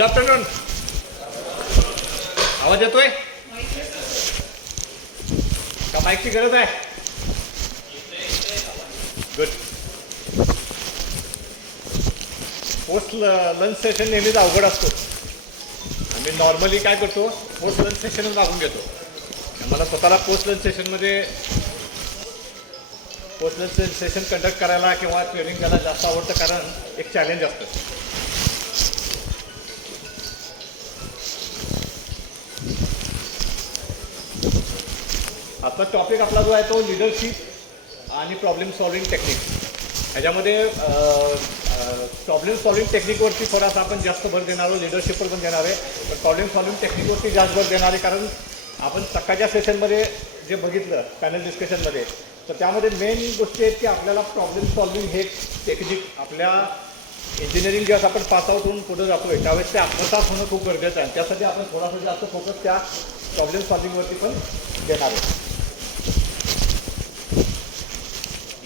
Good afternoon. आवाज येतोय का? माईकची गरज आहे? गुड. पोस्ट लंच सेशन नेहमीच अवघड असतो. आम्ही नॉर्मली काय करतो, पोस्ट लंच सेशनच मागून घेतो. मला स्वतःला पोस्ट लंच सेशनमध्ये पोस्ट लंच सेशन कंडक्ट करायला किंवा ट्रेनिंग करायला जास्त आवडतं, कारण एक चॅलेंज असतं. आता टॉपिक आपला जो आहे तो लिडरशिप आणि प्रॉब्लेम सॉल्विंग टेक्निक. ह्याच्यामध्ये प्रॉब्लेम सॉल्विंग टेक्निकवरती थोडासा आपण जास्त भर देणार आहोत, लिडरशिपवर पण देणार आहे. पण प्रॉब्लेम सॉल्विंग टेक्निकवरती जास्त भर देणार आहे, कारण आपण सकाळच्या सेशनमध्ये जे बघितलं पॅनल डिस्कशनमध्ये, तर त्यामध्ये मेन गोष्टी आहेत की आपल्याला प्रॉब्लेम सॉल्विंग हे टेक्निक आपल्या इंजिनिअरिंग जेव्हा आपण पासआउट होऊन पुढे जातोय त्यावेळेस ते आत्मसात होणं खूप गरजेचं आहे. त्यासाठी आपण थोडासा जास्त फोकस त्या प्रॉब्लेम सॉल्विंगवरती पण देणार आहे.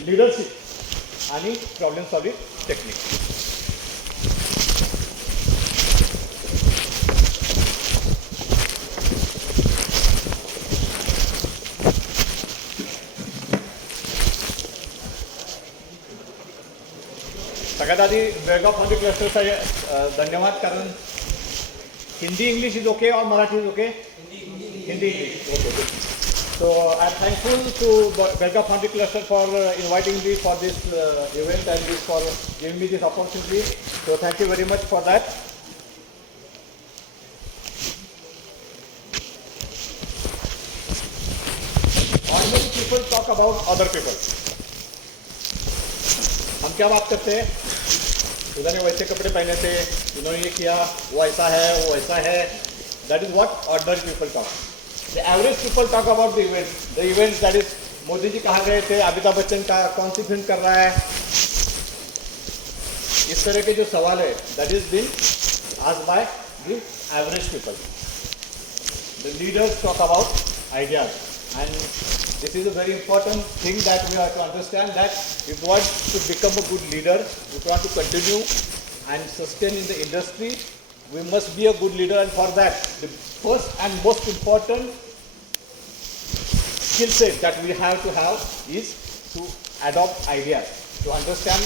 लिडरशिप आणि प्रॉब्लेम सॉल्विंग टेक्निक. सगळ्यात आधी बेळगाव फाउंड्री क्लस्टरचा धन्यवाद, कारण हिंदी इंग्लिश इज ओके और Marathi is okay? Hindi English okay. So I am thankful to Belgaum Foundry Cluster for inviting me for this event and for giving me this opportunity. So thank you very much for that. Ordinary people talk about other people. हम क्या बात करते हैं? उन्होंने वैसे कपड़े पहने थे, उन्होंने ये किया, वो ऐसा है, वो ऐसा है. That is what ordinary people talk. The average people talk about the events that is Modi ji कहाँ गए थे, अमिताभ बच्चन का कौन सी फिल्म कर रहा है, इस तरह के जो सवाल है that is been asked by the average people. The leaders talk about ideas, and this is a very important thing that we have to understand, that if we want to become a good leader, if we want to continue and sustain in the industry, we must be a good leader, and for that the first and most important skill set that we have to have is to adopt ideas, to understand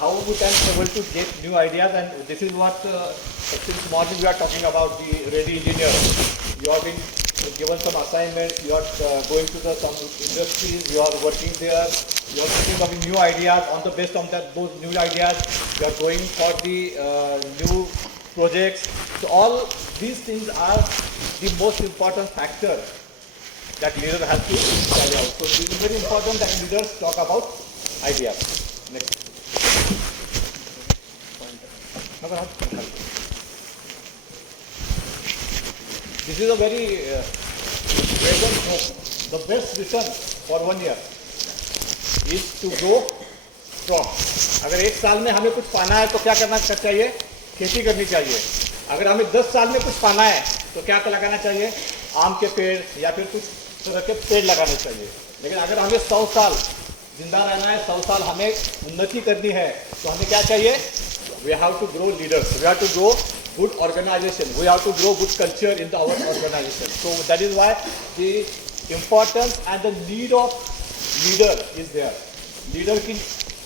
how we can able to get new ideas. And this is what since morning we are talking about the ready engineer. You have been given some assignments, you are going to some industries, you are working there, you are thinking of new ideas. On the based on those new ideas, you are going for the new projects. So all these things are the most important factor that leader has to carry out. So it is very important that leaders talk about ideas. Next. This is a very present hope. The best return for 1 year is to grow strong. अगर 1 साल में हमें कुछ पाना है तो क्या करना चाहिए? खेती करनी चाहिए. अगर हमें 10 साल में कुछ पाना है तो क्या लगाना चाहिए? आम के पेड़ या फिर कुछ तरह के पेड़ लगाने चाहिए. लेकिन अगर हमें 100 साल जिंदा रहना है, 100 साल हमें उन्नति करनी है, तो हमें क्या चाहिए? We have to grow leaders, we have to grow good organization, we have to grow good culture in our organization. So that is why the importance and the need of leader is there. Leader की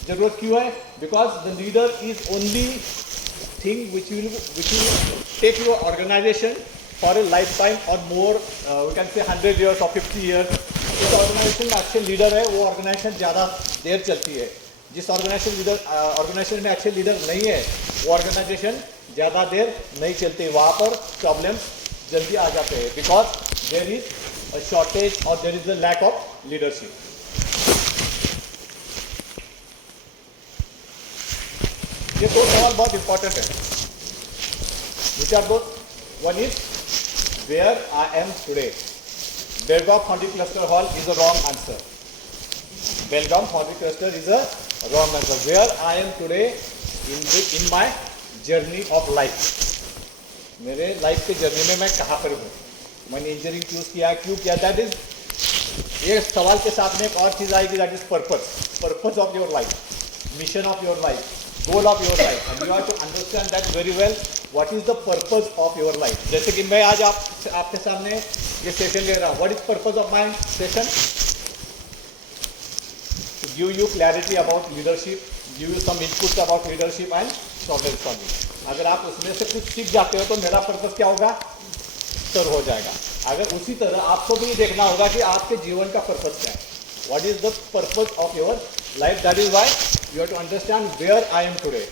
जरूरत क्यों है? Because the leader is only thing which will take your organization for a lifetime or more, we can say 100 years or 50 years. जिस organisation में अच्छे leader है वो organisation ज़्यादा देर चलती है. जिस ऑर्गेनाइजेशन में अच्छे लीडर नहीं है वो ऑर्गेनाइजेशन ज़्यादा देर नहीं चलती. वहाँ पर प्रॉब्लम्स जल्दी आ जाते हैं, because there is a shortage और there is a lack of leadership. ये 2 सवाल बहुत इंपॉर्टेंट है. Which are both? One is where I am today. Belgaum Foundry Cluster Hall is a wrong answer. Belgaum Foundry Cluster is a wrong answer. Where I am today in my journey of life. मेरे life के journey में मैं कहाँ पर हूँ, मैंने engineering choose किया, क्यों किया, दैट इज. ये सवाल के साथ में एक और चीज़ आएगी, that is purpose of your life, mission of your life, goal of your life, and you have to understand that very well what is the purpose of your life. जैसे कि मैं आज आपके सामने ये सेशन ले रहा हूँ, what is purpose of my session, to give you clarity about leadership, give you some inputs about leadership and problem solving। अगर आप उसमें से कुछ सीख जाते हो तो मेरा पर्पस क्या होगा, सर हो जाएगा। अगर उसी तरह आपको भी देखना होगा कि आपके जीवन का पर्पस क्या है, what is the purpose of your life, that is why you have to understand where I am today.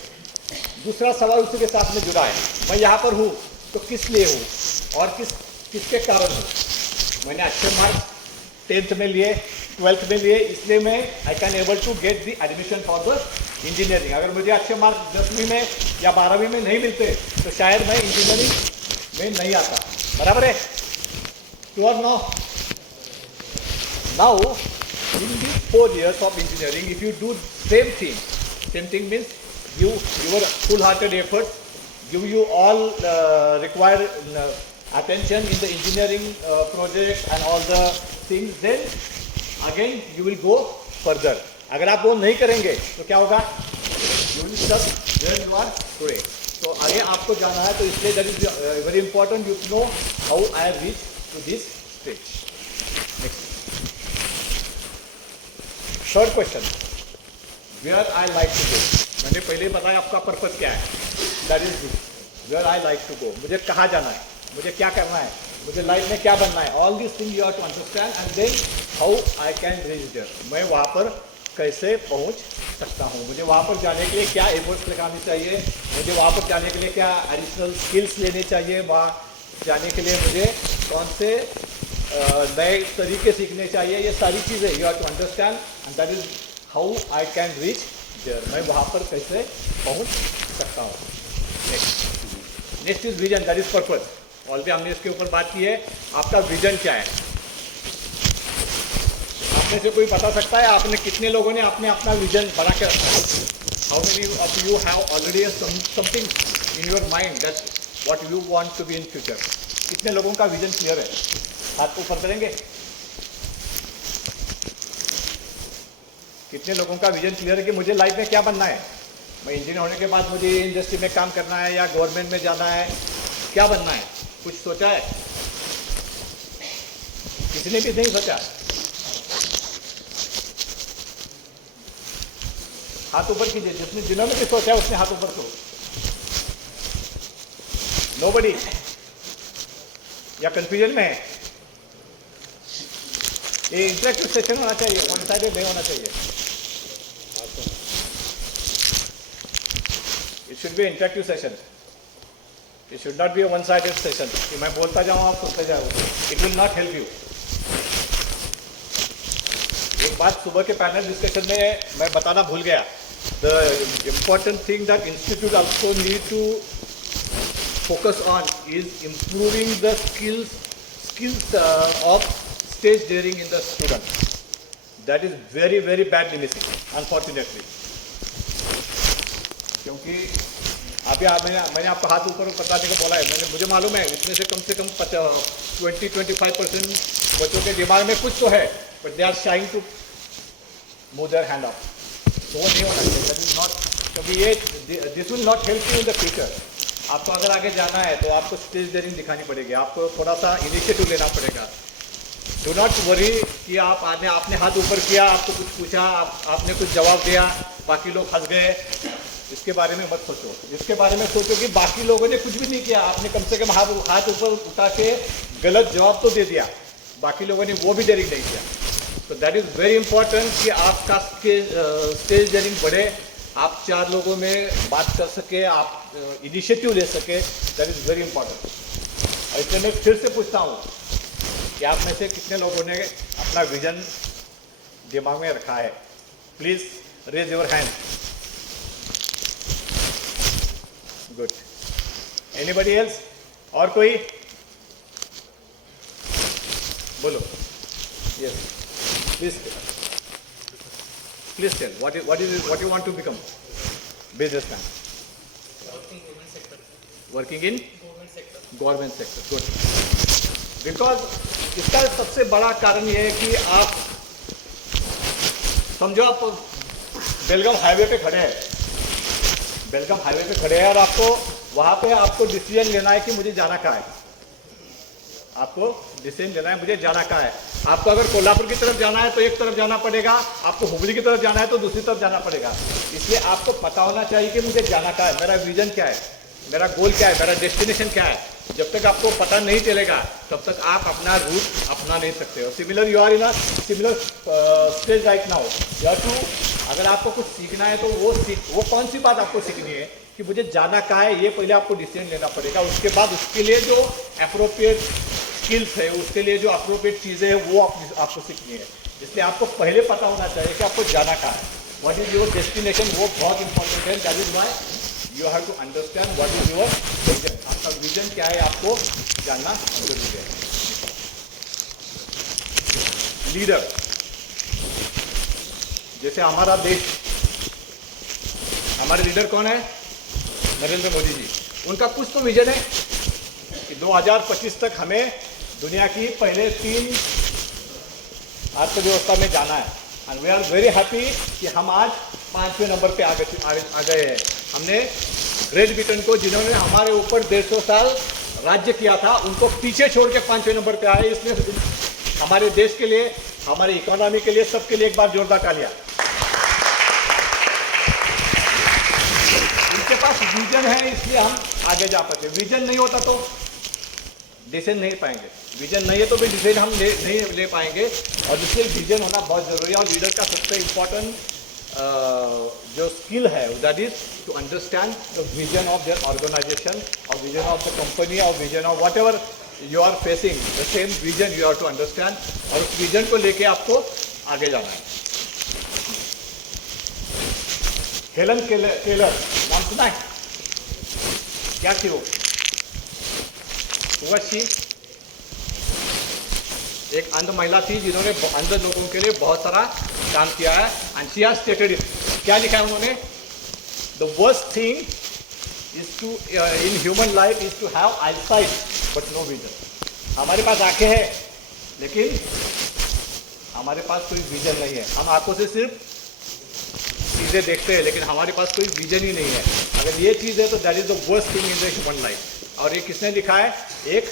दूसरा सवाल उसी के साथ में जुड़ा है, मैं यहाँ पर हूँ तो किस लिए हूँ और किसके कारण हूँ। मैंने अच्छे मार्क्स 10th में लिए, 12th में लिए, इसलिए मैं I can able to get the admission for the engineering. अगर मुझे अच्छे मार्क्स 10वीं में या 12वीं में नहीं मिलते तो शायद मैं इंजीनियरिंग में नहीं आता। बराबर है, ट्रू और no. Now in the 4 years of engineering, if you do same thing means you your full-hearted effort, give you all required attention in the engineering project and all the things, then again you will go further। अगर आप वो नहीं करेंगे तो क्या होगा, you will stuck where you are today। तो आगे आपको जाना है, तो इसलिए that is very important you know how I reach to this stage। Next, third question, where I like to go। मैंने पहले ही बताया आपका पर्पस क्या है, that is where I like to go। मुझे कहाँ जाना है, मुझे क्या करना है, मुझे लाइफ में क्या बनना है, all this thing you have to understand and then how I can reach there. मैं वहाँ पर कैसे पहुँच सकता हूँ, मुझे वहाँ पर जाने के लिए क्या एफर्ट्स लगाने चाहिए, मुझे वहाँ पर जाने के लिए क्या एडिशनल स्किल्स लेने चाहिए, वहाँ जाने के लिए मुझे कौन से नए तरीके सीखने चाहिए, ये सारी चीज़ें you have to understand and that is how I can reach there. मैं वहाँ पर कैसे पहुँच सकता हूँ। Next is vision, that is purpose. Already हमने इसके ऊपर बात की है, आपका विजन क्या है। आपने से कोई बता सकता है आपने कितने लोगों ने आपने अपना विजन बना के रखा है, how many of you have already something in your mind that what you want to be in future. कितने लोगों का विजन क्लियर है, हाथ ऊपर करेंगे। कितने लोगों का विजन क्लियर है कि मुझे लाइफ में क्या बनना है, मैं इंजीनियर होने के बाद मुझे इंडस्ट्री में काम करना है या गवर्नमेंट में जाना है, क्या बनना है, कुछ सोचा है? किसी ने भी नहीं सोचा। हाथ ऊपर कीजिए, जिन्होंने भी सोचा है उसने हाथ ऊपर करो। नोबडी, या कंफ्यूजन में है। ये इंटरेक्टिव सेशन होना चाहिए, वन साइडेड नहीं होना चाहिए। It should be interactive session, it should not be a one sided session कि मैं बोलता जाऊँ आप सुनते जाओ, it will not help you. एक बात सुबह के पैनल डिस्कशन में मैं बताना भूल गया, the important thing that institute also need to focus on is improving the skills of stage daring in the student. That is very very badly missing unfortunately। क्योंकि अभी मैंने आपको हाथ ऊपर बताने को बोला है, मुझे मालूम है इसमें से कम 20-25% बच्चों के दिमाग में कुछ तो है, but they are shying to move their hand up. तो वो नहीं होना चाहिए, दैट इज नॉट, क्योंकि ये this will not help you in the future. आपको अगर आगे जाना है तो आपको स्टेज डेयरिंग दिखानी पड़ेगी, आपको थोड़ा सा इनिशिएटिव लेना पड़ेगा। डू नॉट वरी कि आपने हाथ ऊपर किया, आपको कुछ पूछा, आपने कुछ जवाब दिया, बाकी लोग हंस गए, इसके बारे में मत सोचो। इसके बारे में सोचो कि बाकी लोगों ने कुछ भी नहीं किया, आपने कम से कम हाथ ऊपर उठा के गलत जवाब तो दे दिया, बाकी लोगों ने वो भी डेयरिंग नहीं किया। तो दैट इज़ वेरी इंपॉर्टेंट कि आपका स्टेज डेयरिंग बढ़े, आप 4 लोगों में बात कर सके, आप इनिशिएटिव ले सके, दैट इज़ वेरी इंपॉर्टेंट। इसलिए मैं फिर से पूछता हूँ कि आप में से कितने लोगों ने अपना विजन दिमाग में रखा है? Please raise your hand. Good. Anybody else? और कोई? बोलो। Yes, please tell what you want to become? Businessman. Working in government sector. Good. Because इसका सबसे बड़ा कारण यह है कि आप समझो आप बेलगाम हाईवे पे खड़े हैं, और आपको वहां पे आपको डिसीजन लेना है कि मुझे जाना कहाँ है। आपको डिसीजन लेना है मुझे जाना कहाँ है। आपको अगर कोल्हापुर की तरफ जाना है तो एक तरफ जाना पड़ेगा, आपको हुबली की तरफ जाना है तो दूसरी तरफ जाना पड़ेगा। इसलिए आपको पता होना चाहिए कि मुझे जाना कहाँ है, मेरा विजन क्या है, मेरा गोल क्या है, मेरा डेस्टिनेशन क्या है। जब तक आपको पता नहीं चलेगा तब तक आप अपना रूट अपना नहीं सकते हो। Similar you are in a similar stage right now, you have to, अगर आपको कुछ सीखना है तो वो कौन सी बात आपको सीखनी है कि मुझे जाना कहाँ है, ये पहले आपको डिसीजन लेना पड़ेगा। उसके बाद उसके लिए जो अप्रोप्रिएट स्किल्स है, उसके लिए जो अप्रोप्रिएट चीज़ें हैं वो आपको सीखनी है। इसलिए आपको पहले पता होना चाहिए कि आपको जाना कहाँ है, व्हाट इज योर डेस्टिनेशन, वो बहुत इंपॉर्टेंट है। That is why you have to understand what is your vision. आपका विजन क्या है आपको जानना जरूरी है। लीडर, जैसे हमारा देश, हमारे लीडर कौन है, नरेंद्र मोदी जी। उनका कुछ तो विजन है कि 2025 तक हमें दुनिया की पहले 3 अर्थव्यवस्था में जाना है। And we are very happy कि हम आज 5वें नंबर पे आ गए हैं। हमने ग्रेट ब्रिटेन को, जिन्होंने हमारे ऊपर 150 साल राज्य किया था, उनको पीछे छोड़ के 5वें नंबर पे आए। इसलिए हमारे देश के लिए, हमारी इकोनॉमी के लिए, सबके लिए एक बार जोरदार तालियां। उनके पास विजन है इसलिए हम आगे जा पाते। विजन नहीं होता तो डिसीजन नहीं पाएंगे, विजन नहीं है तो भी डिसीजन हम नहीं ले पाएंगे। और इसलिए विजन होना बहुत जरूरी है। और लीडर का सबसे इम्पोर्टेंट जो स्किल है that is to understand the vision of their organization और विजन ऑफ द कंपनी और vision of whatever you are facing, the same vision you have to understand. और उस विजन को लेके आपको आगे जाना है। हेलन केलर नाम सुना है क्या थी वो शी एक अंध महिला थी जिन्होंने अंध लोगों के लिए बहुत सारा काम किया है। And she has stated it, क्या लिखा है उन्होंने, the worst thing is to in human life is to have eyesight but no vision. हमारे पास आंखें हैं लेकिन हमारे पास कोई विजन नहीं है। हम आंखों से सिर्फ चीज़ें देखते हैं लेकिन हमारे पास कोई विजन ही नहीं है। अगर ये चीज़ है तो that is the worst thing in the human life. और ये किसने लिखा है, एक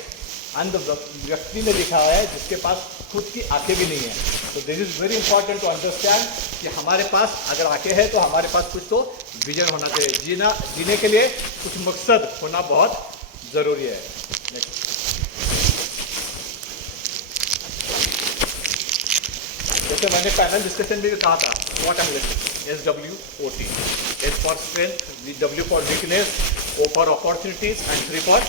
अंध व्यक्ति ने लिखा है जिसके पास खुद की आंखें भी नहीं है। तो this is very important to understand कि हमारे पास अगर आंखें हैं तो हमारे पास कुछ तो विजन होना चाहिए। जीने के लिए कुछ मकसद होना बहुत जरूरी है। जैसे मैंने पैनल डिस्कशन में कहा था, SWOT analysis, SWOT, S for strength, W for weakness, O for opportunities and 3 for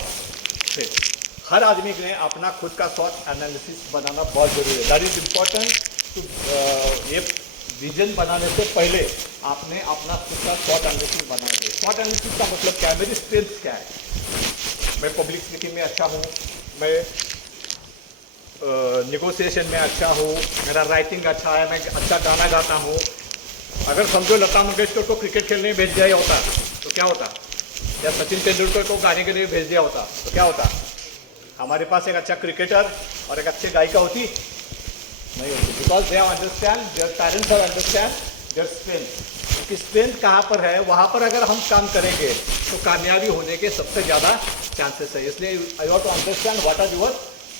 threat. हर आदमी ने अपना खुद का SWOT एनालिसिस बनाना बहुत जरूरी है। दैट इज इम्पॉर्टेंट टू ये विजन बनाने से पहले आपने अपना खुद का SWOT एनालिसिस बनाना चाहिए। SWOT एनालिसिस का मतलब क्या है, मेरी स्ट्रेंथ क्या है। मैं पब्लिक स्पीकिंग में अच्छा हूँ, मैं नेगोशिएशन में अच्छा हूँ, मेरा राइटिंग अच्छा है, मैं अच्छा गाना गाता हूँ। अगर समझो लता मंगेशकर को क्रिकेट खेलने भेज दिया होता तो क्या होता, या सचिन तेंदुलकर को गाने के लिए भेज दिया होता तो क्या होता, हमारे पास एक अच्छा क्रिकेटर और एक अच्छी गायिका होती नहीं होती। Because they understand, their parents have understand their strength. उनकी स्ट्रेंथ कहाँ पर है, वहाँ पर अगर हम काम करेंगे तो कामयाबी होने के सबसे ज़्यादा चांसेस है। इसलिए I want to understand what are your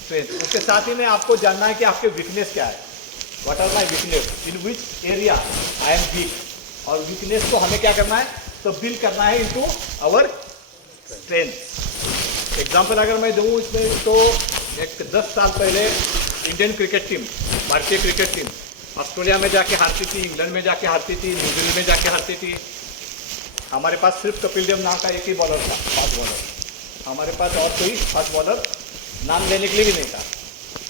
strength. उसके साथ ही में आपको जानना है कि आपके वीकनेस क्या है, what are my weakness, in which area I am weak. और वीकनेस को हमें क्या करना है, तब्दील करना है इनटू आवर स्ट्रेंथ। एग्जाम्पल अगर मैं दूँ इसमें तो एक 10 साल पहले इंडियन क्रिकेट टीम, भारतीय क्रिकेट टीम ऑस्ट्रेलिया में जाके हारती थी, इंग्लैंड में जाके हारती थी, न्यूजीलैंड में जाके हारती थी। हमारे पास सिर्फ कपिल देव नाम का एक ही बॉलर था, फास्ट बॉलर। हमारे पास और कोई फास्ट बॉलर नाम लेने के लिए भी नहीं था।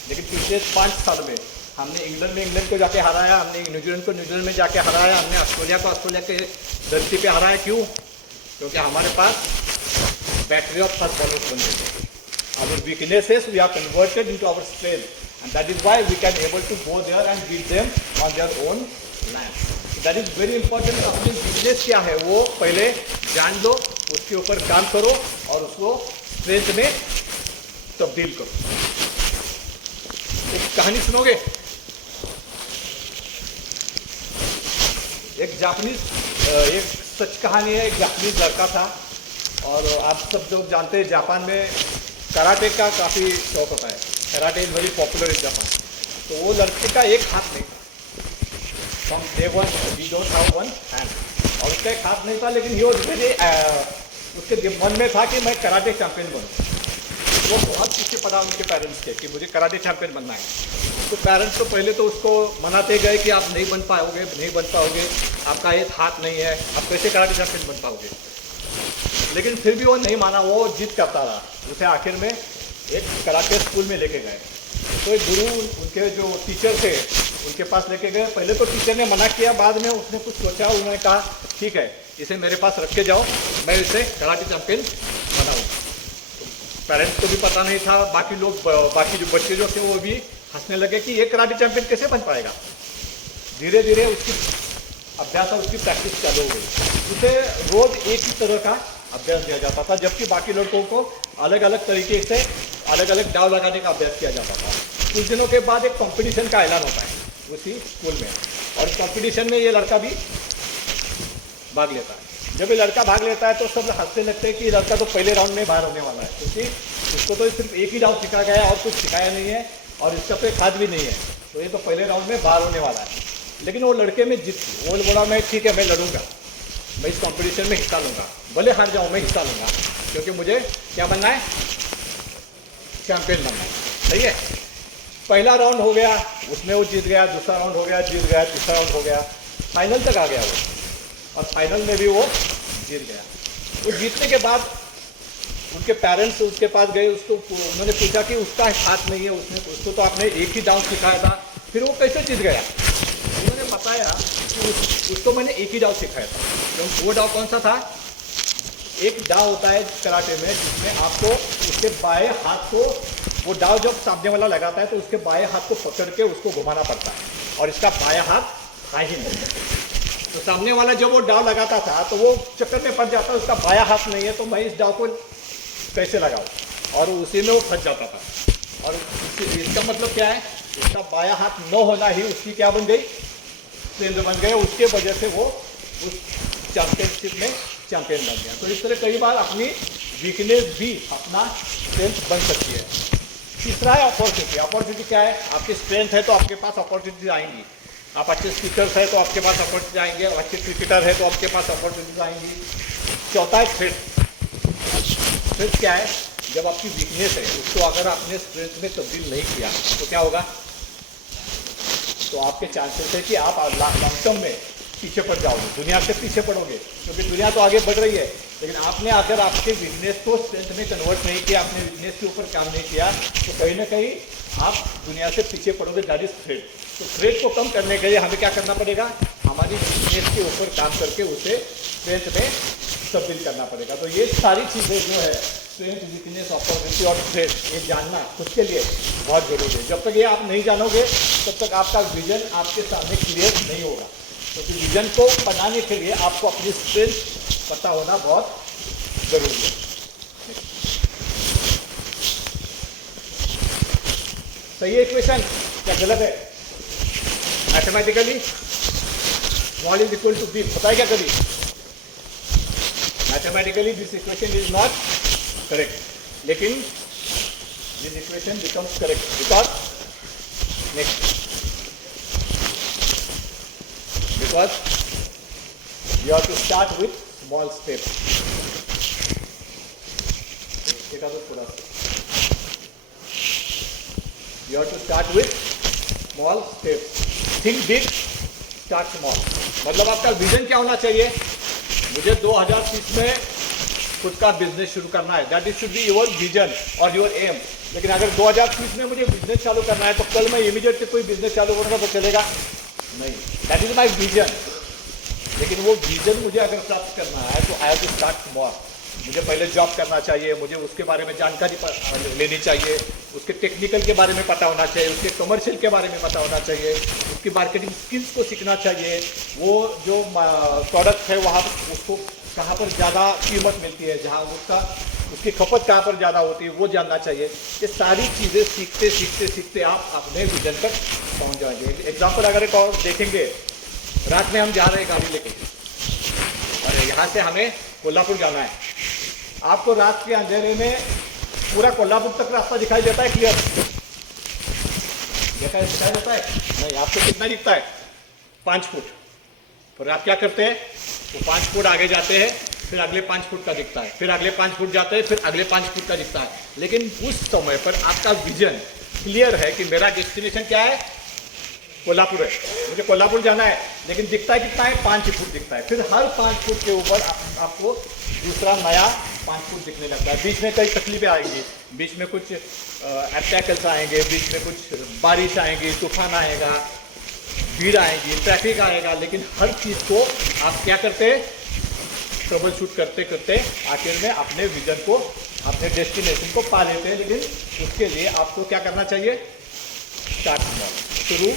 लेकिन पिछले 5 साल में हमने इंग्लैंड में इंग्लैंड को जाके हराया, हमने न्यूजीलैंड को न्यूजीलैंड में जाके हराया, हमने ऑस्ट्रेलिया को ऑस्ट्रेलिया के धरती पे हराया। क्यों? क्योंकि हमारे पास बैटरी ऑफ फास्ट बॉलर्स बन गए। Our weaknesses we are converted into our strength, and that is why we can able to go there and beat them on their own land. So that is very important. अपनी weakness क्या है वो पहले जान लो, उसके ऊपर काम करो और उसको स्ट्रेंथ में तब्दील करो। एक कहानी सुनोगे, एक जापानीज, एक सच कहानी है। एक जापानीज लड़का था और आप सब लोग जानते हैं जापान में कराटे का काफ़ी शौक होता है, karate is very popular in Japan. तो वो लड़के का एक हाथ नहीं था, from day one we don't have one hand, और उसका एक हाथ नहीं था, लेकिन ये वेरी उसके मन में था कि मैं कराटे चैंपियन बनूँ। वो बहुत पीछे पड़ा उनके पेरेंट्स के कि मुझे कराटे चैंपियन बनना है। तो पेरेंट्स तो पहले तो उसको मनाते गए कि आप नहीं बन पाओगे, नहीं बन पाओगे, आपका एक हाथ नहीं है, आप कैसे कराटे चैंपियन बन पाओगे। लेकिन फिर भी वो नहीं माना, वो जिद करता रहा। उसे आखिर में एक कराटे स्कूल में लेके गए। तो एक गुरु उनके जो टीचर थे उनके पास लेके गए। पहले तो टीचर ने मना किया, बाद में उसने कुछ सोचा, उन्होंने कहा ठीक है इसे मेरे पास रख के जाओ, मैं इसे कराटे चैंपियन बनाऊँ। पेरेंट्स को भी पता नहीं था, बाकी लोग, बाकी जो बच्चे जो थे वो भी हंसने लगे कि ये कराटे चैंपियन कैसे बन पाएगा। धीरे धीरे उसकी अभ्यास और उसकी प्रैक्टिस चालू हो गई। उसे रोज एक ही तरह का अभ्यास दिया जाता था, जबकि बाकी लड़कों को अलग अलग तरीके से अलग अलग दाव लगाने का अभ्यास किया जाता था। कुछ दिनों के बाद एक कंपटीशन का ऐलान होता है उसी स्कूल में, और कंपटीशन में ये लड़का भी भाग लेता है। जब ये लड़का भाग लेता है तो सब हंसने लगते हैं कि लड़का तो पहले राउंड में बाहर होने वाला है, क्योंकि उसको तो सिर्फ एक ही राउंड सिखाया गया और कुछ सिखाया नहीं है, और इसका पे खाद भी नहीं है, तो ये तो पहले राउंड में बाहर होने वाला है। लेकिन वो लड़के में जिद थी, वो बोला मैं ठीक है, मैं लड़ूंगा, मैं इस कंपटीशन में हिस्सा लूँगा, भले हार जाऊँ मैं हिस्सा लूँगा, क्योंकि मुझे क्या बनना है, चैंपियन बनना है। सही है। पहला राउंड हो गया, उसमें वो जीत गया, दूसरा राउंड हो गया, जीत गया, तीसरा राउंड हो गया, फाइनल तक आ गया वो, और फाइनल में भी वो जीत गया। वो जीतने के बाद उनके पेरेंट्स उसके पास गए, उसको उन्होंने पूछा कि उसका हाथ नहीं है, उसको तो आपने एक ही डाउन सिखाया था, फिर वो कैसे जीत गया। उन्होंने बताया कि उसको मैंने एक ही डाउ सिखाया था। तो वो डाउ कौन सा था, एक डाउ होता है कराटे में जिसमें आपको उसके बाएं हाथ को, वो डाउ जब सामने वाला लगाता है तो उसके बाएं हाथ को पकड़ के उसको घुमाना पड़ता है, और इसका बायां हाथ था ही नहीं। तो सामने वाला जब वो डाव लगाता था तो वो चक्कर में फंस जाता, उसका बायां हाथ नहीं है तो मैं इस डाव को कैसे लगाऊं, और उसी में वो फंस जाता था। और इसका मतलब क्या है, उसका बायां हाथ न होना ही उसकी क्या बन गई, स्ट्रेंथ बन गई, उसके वजह से वो उस चैंपियनशिप में चैंपियन बन गया। तो इस तरह कई बार अपनी वीकनेस भी अपना स्ट्रेंथ बन सकती है। तीसरा है अपॉर्चुनिटी। अपॉर्चुनिटी क्या है, आपकी स्ट्रेंथ है तो आपके पास अपॉर्चुनिटीज आएंगी, आप अच्छे स्पीकर्स है तो आपके पास अपॉर्चुनिटी आएंगे, और अच्छे क्रिकेटर है तो आपके पास अपॉर्चुनिटीज आएंगी। चौथा है थ्रेट। थ्रेट क्या है, जब आपकी वीकनेस है उसको अगर आपने स्ट्रेंथ में तब्दील नहीं किया तो क्या होगा, तो आपके चांसेस है कि आप लॉन्ग टर्म में पीछे पड़ जाओगे, दुनिया से पीछे पड़ोगे, क्योंकि दुनिया तो आगे बढ़ रही है, लेकिन आपने अगर आपके वीकनेस को स्ट्रेंथ में कन्वर्ट नहीं किया, आपने वीकनेस के ऊपर काम नहीं किया, तो कहीं ना कहीं आप दुनिया से पीछे पड़ोगे। That is threat. तो थ्रेट को कम करने के लिए हमें क्या करना पड़ेगा, हमारी वीकनेस के ऊपर काम करके उसे स्ट्रेंथ में तब्दील करना पड़ेगा। तो ये सारी चीज़ें जो है, स्ट्रेंथ, वीकनेस, अपॉर्चुनिटी और थ्रेट, ये जानना खुद के लिए बहुत जरूरी है। जब तक ये आप नहीं जानोगे तब तक आपका विजन आपके सामने क्लियर नहीं होगा। क्योंकि विजन को बनाने के लिए आपको अपनी स्ट्रेंथ पता होना बहुत जरूरी है। सही है इक्वेशन क्या गलत है? Mathematically small is equal to B पता है क्या कभी? Mathematically this equation is not correct, लेकिन this equation becomes correct because next, because you have to start with small steps. You have to start with small steps. Think big, start small. मतलब आपका vision क्या होना चाहिए? मुझे 2030 में खुद का बिजनेस शुरू करना है, that is should be your vision और योर एम। लेकिन अगर 2030 में मुझे बिजनेस चालू करना है तो कल मैं इमीडिएट कोई बिजनेस चालू करूँगा तो चलेगा नहीं, दैट इज माई विजन। लेकिन वो विजन मुझे अगर प्राप्त करना है तो I have to start small. मुझे पहले जॉब करना चाहिए, मुझे उसके बारे में जानकारी लेनी चाहिए, उसके टेक्निकल के बारे में पता होना चाहिए, उसके कमर्शियल के बारे में पता होना चाहिए, उसकी मार्केटिंग स्किल्स को सीखना चाहिए, वो जो प्रोडक्ट है वहाँ उसको कहाँ पर ज़्यादा कीमत मिलती है, जहाँ उसकी खपत कहाँ पर ज़्यादा होती है वो जानना चाहिए। ये सारी चीज़ें सीखते सीखते सीखते आप अपने विजन तक पहुँच जाएंगे। एग्जाम्पल अगर एक और देखेंगे, रात में हम जा रहे हैं गाड़ी लेके और यहाँ से हमें कोल्हापुर जाना है, आपको रात के अंधेरे में पूरा कोल्हापुर तक रास्ता दिखाई देता है क्लियर? दिखाई देता है? नहीं, आपको कितना दिखता है? 5 फुट। फिर आप क्या करते हैं? वो 5 फुट आगे जाते हैं, फिर अगले 5 फुट का दिखता है, फिर अगले 5 फुट जाते हैं, फिर अगले 5 फुट का दिखता है। लेकिन उस समय पर आपका विजन क्लियर है कि मेरा डेस्टिनेशन क्या है? कोल्हापुर है, मुझे कोल्हापुर जाना है। लेकिन दिखता है कितना है? 5 फुट दिखता है। फिर हर 5 फुट के ऊपर आपको दूसरा नया 5 फुट दिखने लगता है। बीच में कई तकलीफें आएंगी, बीच में कुछ ऑब्स्टैकल्स आएंगे, बीच में कुछ बारिश आएंगी, तूफान आएगा, भीड़ आएगी, ट्रैफिक आएगा। लेकिन हर चीज़ को आप क्या करते हैं? ट्रबल शूट करते करते आखिर में अपने विजन को, अपने डेस्टिनेशन को पा लेते हैं। लेकिन उसके लिए आपको क्या करना चाहिए? स्टार्ट स्मॉल, शुरू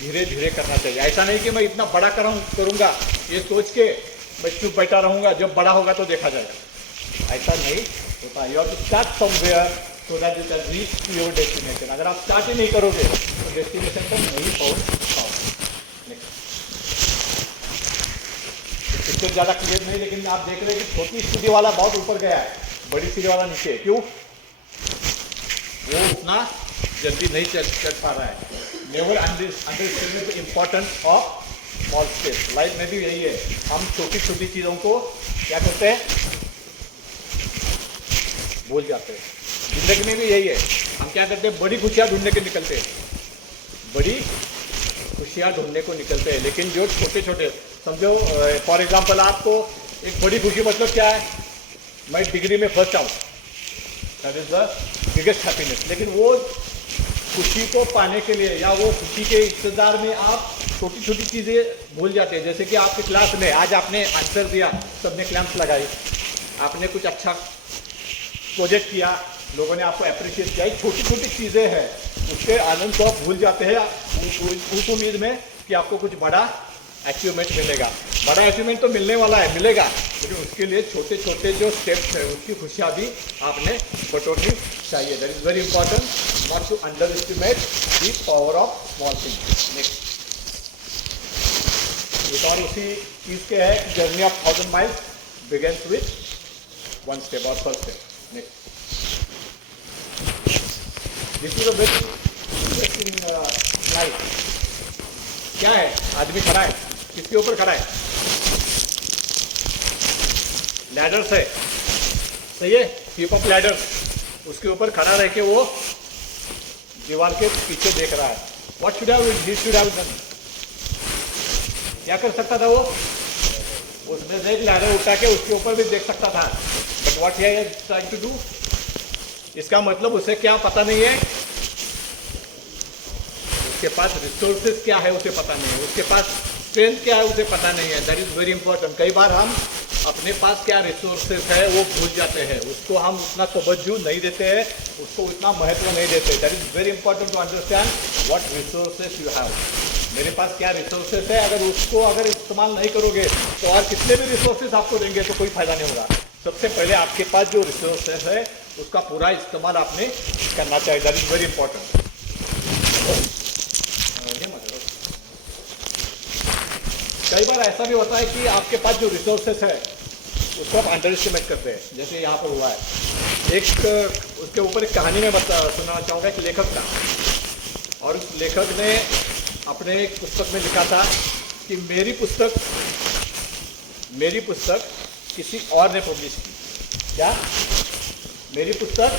धीरे धीरे करना चाहिए। ऐसा नहीं कि मैं इतना बड़ा करूँगा ये सोच के मैं चुप बैठा रहूँगा, जब बड़ा होगा तो देखा जाएगा। ऐसा नहीं होता। You have to start somewhere so that you can reach your destination. अगर आप स्टार्ट ही नहीं करोगे तो डेस्टिनेशन पर नहीं पहुँच पाओगे। इससे ज़्यादा क्लियर नहीं, लेकिन आप देख रहे हैं कि छोटी सीढ़ी वाला बहुत ऊपर गया है, बड़ी सीढ़ी वाला नीचे। क्यों? वो उतना जल्दी नहीं चढ़ पा रहा है। Never understand the importance of small step. Life में भी यही है, हम छोटी छोटी चीज़ों को क्या करते हैं? भूल जाते हैं। जिंदगी में भी यही है, हम क्या करते हैं? बड़ी खुशियाँ ढूंढने के निकलते हैं, बड़ी खुशियाँ ढूंढने को निकलते हैं। लेकिन जो छोटे छोटे, समझो फॉर एग्जांपल आपको एक बड़ी खुशी मतलब क्या है? मैं डिग्री में फर्स्ट आऊँ, that is the biggest happiness. लेकिन वो खुशी को पाने के लिए या वो खुशी के इंतजार में आप छोटी छोटी चीज़ें भूल जाते हैं। जैसे कि आपकी क्लास में आज आपने आंसर दिया, सबने क्लैम्स लगाई, आपने कुछ अच्छा प्रोजेक्ट किया, लोगों ने आपको अप्रिशिएट किया। छोटी छोटी चीज़ें हैं, उसके आनंद को आप भूल जाते हैं उस उम्मीद में कि आपको कुछ बड़ा अचीवमेंट मिलेगा। बड़ा अचीवमेंट तो मिलने वाला है, मिलेगा, लेकिन उसके लिए छोटे छोटे जो स्टेप्स हैं उसकी खुशियाँ भी आपने बटोरनी चाहिए। That is very important, not to underestimate the power of small thing. Next एक और उसी चीज़ के है, journey of 1000 miles begins with 1 step और first step. Next, this is a very interesting life. क्या है? आदमी खड़ा है, किसके ऊपर खड़ा है? लैडर से, सही है, टिप ऑफ लैडर, उसके ऊपर खड़ा रह के वो दीवार के पीछे देख रहा है। What should have done? क्या कर सकता था वो? उसमें से एक लैडर उठा के उसके ऊपर भी देख सकता था, but what he is trying to do? इसका मतलब उसे क्या पता नहीं है, उसके पास रिसोर्सेज क्या है उसे पता नहीं है, उसके पास स्ट्रेंथ क्या है उसे पता नहीं है। That is very important. कई बार हम अपने पास क्या रिसोर्सेज है वो भूल जाते हैं, उसको हम उतना तवज्जो नहीं देते हैं, उसको उतना महत्व नहीं देते। That is very important to understand what resources you have. मेरे पास क्या रिसोर्सेज है, अगर इस्तेमाल नहीं करोगे तो और कितने भी रिसोर्सेज आपको देंगे तो कोई फायदा नहीं होगा। सबसे पहले आपके पास जो रिसोर्सेज है उसका पूरा इस्तेमाल आपने करना चाहिए। That is very important. कई बार ऐसा भी होता है कि आपके पास जो रिसोर्सेस है उसको आप अंडर एस्टिमेट करते हैं, जैसे यहाँ पर हुआ है। एक उसके ऊपर एक कहानी में सुनाना चाहूँगा एक लेखक का, और उस लेखक ने अपने एक पुस्तक में लिखा था कि मेरी पुस्तक किसी और ने पब्लिश की। क्या? मेरी पुस्तक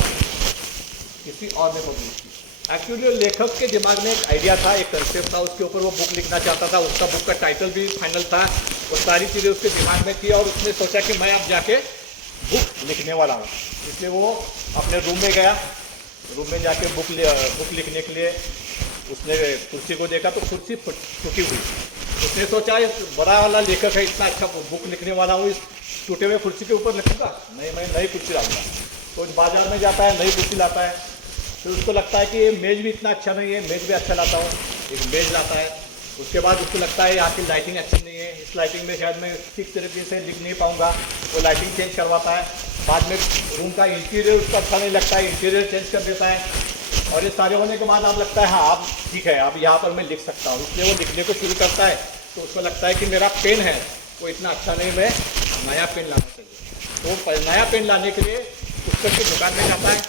किसी और ने पब्लिश की। एक्चुअली लेखक के दिमाग में एक आइडिया था, एक कंसेप्ट था, उसके ऊपर वो बुक लिखना चाहता था, उसका बुक का टाइटल भी फाइनल था, वो सारी चीज़ें उसके दिमाग में थी, और उसने सोचा कि मैं अब जाके बुक लिखने वाला हूँ। इसलिए वो अपने रूम में गया, रूम में जाके बुक लिखने के लिए उसने कुर्सी को देखा तो कुर्सी टूटी हुई। उसने सोचा बड़ा वाला लेखक है, इतना अच्छा बुक लिखने वाला हूँ, इस टूटे हुए कुर्सी के ऊपर लिखूंगा? नहीं, मैं नई कुर्सी लाऊंगा। तो बाजार में जाता है, नई कुर्सी लाता है। फिर उसको लगता है कि ये मेज़ भी इतना अच्छा नहीं है, मेज़ भी अच्छा लाता हूँ, एक मेज़ लाता है। उसके बाद उसको लगता है यहाँ की लाइटिंग अच्छी नहीं है, इस लाइटिंग में शायद मैं ठीक तरीके से लिख नहीं पाऊँगा, वो लाइटिंग चेंज करवाता है। बाद में रूम का इंटीरियर उसको अच्छा नहीं लगता है, इंटीरियर चेंज कर देता है। और ये सारे होने के बाद आप लगता है हाँ अब ठीक है, अब यहाँ पर मैं लिख सकता हूँ, इसलिए वो लिखने को शुरू करता है। तो उसको लगता है कि मेरा पेन है वो इतना अच्छा नहीं, मैं नया पेन लाना चाहिए। तो नया पेन लाने के लिए पुस्तक की दुकान में जाता है,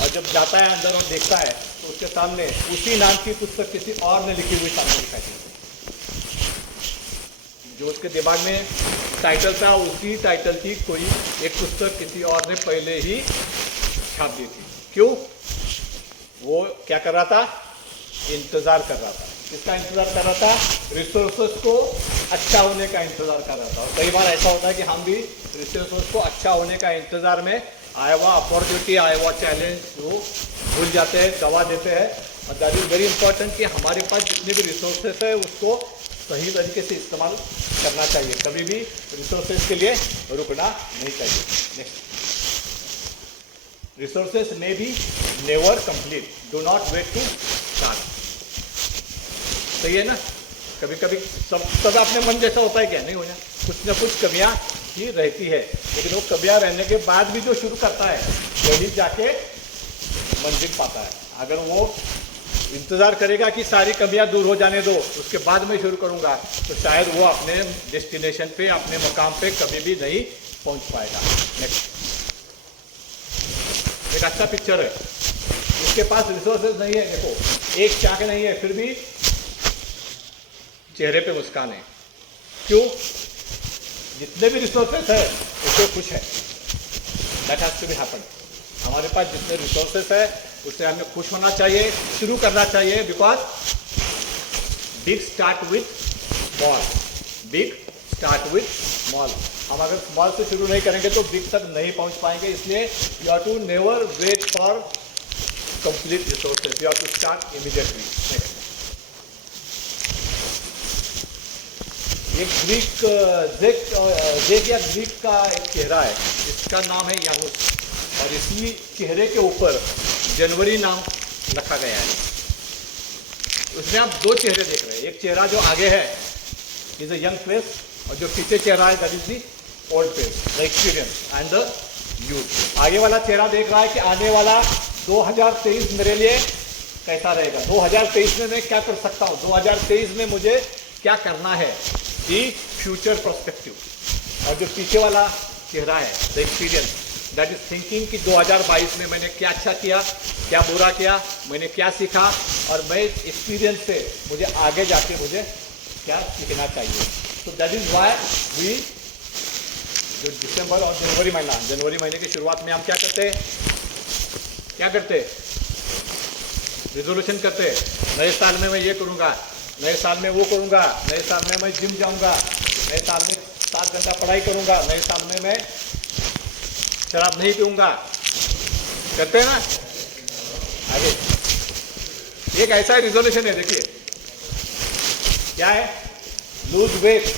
और जब जाता है अंदर और देखता है तो उसके सामने उसी नाम की पुस्तक किसी और ने लिखी हुई सामने दिखाई देती है। जो उसके दिमाग में टाइटल था, उसी टाइटल की कोई एक पुस्तक किसी और ने पहले ही छाप दी थी। क्यों? वो क्या कर रहा था? इंतज़ार कर रहा था। किसका इंतज़ार कर रहा था? रिसोर्सेस को अच्छा होने का इंतज़ार कर रहा था। और कई बार ऐसा होता है कि हम भी रिसोर्सेस को अच्छा होने का इंतज़ार में आया हुआ अपॉर्चुनिटी, आया हुआ चैलेंज वो भूल जाते हैं, गवा देते हैं। और दैट इज़ वेरी इंपॉर्टेंट कि हमारे पास जितने भी रिसोर्सेस है उसको सही तरीके से इस्तेमाल करना चाहिए। कभी भी रिसोर्सेज के लिए रुकना नहीं चाहिए। नेक्स्ट, रिसोर्सेज में भी never complete, do not wait to start. सही है ना? कभी कभी सब अपने मन जैसा होता है क्या? नहीं होना, कुछ ना कुछ कमियां ही रहती है, लेकिन वो कमियां रहने के बाद भी जो शुरू करता है वही जाके मंजिल पाता है। अगर वो इंतज़ार करेगा कि सारी कमियां दूर हो जाने दो, उसके बाद मैं शुरू करूंगा, तो शायद वो अपने डेस्टिनेशन पे, अपने मकाम पे कभी भी नहीं पहुंच पाएगा। नेक्स्ट, एक अच्छा पिक्चर है, उसके पास रिसोर्सेज नहीं है, देखो एक चाक नहीं है, फिर भी चेहरे पे मुस्कान है। क्यों? जितने भी रिसोर्सेज है उससे खुश है। That has to be happen. हमारे पास जितने रिसोर्सेज है उससे हमें खुश होना चाहिए, शुरू करना चाहिए। Because big start with small, big start with small. हम अगर स्मॉल से शुरू नहीं करेंगे तो बिग तक नहीं पहुंच पाएंगे। इसलिए you have to never wait for complete resources, you have to start immediately. Next, ये ग्रीक या ग्रीक का एक चेहरा है, इसका नाम है यानुस, और इसी चेहरे के ऊपर जनवरी नाम रखा गया है। उसमें आप दो चेहरे देख रहे हैं, एक चेहरा जो आगे है इज अ यंग फेस, और जो पीछे चेहरा है that is the old face, the experience and the youth. आगे वाला चेहरा देख रहा है कि आने वाला 2023 मेरे लिए कैसा रहेगा, 2023 में मैं क्या कर सकता हूँ, 2023 में मुझे क्या करना है, दी फ्यूचर पर्सपेक्टिव। और जो पीछे वाला चेहरा है the experience, that is thinking कि 2022 में मैंने क्या अच्छा किया, क्या बुरा किया, मैंने क्या सीखा, और मैं एक्सपीरियंस से मुझे आगे जाके मुझे क्या सीखना चाहिए। तो दैट इज वाई वी, जो दिसंबर और जनवरी महीने की शुरुआत में हम क्या करते हैं, रिजोल्यूशन करते हैं। नए साल में मैं ये करूँगा, नए साल में वो करूँगा, नए साल में मैं जिम जाऊँगा, नए साल में 7 घंटा पढ़ाई करूँगा, नए साल में मैं शराब नहीं पीऊँगा। करते हैं ना? आगे एक ऐसा रिजोल्यूशन है, देखिए क्या है, लूज वेट।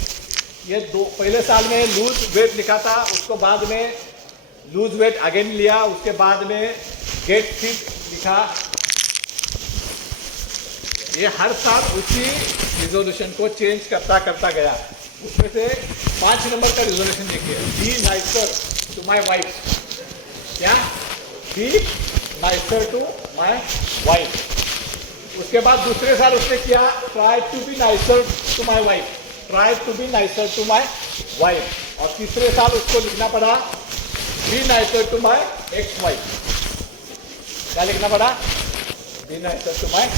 ये पहले साल में लूज वेट लिखा था, उसको बाद में लूज वेट अगेन लिया, उसके बाद में गेट फिट लिखा। ये हर साल उसी रिजोल्यूशन को चेंज करता गया। उसमें से 5 नंबर का रिजोल्यूशन देखिए, be nicer to my wife. क्या? Be nicer to my wife. उसके बाद दूसरे साल उसने किया, try to be nicer to my wife, try to be nicer to my wife. और तीसरे साल उसको लिखना पड़ा, be nicer to my ex wife. क्या लिखना पड़ा? Be nicer to my.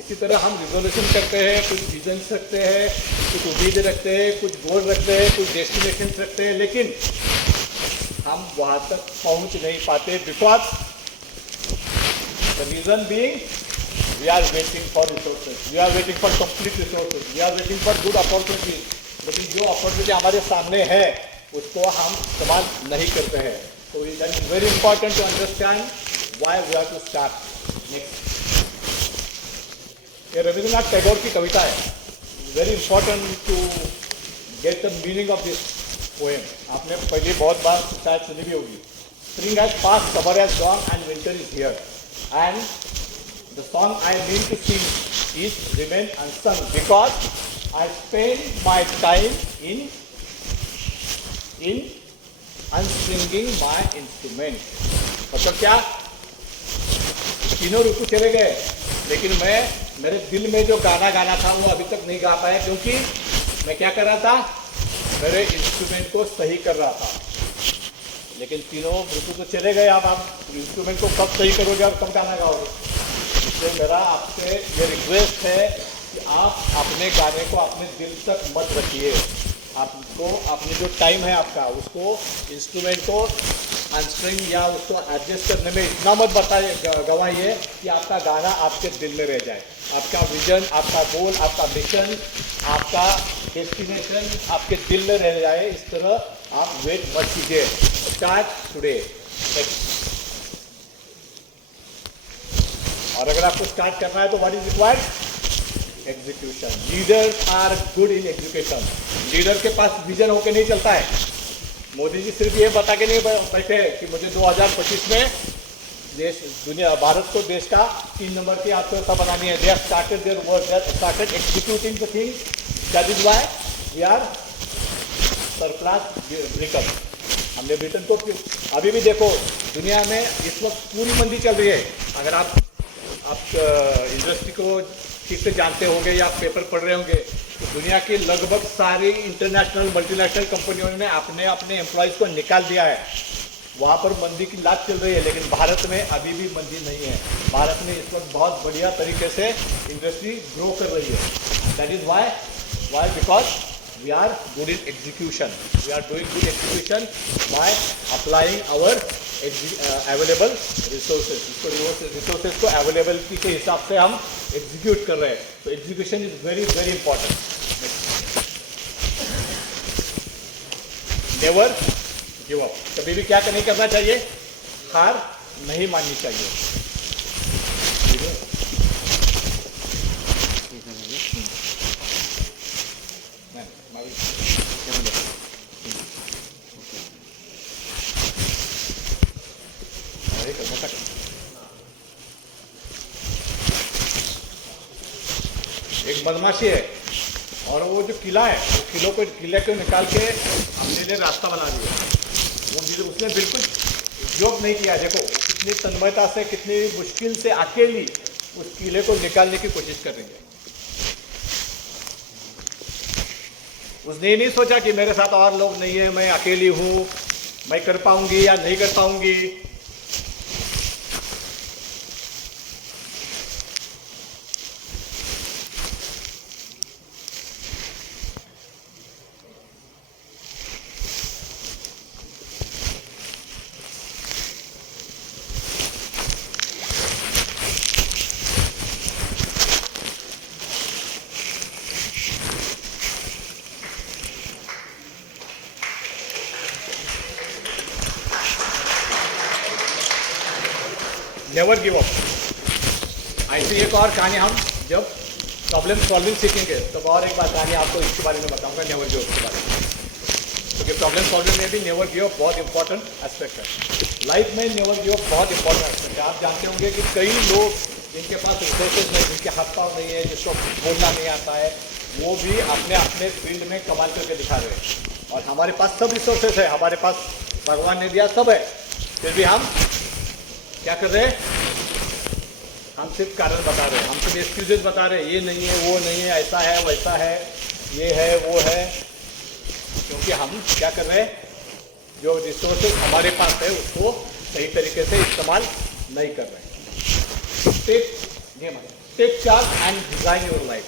इसी तरह हम रिजोल्यूशन करते हैं, कुछ विजन रखते हैं, कुछ उम्मीद रखते हैं, कुछ गोल रखते हैं, कुछ डेस्टिनेशन रखते हैं, लेकिन हम वहाँ तक पहुँच नहीं पाते। Because the reason being we are waiting for resources, we are waiting for complete resources, we are waiting for good opportunities. लेकिन जो अपॉर्चुनिटी हमारे सामने है उसको हम इस्तेमाल नहीं करते हैं। तो that is very important to understand why we have to start. Next, ये रविंद्रनाथ टैगोर की कविता है। Very important to get the meaning of this poem. आपने पहले बहुत बार शायद सुनी भी होगी। Spring has pass, summer has gone and winter is here, and the song I mean to sing is remain unsung because I spend my time in unstringing my instrument. मतलब क्या? तीनों ऋतु चले गए, लेकिन मेरे दिल में जो गाना गाना था वो अभी तक नहीं गा पाया, क्योंकि मैं क्या कर रहा था? मेरे इंस्ट्रूमेंट को सही कर रहा था। लेकिन तीनों ऋतु तो चले गए। अब आप इंस्ट्रूमेंट को कब सही करोगे और कब गाना गाओगे? इसलिए मेरा आपसे ये रिक्वेस्ट है कि आप अपने गाने को अपने दिल तक मत रखिए। आपको अपने जो टाइम है आपका, उसको इंस्ट्रूमेंट को अनस्ट्रिंग या उसको एडजस्ट करने में इतना मत गवाइए कि आपका गाना आपके दिल में रह जाए। आपका विजन, आपका गोल, आपका मिशन, आपका डेस्टिनेशन आपके दिल में रह जाए। इस तरह आप वेट मत कीजिए। Start today. और अगर आपको स्टार्ट करना है तो what is required? Execution. Leaders are good in execution. Leader के पास विजन होकर नहीं चलता है। मोदी जी सिर्फ ये बता के नहीं बैठे कि मुझे 2025 में देश, दुनिया, भारत को देश का 3 नंबर की अर्थव्यवस्था बनानी है। They have started their work, they have started executing the thing. That is why we are surplus Britain. हमने ब्रिटेन को, अभी भी देखो दुनिया में इस वक्त पूरी मंदी चल रही है। अगर आप इंडस्ट्री को ठीक से जानते होंगे या आप पेपर पढ़ रहे होंगे तो दुनिया की लगभग सारी इंटरनेशनल मल्टीनेशनल कंपनियों ने अपने अपने एम्प्लॉयज़ को निकाल दिया है। वहाँ पर मंदी की लात चल रही है, लेकिन भारत में अभी भी मंदी नहीं है। भारत में इस वक्त बहुत बढ़िया तरीके से इंडस्ट्री ग्रो कर रही है। That is why because we are good in execution. We are doing good execution by applying our available resources. इसको resources को availability के हिसाब से हम execute कर रहे हैं। तो execution is very very important. Never give up. कभी भी क्या नहीं करना चाहिए? हार नहीं माननी चाहिए। एक बदमाशी है और वो जो किला है, वो किले को निकाल के हमने लिए रास्ता बना दिया। वो उसने बिल्कुल उपयोग नहीं किया। देखो कितनी तन्मयता से, कितनी मुश्किल से अकेली उस किले को निकालने की कोशिश कर रही है। उसने नहीं सोचा कि मेरे साथ और लोग नहीं है, मैं अकेली हूँ, मैं कर पाऊंगी या नहीं कर पाऊंगी। Never give up. ऐसी एक और कहानी हम जब प्रॉब्लम सॉल्विंग सीखेंगे तब और एक बार कहानी आपको इसके बारे में बताऊंगा, नेवर गिव अप के बारे में। क्योंकि प्रॉब्लम सॉल्विंग में भी नेवर गिव अप बहुत इंपॉर्टेंट एस्पेक्ट है। लाइफ में नेवर गिव अप बहुत इंपॉर्टेंट एस्पेक्ट है। आप जानते होंगे कि कई लोग जिनके पास रिसोर्सेज नहीं, जिनके हाथ पाँव नहीं है, जिसको बोलना नहीं आता है, वो भी अपने अपने फील्ड में कमाल करके दिखा रहे हैं। और हमारे पास सब रिसोर्सेज है, हमारे पास भगवान ने दिया सब है, फिर भी हम क्या कर रहे हैं? हम सिर्फ कारण बता रहे हैं, हम सिर्फ एक्सक्यूजेज बता रहे हैं, ये नहीं है, वो नहीं है, ऐसा है, वैसा है, ये है, वो है। क्योंकि हम क्या कर रहे हैं? जो रिसोर्सेज हमारे पास है उसको सही तरीके से इस्तेमाल नहीं कर रहे हैं। Take charge and design your life.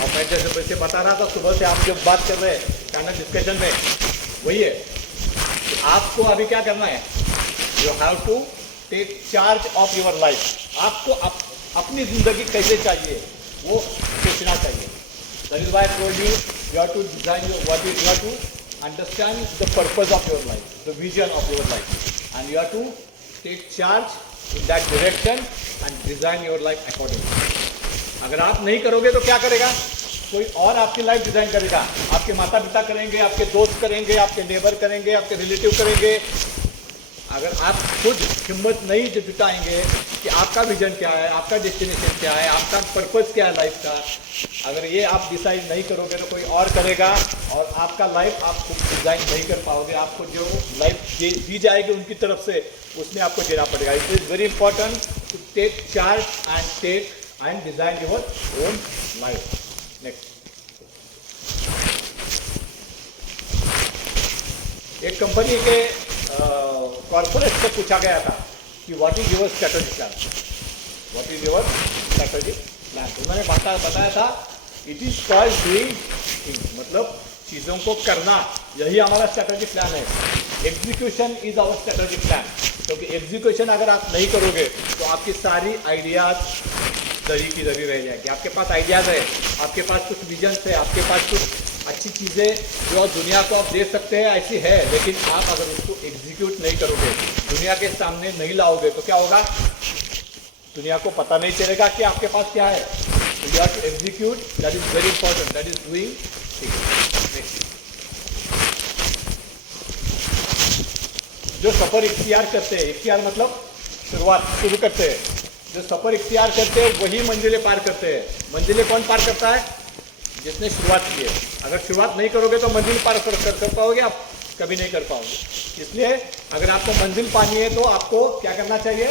और मैं जैसे बता रहा था सुबह से आप जो बात कर रहे हैं पैनल डिस्कशन में, वही है कि आपको अभी क्या करना है? You have to take charge of your life. आपको अपनी जिंदगी कैसे चाहिए वो सोचना चाहिए। That is why I told you have to design your what is, you have to understand the purpose of your life, the vision of your life, and you have to take charge in that direction and design your life accordingly. अगर आप नहीं करोगे तो क्या करेगा? कोई और आपकी लाइफ डिजाइन करेगा। आपके माता पिता करेंगे, आपके दोस्त करेंगे, आपके नेबर करेंगे, आपके रिलेटिव करेंगे। अगर आप खुद हिम्मत नहीं जुटाएंगे कि आपका विजन क्या है, आपका डेस्टिनेशन क्या है, आपका पर्पस क्या है लाइफ का, अगर ये आप डिसाइड नहीं करोगे तो कोई और करेगा और आपका लाइफ आप खुद डिज़ाइन नहीं कर पाओगे। आपको जो लाइफ दी जाएगी उनकी तरफ से उसमें आपको देना पड़ेगा। It is very important to take charge and design your own life. Next, एक कंपनी के कॉर्पोरेट से पूछा गया था कि what is your strategic plan, what is your strategic plan. उन्होंने बताया था it is called doing things, मतलब चीज़ों को करना, यही हमारा स्ट्रेटेजिक प्लान है। Execution is our strategic plan, क्योंकि एग्जीक्यूशन अगर आप नहीं करोगे तो आपकी सारी आइडियाज दरी की दरी रह जाएगी। आपके पास आइडियाज़ है, आपके पास कुछ विजन है, आपके पास कुछ अच्छी चीज़ें जो दुनिया को आप दे सकते हैं ऐसी है, लेकिन आप अगर उसको एग्जीक्यूट नहीं करोगे, दुनिया के सामने नहीं लाओगे तो क्या होगा, दुनिया को पता नहीं चलेगा कि आपके पास क्या है। You have to execute, that is very important, that is doing things. जो सफर इख्तियार करते हैं, इख्तियार मतलब शुरू करते हैं, जो सफर इख्तियार करते हैं वही मंजिलें पार करते हैं। मंजिलें कौन पार करता है, जिसने शुरुआत की है। अगर शुरुआत नहीं करोगे तो मंजिल पार कर पाओगे आप, कभी नहीं कर पाओगे। इसलिए अगर आपको मंजिल पानी है तो आपको क्या करना चाहिए,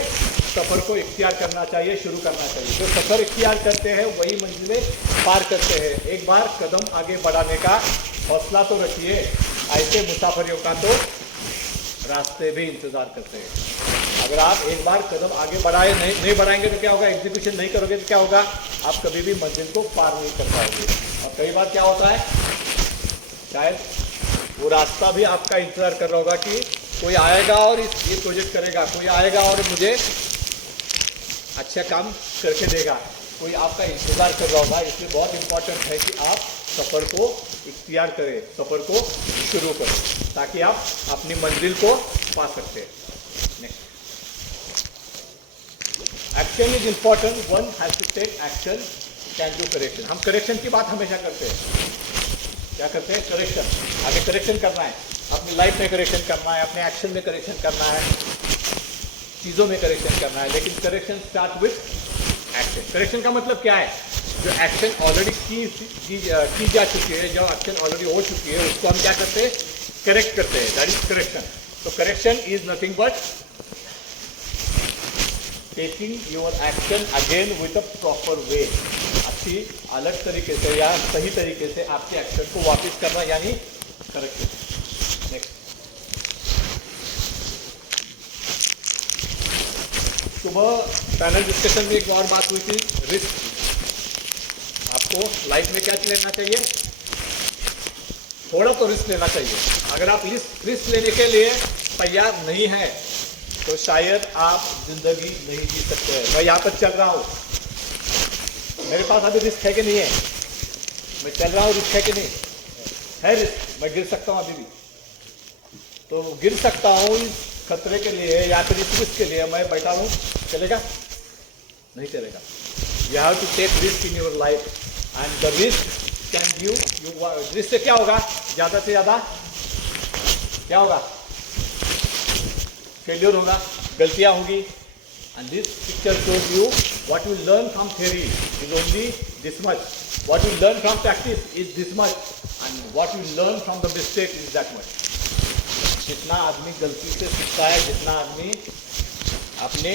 सफ़र को इख्तियार करना चाहिए, शुरू करना चाहिए। जो सफ़र इख्तियार करते हैं वही मंजिलें पार करते हैं। एक बार कदम आगे बढ़ाने का हौसला तो रखिए, ऐसे मुसाफिरों का तो रास्ते भी इंतज़ार करते हैं। अगर आप एक बार कदम आगे बढ़ाए नहीं बढ़ाएंगे तो क्या होगा, एग्जीक्यूशन नहीं करोगे तो क्या होगा, आप कभी भी मंजिल को पार नहीं कर पाओगे। और कई बार क्या होता है, शायद वो रास्ता भी आपका इंतज़ार कर रहा होगा कि कोई आएगा और ये प्रोजेक्ट करेगा, कोई आएगा और मुझे अच्छा काम करके देगा, कोई आपका इंतज़ार कर रहा होगा। इसलिए बहुत इंपॉर्टेंट है कि आप सफ़र को इख्तियार करें, सफ़र को शुरू करें, ताकि आप अपनी मंजिल को पा सकते हैं। Next, action is important, one has to take action, can do correction. हम करेक्शन की बात हमेशा करते हैं, क्या करते हैं, करेक्शन। आगे करेक्शन करना है, अपनी लाइफ में करेक्शन करना है, अपने एक्शन में करेक्शन करना है, चीज़ों में करेक्शन करना है, लेकिन correction start with action. Correction का मतलब क्या है, जो एक्शन ऑलरेडी की जा चुकी है, जो एक्शन ऑलरेडी हो चुकी है, उसको हम क्या करते हैं, करेक्ट करते हैं, दैट इज करेक्शन। तो correction is nothing but taking your action again with a proper way, अच्छी अलग तरीके से या सही तरीके से आपके एक्शन को वापस करना, यानी करेक्शन। नेक्स्ट, सुबह पैनल डिस्कशन में एक और बात हुई थी, रिस्क। आपको लाइफ में क्या लेना चाहिए, थोड़ा तो रिस्क लेना चाहिए। अगर आप रिस्क लेने के लिए तैयार नहीं हैं तो शायद आप जिंदगी नहीं जी सकते हैं। मैं यहाँ पर चल रहा हूँ, मेरे पास अभी रिस्क है कि नहीं है, मैं चल रहा हूँ, रिस्क है कि नहीं है, रिस्क, मैं गिर सकता हूँ अभी भी, तो गिर सकता हूँ इस खतरे के लिए या फिर इस रिस्क के लिए मैं बैठा हूँ, चलेगा नहीं चलेगा। You have to take risk in your life and the risk can give you, risk से क्या होगा, ज़्यादा से ज़्यादा क्या होगा, फेलियर होगा, गलतियाँ होगी। And this picture shows you what you learn from theory is only this much, what you learn from practice is this much, and what you learn from the mistake is that much. जितना आदमी गलती से सीखता है, जितना आदमी अपने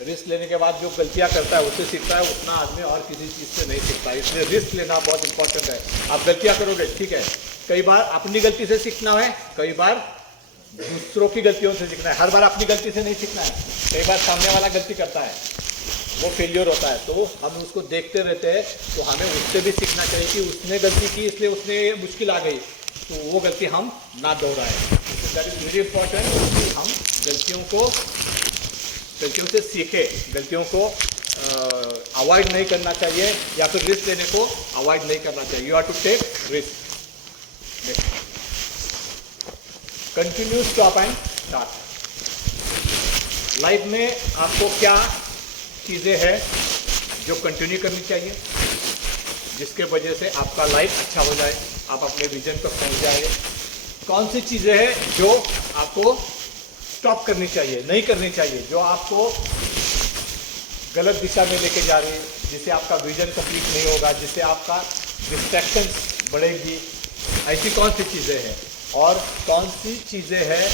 risk लेने के बाद जो गलतियां करता है उससे सीखता है, उतना आदमी और किसी चीज़ से नहीं सीखता है। इसलिए रिस्क लेना बहुत इंपॉर्टेंट है। आप गलतियां करोगे, ठीक है, कई बार अपनी गलती से सीखना है, कई बार दूसरों की गलतियों से सीखना है, हर बार अपनी गलती से नहीं सीखना है। कई बार सामने वाला गलती करता है, वो फेलियर होता है, तो हम उसको देखते रहते हैं, तो हमें उससे भी सीखना चाहिए कि उसने गलती की इसलिए उसने मुश्किल आ गई, तो वो गलती हम ना दोहराएं। दैट इज़ वेरी इंपॉर्टेंट कि हम गलतियों से सीखें, गलतियों को अवॉइड नहीं करना चाहिए या फिर रिस्क लेने को अवॉइड नहीं करना चाहिए। You have to take risk. Continue, stop and start. Life में आपको क्या चीज़ें हैं जो कंटिन्यू करनी चाहिए, जिसके वजह से आपका लाइफ अच्छा हो जाए, आप अपने विजन तक पहुंच जाए। कौन सी चीज़ें हैं जो आपको स्टॉप करनी चाहिए, नहीं करनी चाहिए, जो आपको गलत दिशा में लेके जा रही है, जिससे आपका विजन कंप्लीट नहीं होगा, जिससे आपका डिस्ट्रैक्शन बढ़ेगी। ऐसी कौन सी चीज़ें हैं और कौन सी चीज़ें हैं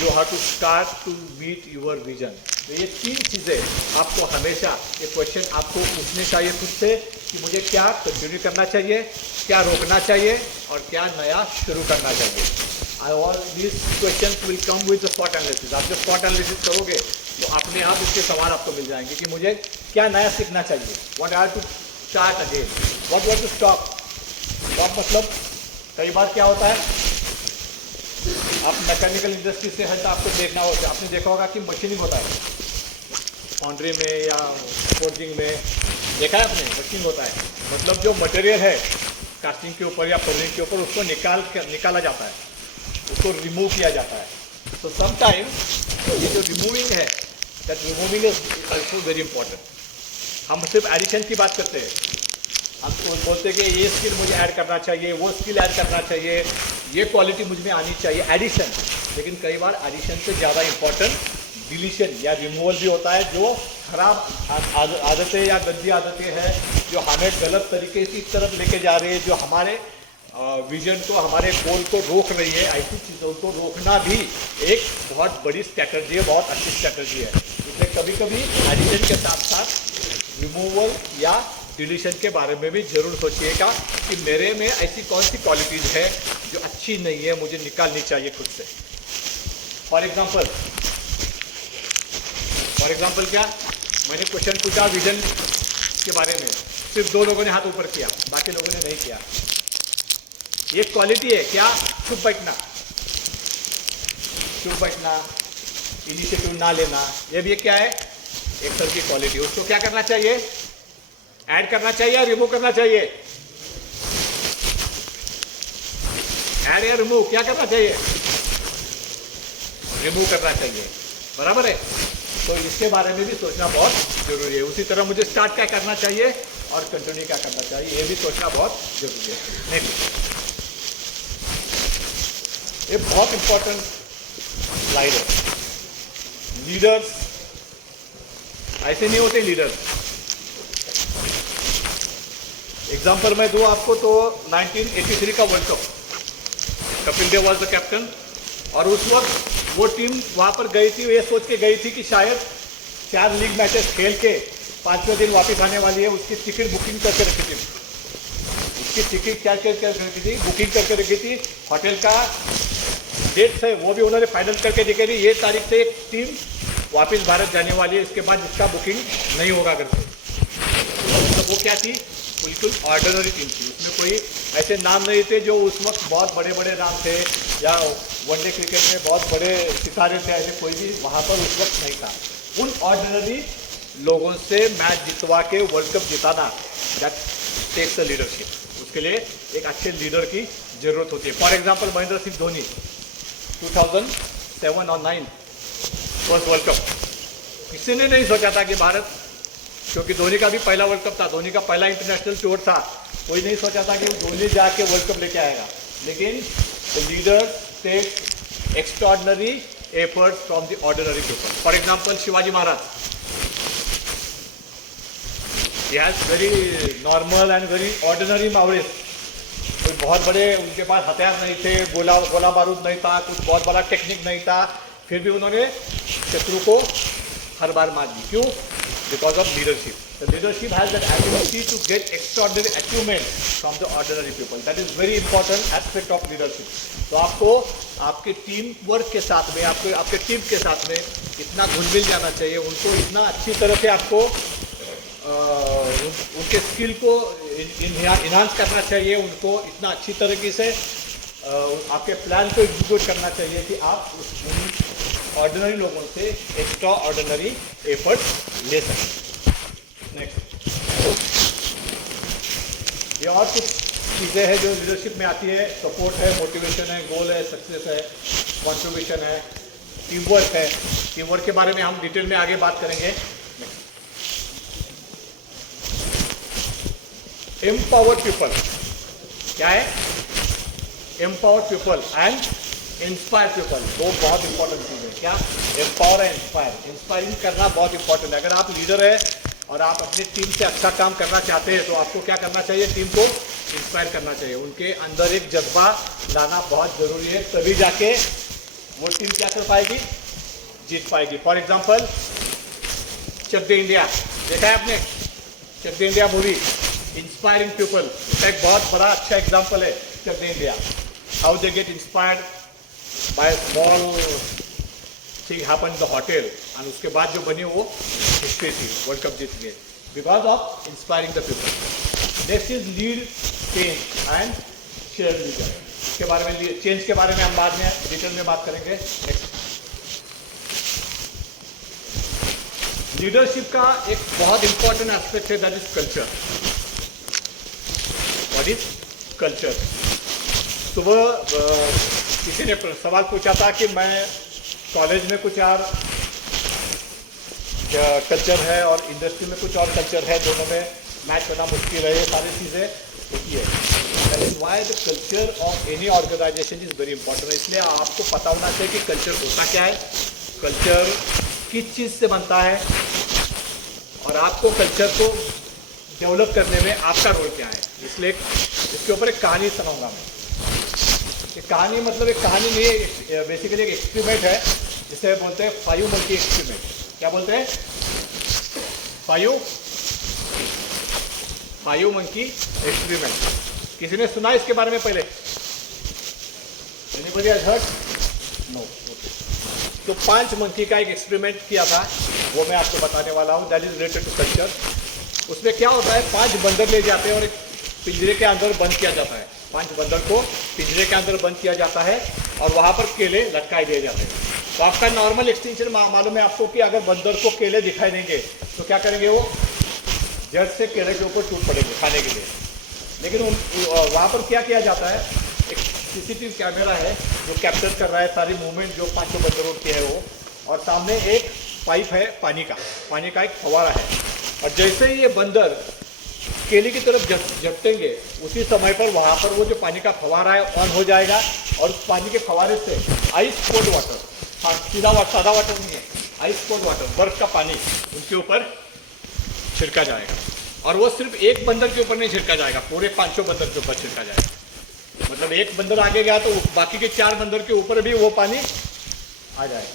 you have to start to meet your vision. तो ये तीन चीज़ें आपको हमेशा, ये क्वेश्चन आपको पूछने चाहिए खुद से कि मुझे क्या कंटिन्यू करना चाहिए, क्या रोकना चाहिए और क्या नया शुरू करना चाहिए। All this questions will come with the spot analysis. आप जब स्पॉट एनालिसिस करोगे तो अपने आप इसके सवाल आपको मिल जाएंगे कि मुझे क्या नया सीखना चाहिए, what are to start again, what to stop. Stop मतलब कई बार क्या होता है, आप मैकेनिकल इंडस्ट्री से हट आपको देखना होगा, आपने देखा होगा कि मशीनिंग होता है फाउंड्री में या फोर्जिंग में, देखा है आपने, मशीनिंग होता है। मतलब जो मटेरियल है कास्टिंग के ऊपर या फर्निंग के ऊपर उसको निकाला जाता है, उसको रिमूव किया जाता है। तो समटाइम ये जो रिमूविंग है, that removing is also very important. हम सिर्फ एडिशन की बात करते हैं, हम तो बोलते हैं कि ये स्किल मुझे ऐड करना चाहिए, वो स्किल ऐड करना चाहिए, ये क्वालिटी मुझ में आनी चाहिए, एडिशन। लेकिन कई बार एडिशन से ज़्यादा इंपॉर्टेंट डिलीशन या रिमूवल भी होता है। जो खराब आदतें या गंदी आदतें हैं जो हमें गलत तरीके से इस तरफ लेके जा रही है, जो हमारे विजन को, हमारे गोल को रोक रही है, ऐसी चीज़ों को रोकना भी एक बहुत बड़ी स्ट्रैटेजी है, बहुत अच्छी स्ट्रैटेजी है। इसलिए कभी कभी एडिशन के साथ साथ रिमूवल या डिलीशन के बारे में भी जरूर सोचिएगा कि मेरे में ऐसी कौन सी क्वालिटीज़ है जो अच्छी नहीं है, मुझे निकालनी चाहिए खुद से। फॉर एग्जाम्पल क्या, मैंने क्वेश्चन पूछा विजन के बारे में, सिर्फ 2 लोगों ने हाथ ऊपर किया, बाकी लोगों ने नहीं किया। ये क्वालिटी है क्या, चुप बैठना, इनिशिएटिव ना लेना, ये भी क्या है, एक तरह की क्वालिटी। उसको क्या करना चाहिए, ऐड करना चाहिए या रिमूव करना चाहिए, ऐड या रिमूव, क्या करना चाहिए, रिमूव करना चाहिए, बराबर है। तो इसके बारे में भी सोचना बहुत जरूरी है। उसी तरह मुझे स्टार्ट क्या करना चाहिए और कंटिन्यू क्या करना चाहिए, ये भी सोचना बहुत जरूरी है। नेक्स्ट, ये बहुत इंपॉर्टेंट स्लाइड है। लीडर्स ऐसे नहीं होते, लीडर्स। एग्जाम्पल मैं दूं आपको तो 1983 का world cup, Kapil Dev was the captain, और उस वक्त वो टीम वहाँ पर गई थी, ये सोच के गई थी कि शायद 4 लीग मैचेस खेल के 5वें दिन वापस आने वाली है। उसकी टिकट बुकिंग करके रखी थी, उसकी टिकट क्या करके रखी थी, बुकिंग करके रखी थी। होटल का डेट है वो भी उन्होंने फाइनल करके दिखे थी, ये तारीख से एक टीम वापस भारत जाने वाली है, इसके बाद इसका बुकिंग नहीं होगा करके। तो वो क्या थी, बिल्कुल ऑर्डिनरी टीम थी, उसमें कोई ऐसे नाम नहीं थे जो उस वक्त बहुत बड़े बड़े नाम थे या वनडे क्रिकेट में बहुत बड़े सितारे थे, ऐसे कोई भी वहाँ पर उस वक्त नहीं था। उन ऑर्डिनरी लोगों से मैच जितवा के वर्ल्ड कप जिताना, दैट टेक्स द लीडरशिप। उसके लिए एक अच्छे लीडर की जरूरत होती है। फॉर एग्जाम्पल महेंद्र सिंह धोनी 2007 और 9 फर्स्ट वर्ल्ड कप, किसी ने नहीं सोचा था कि भारत, क्योंकि धोनी का भी पहला वर्ल्ड कप था, धोनी का पहला इंटरनेशनल टूर था, कोई नहीं सोचा था कि धोनी जाके वर्ल्ड कप लेके आएगा। लेकिन the leader take extraordinary effort from the ordinary people. For example Shivaji Maharaj, he has very normal and very ordinary मावड़े, कोई बहुत बड़े उनके पास हथियार नहीं थे, गोला बारूद नहीं था, कुछ बहुत बड़ा टेक्निक नहीं था, फिर भी उन्होंने शत्रु को हर बार मार दी। क्यों? Because of leadership. The leadership has that ability to get extraordinary achievement from the ordinary people. That is very important aspect of leadership. तो आपको आपके टीम वर्क के साथ में, आपको आपके टीम के साथ में इतना घुल मिल जाना चाहिए, उनको इतना अच्छी तरह से आपको उनके स्किल को इन्हांस करना चाहिए, उनको इतना अच्छी तरीके से आपके प्लान को एग्जीक्यूट करना चाहिए कि आप ऑर्डिनरी लोगों से एक्स्ट्रा ऑर्डिनरी एफर्ट ले सकें। नेक्स्ट, ये और कुछ चीज़ें हैं जो लीडरशिप में आती है। सपोर्ट है, मोटिवेशन है, गोल है, सक्सेस है, कंट्रीब्यूशन है, टीम वर्क है। टीम वर्क के बारे में हम डिटेल में आगे बात करेंगे। एम्पावर पीपल क्या है? Empower people and inspire people, दो बहुत इंपॉर्टेंट चीज़ है। क्या? एम्पावर है, इंस्पायर। इंस्पायरिंग करना बहुत इंपॉर्टेंट है। अगर आप लीडर है और आप अपनी टीम से अच्छा काम करना चाहते हैं तो आपको क्या करना चाहिए? टीम को इंस्पायर करना चाहिए, उनके अंदर एक जज्बा लाना बहुत ज़रूरी है, तभी जाके वो टीम क्या कर पाएगी? जीत पाएगी। For example Chak De India, देखा है आपने? Chak De India movie, inspiring people, इसका एक बहुत बड़ा अच्छा एग्जाम्पल है Chak De India. How they get inspired by small thing happen in the hotel, और उसके बाद जो बनी वो हिस्ट्री थी, वर्ल्ड कप जीत गए because of inspiring the people. Next is lead change and share leader. इसके बारे में, चेंज के बारे में हम बाद में डिटेल में बात करेंगे। नेक्स्ट, लीडरशिप का एक बहुत इंपॉर्टेंट एस्पेक्ट है, that is culture. What is culture? सुबह किसी ने सवाल पूछा था कि मैं कॉलेज में कुछ और कल्चर है और इंडस्ट्री में कुछ और कल्चर है, दोनों में मैच करना मुश्किल है, ये सारी चीज़ें होती है। That is why the culture of any organisation is very important. इसलिए आपको पता होना चाहिए कि कल्चर होता क्या है, कल्चर किस चीज़ से बनता है, और आपको कल्चर को डेवलप करने में आपका रोल क्या है। इसलिए इसके ऊपर एक कहानी सुनाऊंगा मैं। ये कहानी मतलब एक कहानी नहीं है, बेसिकली एक एक्सपेरिमेंट है जिसे बोलते हैं 5 मंकी एक्सपेरिमेंट। क्या बोलते हैं? 5 मंकी एक्सपेरिमेंट। किसी ने सुना इसके बारे में पहले? Anybody has heard? No. तो 5 मंकी का एक एक्सपेरिमेंट किया था, वो मैं आपको बताने वाला हूँ, that is related to culture. उसमें क्या होता है, 5 बंदर ले जाते हैं और एक पिंजरे के अंदर बंद किया जाता है। 5 बंदर को पिंजरे के अंदर बंद किया जाता है और वहाँ पर केले लटकाए दिए जाते हैं। तो आपका नॉर्मल एक्सटेंशन मालूम है आपको कि अगर बंदर को केले दिखाई देंगे तो क्या करेंगे, वो जड़ से केले के ऊपर टूट पड़ेंगे खाने के लिए। लेकिन वहाँ पर क्या किया जाता है, एक सीसीटीवी कैमरा है जो कैप्चर कर रहा है सारी मूवमेंट जो 5 बंदरों की है वो, और सामने एक पाइप है पानी का एक फव्वारा है। और जैसे ही ये बंदर केले की तरफ झपटेंगे उसी समय पर वहाँ पर वो जो पानी का फव्वारा है ऑन हो जाएगा, और उस पानी के फव्वारे से आइस कोल्ड वाटर, हाँ सीधा वाटर, सादा वाटर नहीं है, आइस कोल्ड वाटर, बर्फ का पानी उनके ऊपर छिड़का जाएगा। और वो सिर्फ एक बंदर के ऊपर नहीं छिड़का जाएगा, पूरे 5 बंदर के ऊपर छिड़का जाएगा। मतलब एक बंदर आगे गया तो बाकी के 4 बंदर के ऊपर भी वो पानी आ जाएगा।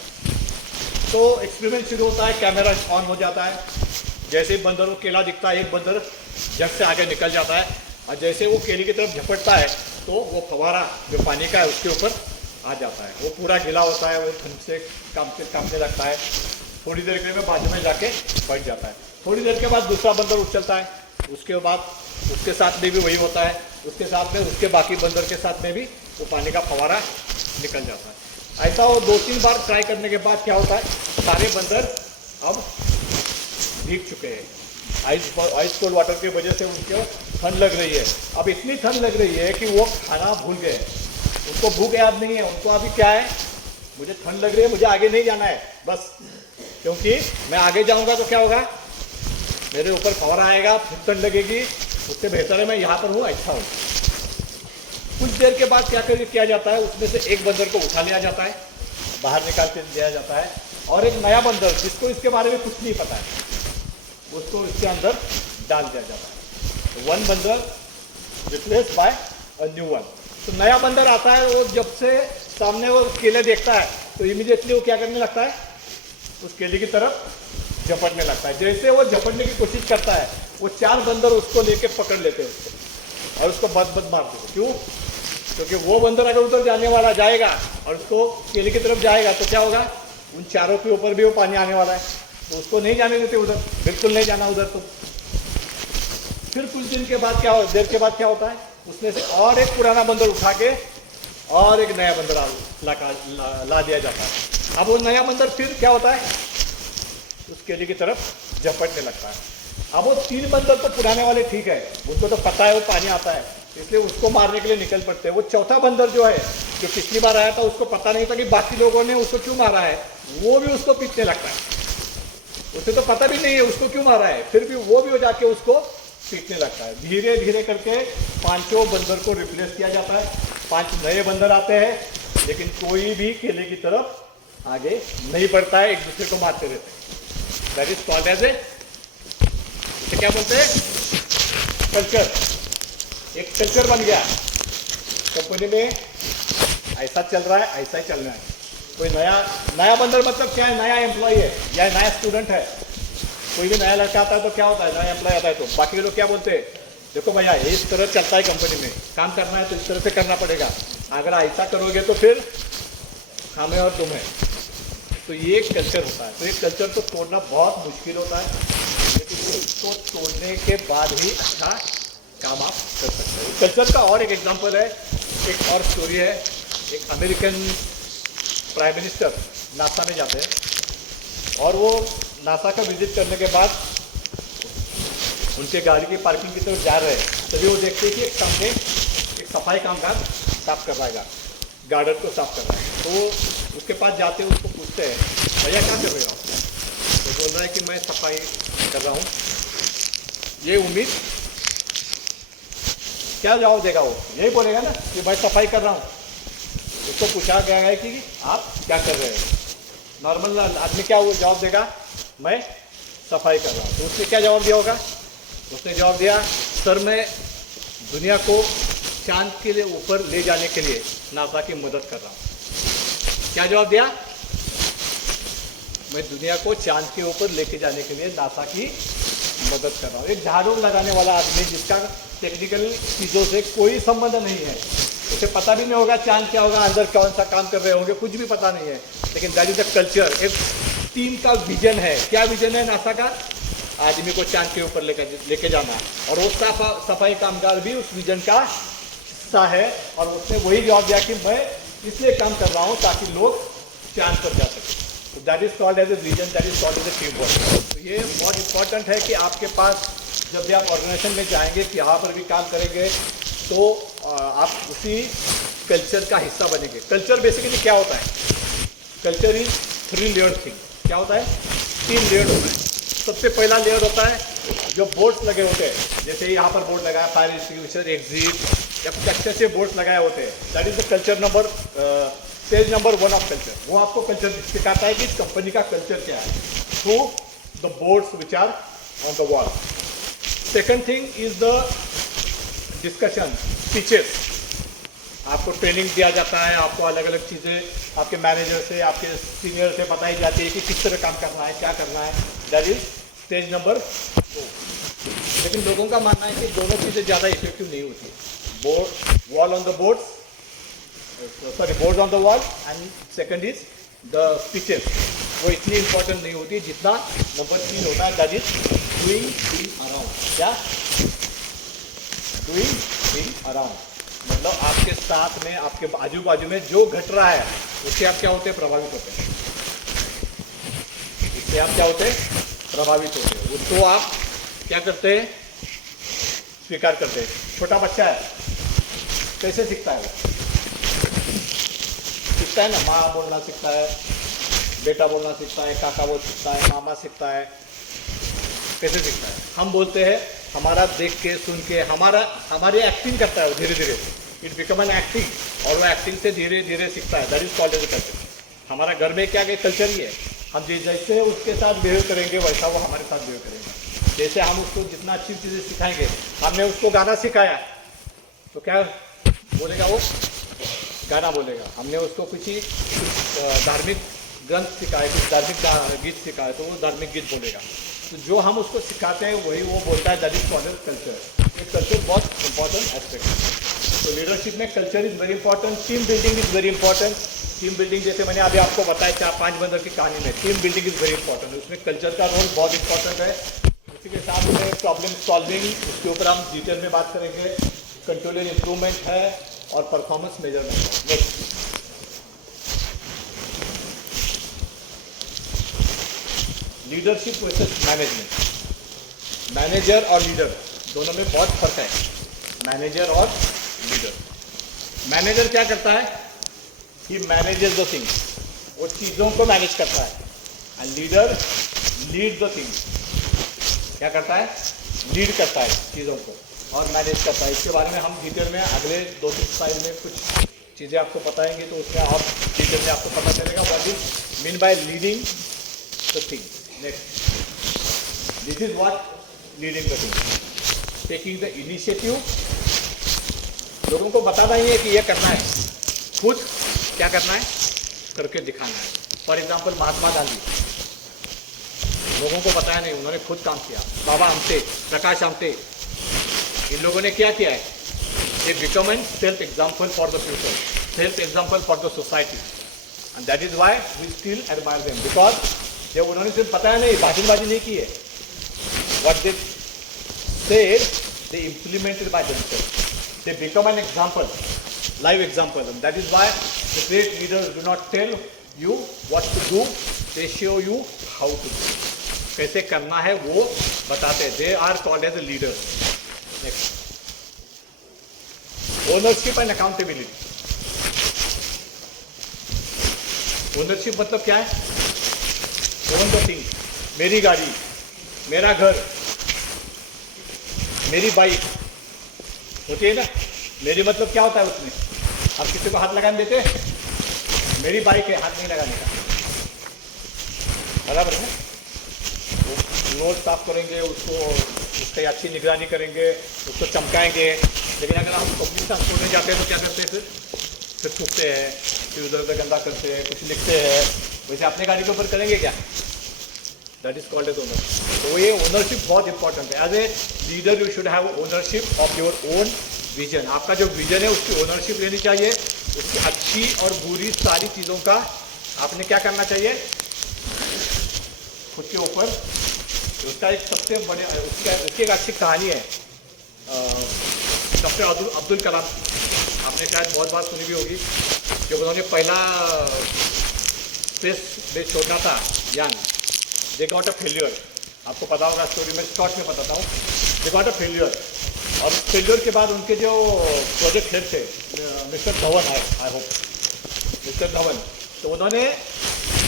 तो एक्सपेरिमेंट शुरू होता है, कैमरा ऑन हो जाता है, जैसे ही बंदर को केला दिखता है एक बंदर जग से आगे निकल जाता है, और जैसे वो केले की तरफ झपटता है तो वो फव्वारा जो पानी का है उसके ऊपर आ जाता है। वो पूरा गीला होता है, वो ठंड से कांपने लगता है, थोड़ी देर के लिए बाजू में जाके बैठ जाता है। थोड़ी देर के बाद दूसरा बंदर उठ चलता है, उसके बाद उसके साथ में भी वही होता है, उसके साथ में उसके बाकी बंदर के साथ में भी वो पानी का फव्वारा निकल जाता है। ऐसा वो 2-3 बार ट्राई करने के बाद क्या होता है, सारे बंदर अब भीग चुके हैं। आइस कोल्ड वाटर की वजह से उनको ठंड लग रही है। अब इतनी ठंड लग रही है कि वो खाना भूल गए, उनको भूख याद नहीं है, उनको अभी क्या है, मुझे ठंड लग रही है, मुझे आगे नहीं जाना है बस, क्योंकि मैं आगे जाऊंगा तो क्या होगा, मेरे ऊपर फव्वारा आएगा, फिर ठंड लगेगी, उससे बेहतर है मैं यहाँ पर हूँ, अच्छा हूँ। कुछ देर के बाद क्या किया जाता है, उसमें से एक बंदर को उठा लिया जाता है, बाहर निकाल के दिया जाता है, और एक नया बंदर जिसको इसके बारे में कुछ नहीं पता है उसको इसके अंदर डाल दिया जाता है। तो 1 बंदर replace by a new one. तो नया बंदर आता है, वो जब से सामने वो केले देखता है तो इमीडिएटली वो क्या करने लगता है, उस केले की तरफ झपटने लगता है। जैसे वो झपटने की कोशिश करता है, वो 4 बंदर उसको लेके पकड़ लेते हैं उसको और उसको बद मार देते। क्यों? क्योंकि वो बंदर अगर उधर जाने वाला जाएगा और उसको केले की तरफ जाएगा तो क्या होगा, उन चारों के ऊपर भी वो पानी आने वाला है, तो उसको नहीं जाने देते उधर, बिल्कुल नहीं जाना उधर। तो फिर कुछ दिन के बाद देर के बाद क्या होता है, उसमें से और एक पुराना बंदर उठा के और एक नया बंदर ला दिया जाता है। अब वो नया बंदर फिर क्या होता है, उस केले की तरफ झपटने लगता है। अब वो 3 बंदर तो पुराने वाले ठीक है, उनको तो पता है वो पानी आता है, इसलिए उसको मारने के लिए निकल पड़ते हैं। वो चौथा बंदर जो है, जो पिछली बार आया था, उसको पता नहीं था कि बाकी लोगों ने उसको क्यों मारा है, वो भी उसको पीटने लगता है। उसे तो पता भी नहीं है उसको क्यों मारा है, फिर भी वो भी जाके उसको पीटने लगता है। धीरे धीरे करके 5 बंदर को रिप्लेस किया जाता है, 5 नए बंदर आते हैं, लेकिन कोई भी केले की तरफ आगे नहीं बढ़ता है, एक दूसरे को मारते रहते हैं। That is called as a, क्या बोलते हैं, कल्चर। एक कल्चर बन गया कंपनी में, ऐसा चल रहा है, ऐसा ही चलना है। कोई नया बंदर मतलब क्या है, नया एम्प्लॉय है या नया स्टूडेंट है। कोई भी नया लड़का आता है तो क्या होता है, नया एम्प्लॉय आता है तो बाकी के लोग क्या बोलते हैं, देखो भैया इस तरह चलता है कंपनी में, काम करना है तो इस तरह से करना पड़ेगा, अगर ऐसा करोगे तो फिर हम हैं और तुम हैं। तो ये एक कल्चर होता है। तो ये कल्चर को तोड़ना बहुत मुश्किल होता है, लेकिन उसको तोड़ने के बाद ही अच्छा काम आप कर सकते हैं। कल्चर का और एक एग्जांपल है, एक और स्टोरी है। एक अमेरिकन प्राइम मिनिस्टर नासा में जाते हैं और वो नासा का विजिट करने के बाद उनके गाड़ी की पार्किंग की तरफ जा रहे हैं, तभी वो देखते हैं कि एक सामने एक सफाई कामगार साफ कर रहा है, गार्डन को साफ कर रहा है। तो वो उसके पास जाते हैं, उसको पूछते हैं, भैया क्या कर रहे हो आप? तो बोल रहा है कि मैं सफाई कर रहा हूँ। ये उम्मीद, क्या जवाब देगा वो? यही बोलेगा ना कि मैं सफाई कर रहा हूँ। उसको पूछा गया है कि आप क्या कर रहे हैं? नॉर्मल आदमी क्या वो जवाब देगा? मैं सफाई कर रहा हूँ। तो उसने क्या जवाब दिया होगा? उसने जवाब दिया, सर मैं दुनिया को चांद के लिए ऊपर ले जाने के लिए नासा की मदद कर रहा हूँ। क्या जवाब दिया? मैं दुनिया को चांद के ऊपर लेके जाने के लिए नासा की मदद कर रहा हूँ। एक झाड़ू लगाने वाला आदमी जिसका टेक्निकल चीज़ों से कोई संबंध नहीं है, उसे पता भी नहीं होगा चांद क्या होगा, अंदर कौन सा काम कर रहे होंगे, कुछ भी पता नहीं है, लेकिन दैट इज द कल्चर। एक टीम का विजन है। क्या विजन है नासा का? आदमी को चांद के ऊपर लेके जाना, और वो सफाई कामगार भी उस विजन का हिस्सा है। और उसने वही जवाब दिया कि मैं इसलिए काम कर रहा हूँ ताकि लोग चांद पर जा सकें। तो that is called as a vision, that is called as a team work. तो ये बहुत इंपॉर्टेंट है कि आपके पास जब भी आप ऑर्गेनाइजेशन में जाएंगे, कि यहाँ पर भी काम करेंगे, तो आप उसी कल्चर का हिस्सा बनेंगे। कल्चर बेसिकली क्या होता है? Culture is 3 layer thing. क्या होता है? 3 लेयर होता है। सबसे पहला लेयर होता है जो बोर्ड्स लगे होते हैं, जैसे यहाँ पर बोर्ड लगाया, फायर एक्सटिंग्विशर, एग्जिट, या कुछ अच्छे अच्छे बोर्ड्स लगाए होते हैं। That is the culture number, page number 1 of culture. वो आपको कल्चर सिखाता है कि कंपनी का कल्चर क्या है, through the boards which are on the wall. Second thing is the discussion, speeches. आपको ट्रेनिंग दिया जाता है, आपको अलग अलग चीज़ें आपके मैनेजर से, आपके सीनियर से बताई जाती है कि किस तरह काम करना है, क्या करना है। That is stage number 2। लेकिन लोगों का मानना है कि दोनों चीज़ें ज़्यादा इफेक्टिव नहीं होती। Board, wall on the boards, sorry board on the wall, and second is the speeches. वो इतनी इंपॉर्टेंट नहीं होती जितना नंबर 3 होता है, that is doing thing around. क्या? डूइंग थिंग अराउंड, मतलब आपके साथ में, आपके आजू बाजू में जो घट रहा है उससे आप क्या होते हैं? प्रभावित होते हैं। इससे आप क्या होते हैं? प्रभावित होते हैं। उसको आप क्या करते हैं? स्वीकार करते हैं। छोटा बच्चा है, कैसे सीखता है? वो सीखता है ना, माँ बोलना सीखता है, बेटा बोलना सीखता है, काका बोल सीखता है, मामा सीखता है। कैसे सीखता है? हम बोलते हैं, हमारा देख के, सुन के, हमारी एक्टिंग करता है वो धीरे धीरे। इट बिकम एन एक्टिंग, और वो एक्टिंग से धीरे धीरे सीखता है। That is called as culture. हमारा घर में क्या कल्चर ही है, हम जैसे उसके साथ बिहेव करेंगे वैसा वो हमारे साथ बिहेव करेंगे। जैसे हम उसको जितना अच्छी चीज़ें सिखाएंगे, हमने उसको गाना सिखाया तो क्या बोलेगा? वो गाना बोलेगा। हमने उसको कुछ धार्मिक ग्रंथ सिखाए, कुछ धार्मिक गीत सिखाए तो वो धार्मिक गीत बोलेगा। तो जो हम उसको सिखाते हैं वही वो बोलता है। That is called culture. ये कल्चर बहुत इंपॉर्टेंट एस्पेक्ट है। तो लीडरशिप में culture is very important. Team building is very important. Team building जैसे मैंने अभी आपको बताया 4-5 बंदर की कहानी में, team building is very important. उसमें कल्चर का रोल बहुत इंपॉर्टेंट है। उसी के साथ में प्रॉब्लम सॉल्विंग, उसके ऊपर हम डिटेल में बात करेंगे। कंट्रोल एंड इम्प्रूवमेंट है, और परफॉर्मेंस मेजरमेंट है। Next, leadership versus management. Manager और लीडर दोनों में बहुत फर्क है। मैनेजर और लीडर। मैनेजर क्या करता है? ही मैनेजेस द थिंग्स, वो चीज़ों को मैनेज करता है। And leader lead the things, क्या करता है? लीड करता है चीज़ों को और मैनेज करता है। इसके बारे में हम डिटेल में अगले 2-3 स्लाइड में कुछ चीज़ें आपको बताएंगे, तो उसमें और डिटेल में आपको पता चलेगा what is mean by leading the thing. Next, this is what leading the thing, taking the initiative. लोगों को बताना ही है कि ये करना है, खुद क्या करना है? करके दिखाना है। फॉर एग्जाम्पल महात्मा गांधी, लोगों को बताया नहीं, उन्होंने खुद काम किया। बाबा आमटे, प्रकाश आमटे, इन लोगों ने क्या किया है? ये become an self example for the future, self example for the society. And that is why we still admire them, because जब उन्होंने सिर्फ बताया नहीं, भाषणबाजी नहीं की है, what they said they implemented by themselves. They become an example, live example, and that is why the great leaders do not tell you what to do, they show you how to do. कैसे करना है वो बताते हैं. They are called as a leaders. Next, ownership and accountability. Ownership मतलब क्या है? Own the thing. मेरी गाड़ी, मेरा घर, मेरी बाइक होती है ना. मेरी मतलब क्या होता है उसमें? आप किसी को हाथ लगाने देते? मेरी बाइक है, हाथ नहीं लगाने का, बराबर है. रोड साफ करेंगे, उसको उसकी अच्छी निगरानी करेंगे, उसको चमकाएंगे. लेकिन अगर हम पब्लिक ट्रांसपोर्ट में जाते हैं तो क्या करते हैं? फिर थूकते हैं, फिर उधर उधर गंदा करते हैं, कुछ लिखते हैं. वैसे अपने गाड़ी के ऊपर करेंगे क्या? That is called as ownership. तो ये ओनरशिप बहुत इंपॉर्टेंट है. As a leader you should have ownership of your own vision. आपका जो विजन है उसकी ओनरशिप लेनी चाहिए. उसकी अच्छी और बुरी सारी चीज़ों का आपने क्या करना चाहिए? खुद के ऊपर. उसका एक सबसे बड़े उसकी एक अच्छी कहानी है डॉक्टर अब्दुल कलाम. आपने शायद बहुत बार सुनी भी होगी. जब उन्होंने पहला स्पेस बेस छोड़ना था, यान, दे गॉट अ फेल्यूर. आपको पता होगा स्टोरी में, शॉर्ट में बताता हूँ. दे गॉट अ फेल्यूर, और फेल्यूर के बाद उनके जो प्रोजेक्ट हेड थे mister Dhawan, I hope mister Dhawan, तो उन्होंने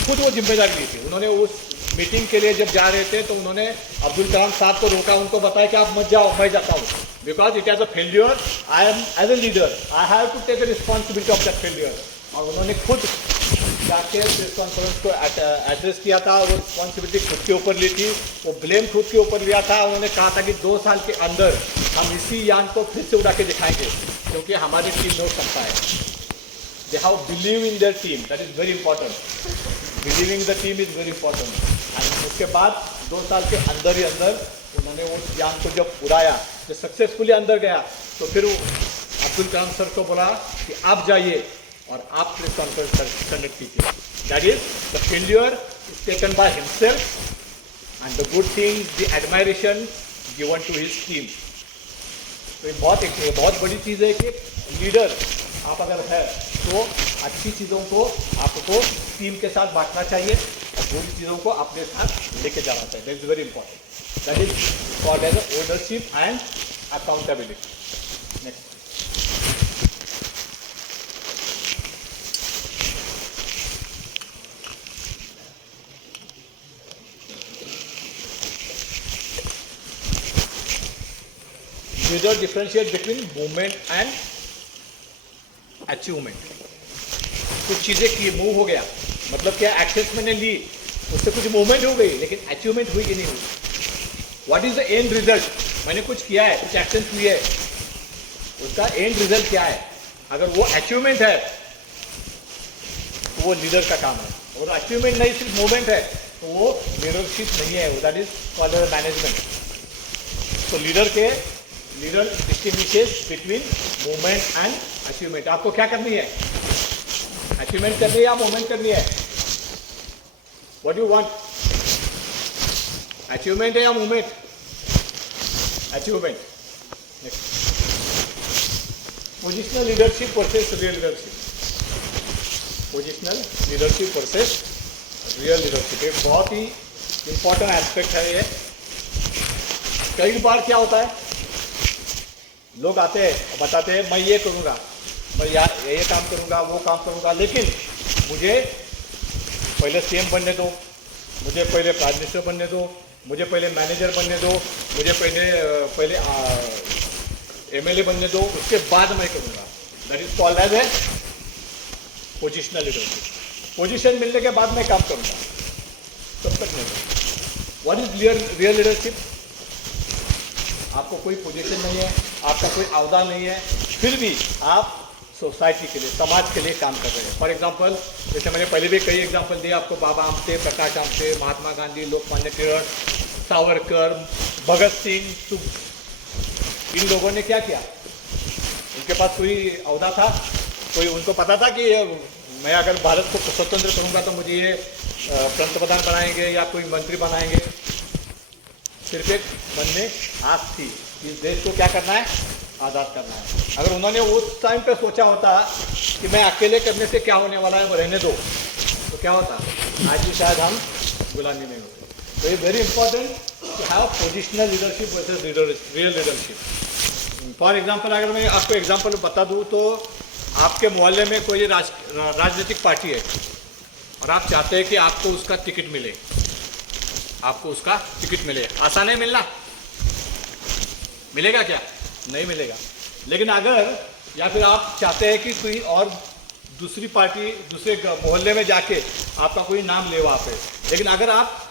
खुद वो जिम्मेदारी ली थी. उन्होंने उस मीटिंग के लिए जब जा रहे थे तो उन्होंने अब्दुल कलाम साहब को रोका, उनको बताया कि आप मत जाओ, मैं जाता हूँ, because it has a failure. I am as a leader, I have to take a responsibility of that failure. और उन्होंने खुद जाके प्रेस कॉन्फ्रेंस को एड्रेस किया था. वो रिस्पॉन्सिबिलिटी खुद के ऊपर ली थी, वो ब्लेम खुद के ऊपर लिया था. उन्होंने कहा था कि 2 साल के अंदर हम इसी यान को फिर से उड़ा के दिखाएंगे, क्योंकि हमारी टीम नोट सकता है. They have believe in their team, that is very important. Believing the team is very important. And उसके बाद 2 साल के अंदर ही अंदर उन्होंने वो यान को जब उड़ाया, जब सक्सेसफुली अंदर गया, तो फिर अब्दुल कलाम सर को बोला कि आप जाइए और आप प्रेस कॉन्फ्रेंस कंडक्ट कीजिए. That is the failure is taken by himself and the good thing, the admiration given to his team. तो ये बहुत बड़ी चीज़ है कि लीडर आप अगर है तो अच्छी चीज़ों को आपको टीम के साथ बांटना चाहिए और बुरी चीज़ों को अपने साथ लेके जाना चाहिए. That is very important. That is called as ownership and accountability. Next, leader differentiate between movement and achievement. कुछ चीज़ें की, मूव हो गया, मतलब क्या, एक्शंस मैंने ली, उससे कुछ मूवमेंट हो गई, लेकिन अचीवमेंट हुई कि नहीं हुई? What is the end result? मैंने कुछ किया है, कुछ एक्शंस लिए, उसका एंड रिजल्ट क्या है? अगर वो अचीवमेंट है तो वो लीडर का काम है, और अचीवमेंट नहीं, सिर्फ मूवमेंट है, तो वो लीडरशिप नहीं है. That is called management. तो leader distinguishes between movement and achievement. आपको क्या करनी है? अचीवमेंट करनी है या मूवमेंट करनी है? What you want? अचीवमेंट है या movement? Achievement. Positional leadership versus real leadership. Positional leadership versus real leadership एक बहुत ही इंपॉर्टेंट एस्पेक्ट है ये. कई बार क्या होता है, लोग आते हैं और बताते हैं मैं ये करूँगा, मैं ये काम करूँगा, वो काम करूँगा, लेकिन मुझे पहले सीएम बनने दो, मुझे पहले प्राइम मिनिस्टर बनने दो, मुझे पहले मैनेजर बनने दो, मुझे पहले एमएलए बनने दो, उसके बाद मैं करूँगा. That is called as a positional leadership. Position मिलने के बाद मैं काम करूँगा, तब तक नहीं करूँगा. What is real leadership? आपको कोई पोजीशन नहीं है, आपका कोई अहदा नहीं है, फिर भी आप सोसाइटी के लिए, समाज के लिए काम कर रहे हैं. फॉर एग्जांपल, जैसे मैंने पहले भी कई एग्जांपल दिए आपको, बाबा आमटे, प्रकाश आमटे, महात्मा गांधी, लोकमान्य तिलक, सावरकर, भगत सिंह, इन लोगों ने क्या किया? उनके पास कोई अहदा था, कोई उनको पता था कि मैं अगर भारत को स्वतंत्र करूँगा तो मुझे ये पंतप्रधान बनाएंगे या कोई मंत्री बनाएंगे। सिर्फ एक मन में आस थी, इस देश को क्या करना है, आज़ाद करना है। अगर उन्होंने उस टाइम पे सोचा होता कि मैं अकेले करने से क्या होने वाला है, वो रहने दो, तो क्या होता, आज भी शायद हम गुलामी नहीं होते। तो ये very important to have positional leadership versus real leadership. For example अगर मैं आपको एग्जाम्पल बता दूँ तो आपके मोहल्ले में कोई राजनीतिक पार्टी है और आप चाहते हैं कि आपको उसका टिकट मिले, आपको उसका टिकट मिले। आसान है मिलना? मिलेगा क्या? नहीं मिलेगा। लेकिन अगर या फिर आप चाहते हैं कि कोई और दूसरी पार्टी दूसरे मोहल्ले में जाके आपका कोई नाम ले वहाँ पे, लेकिन अगर आप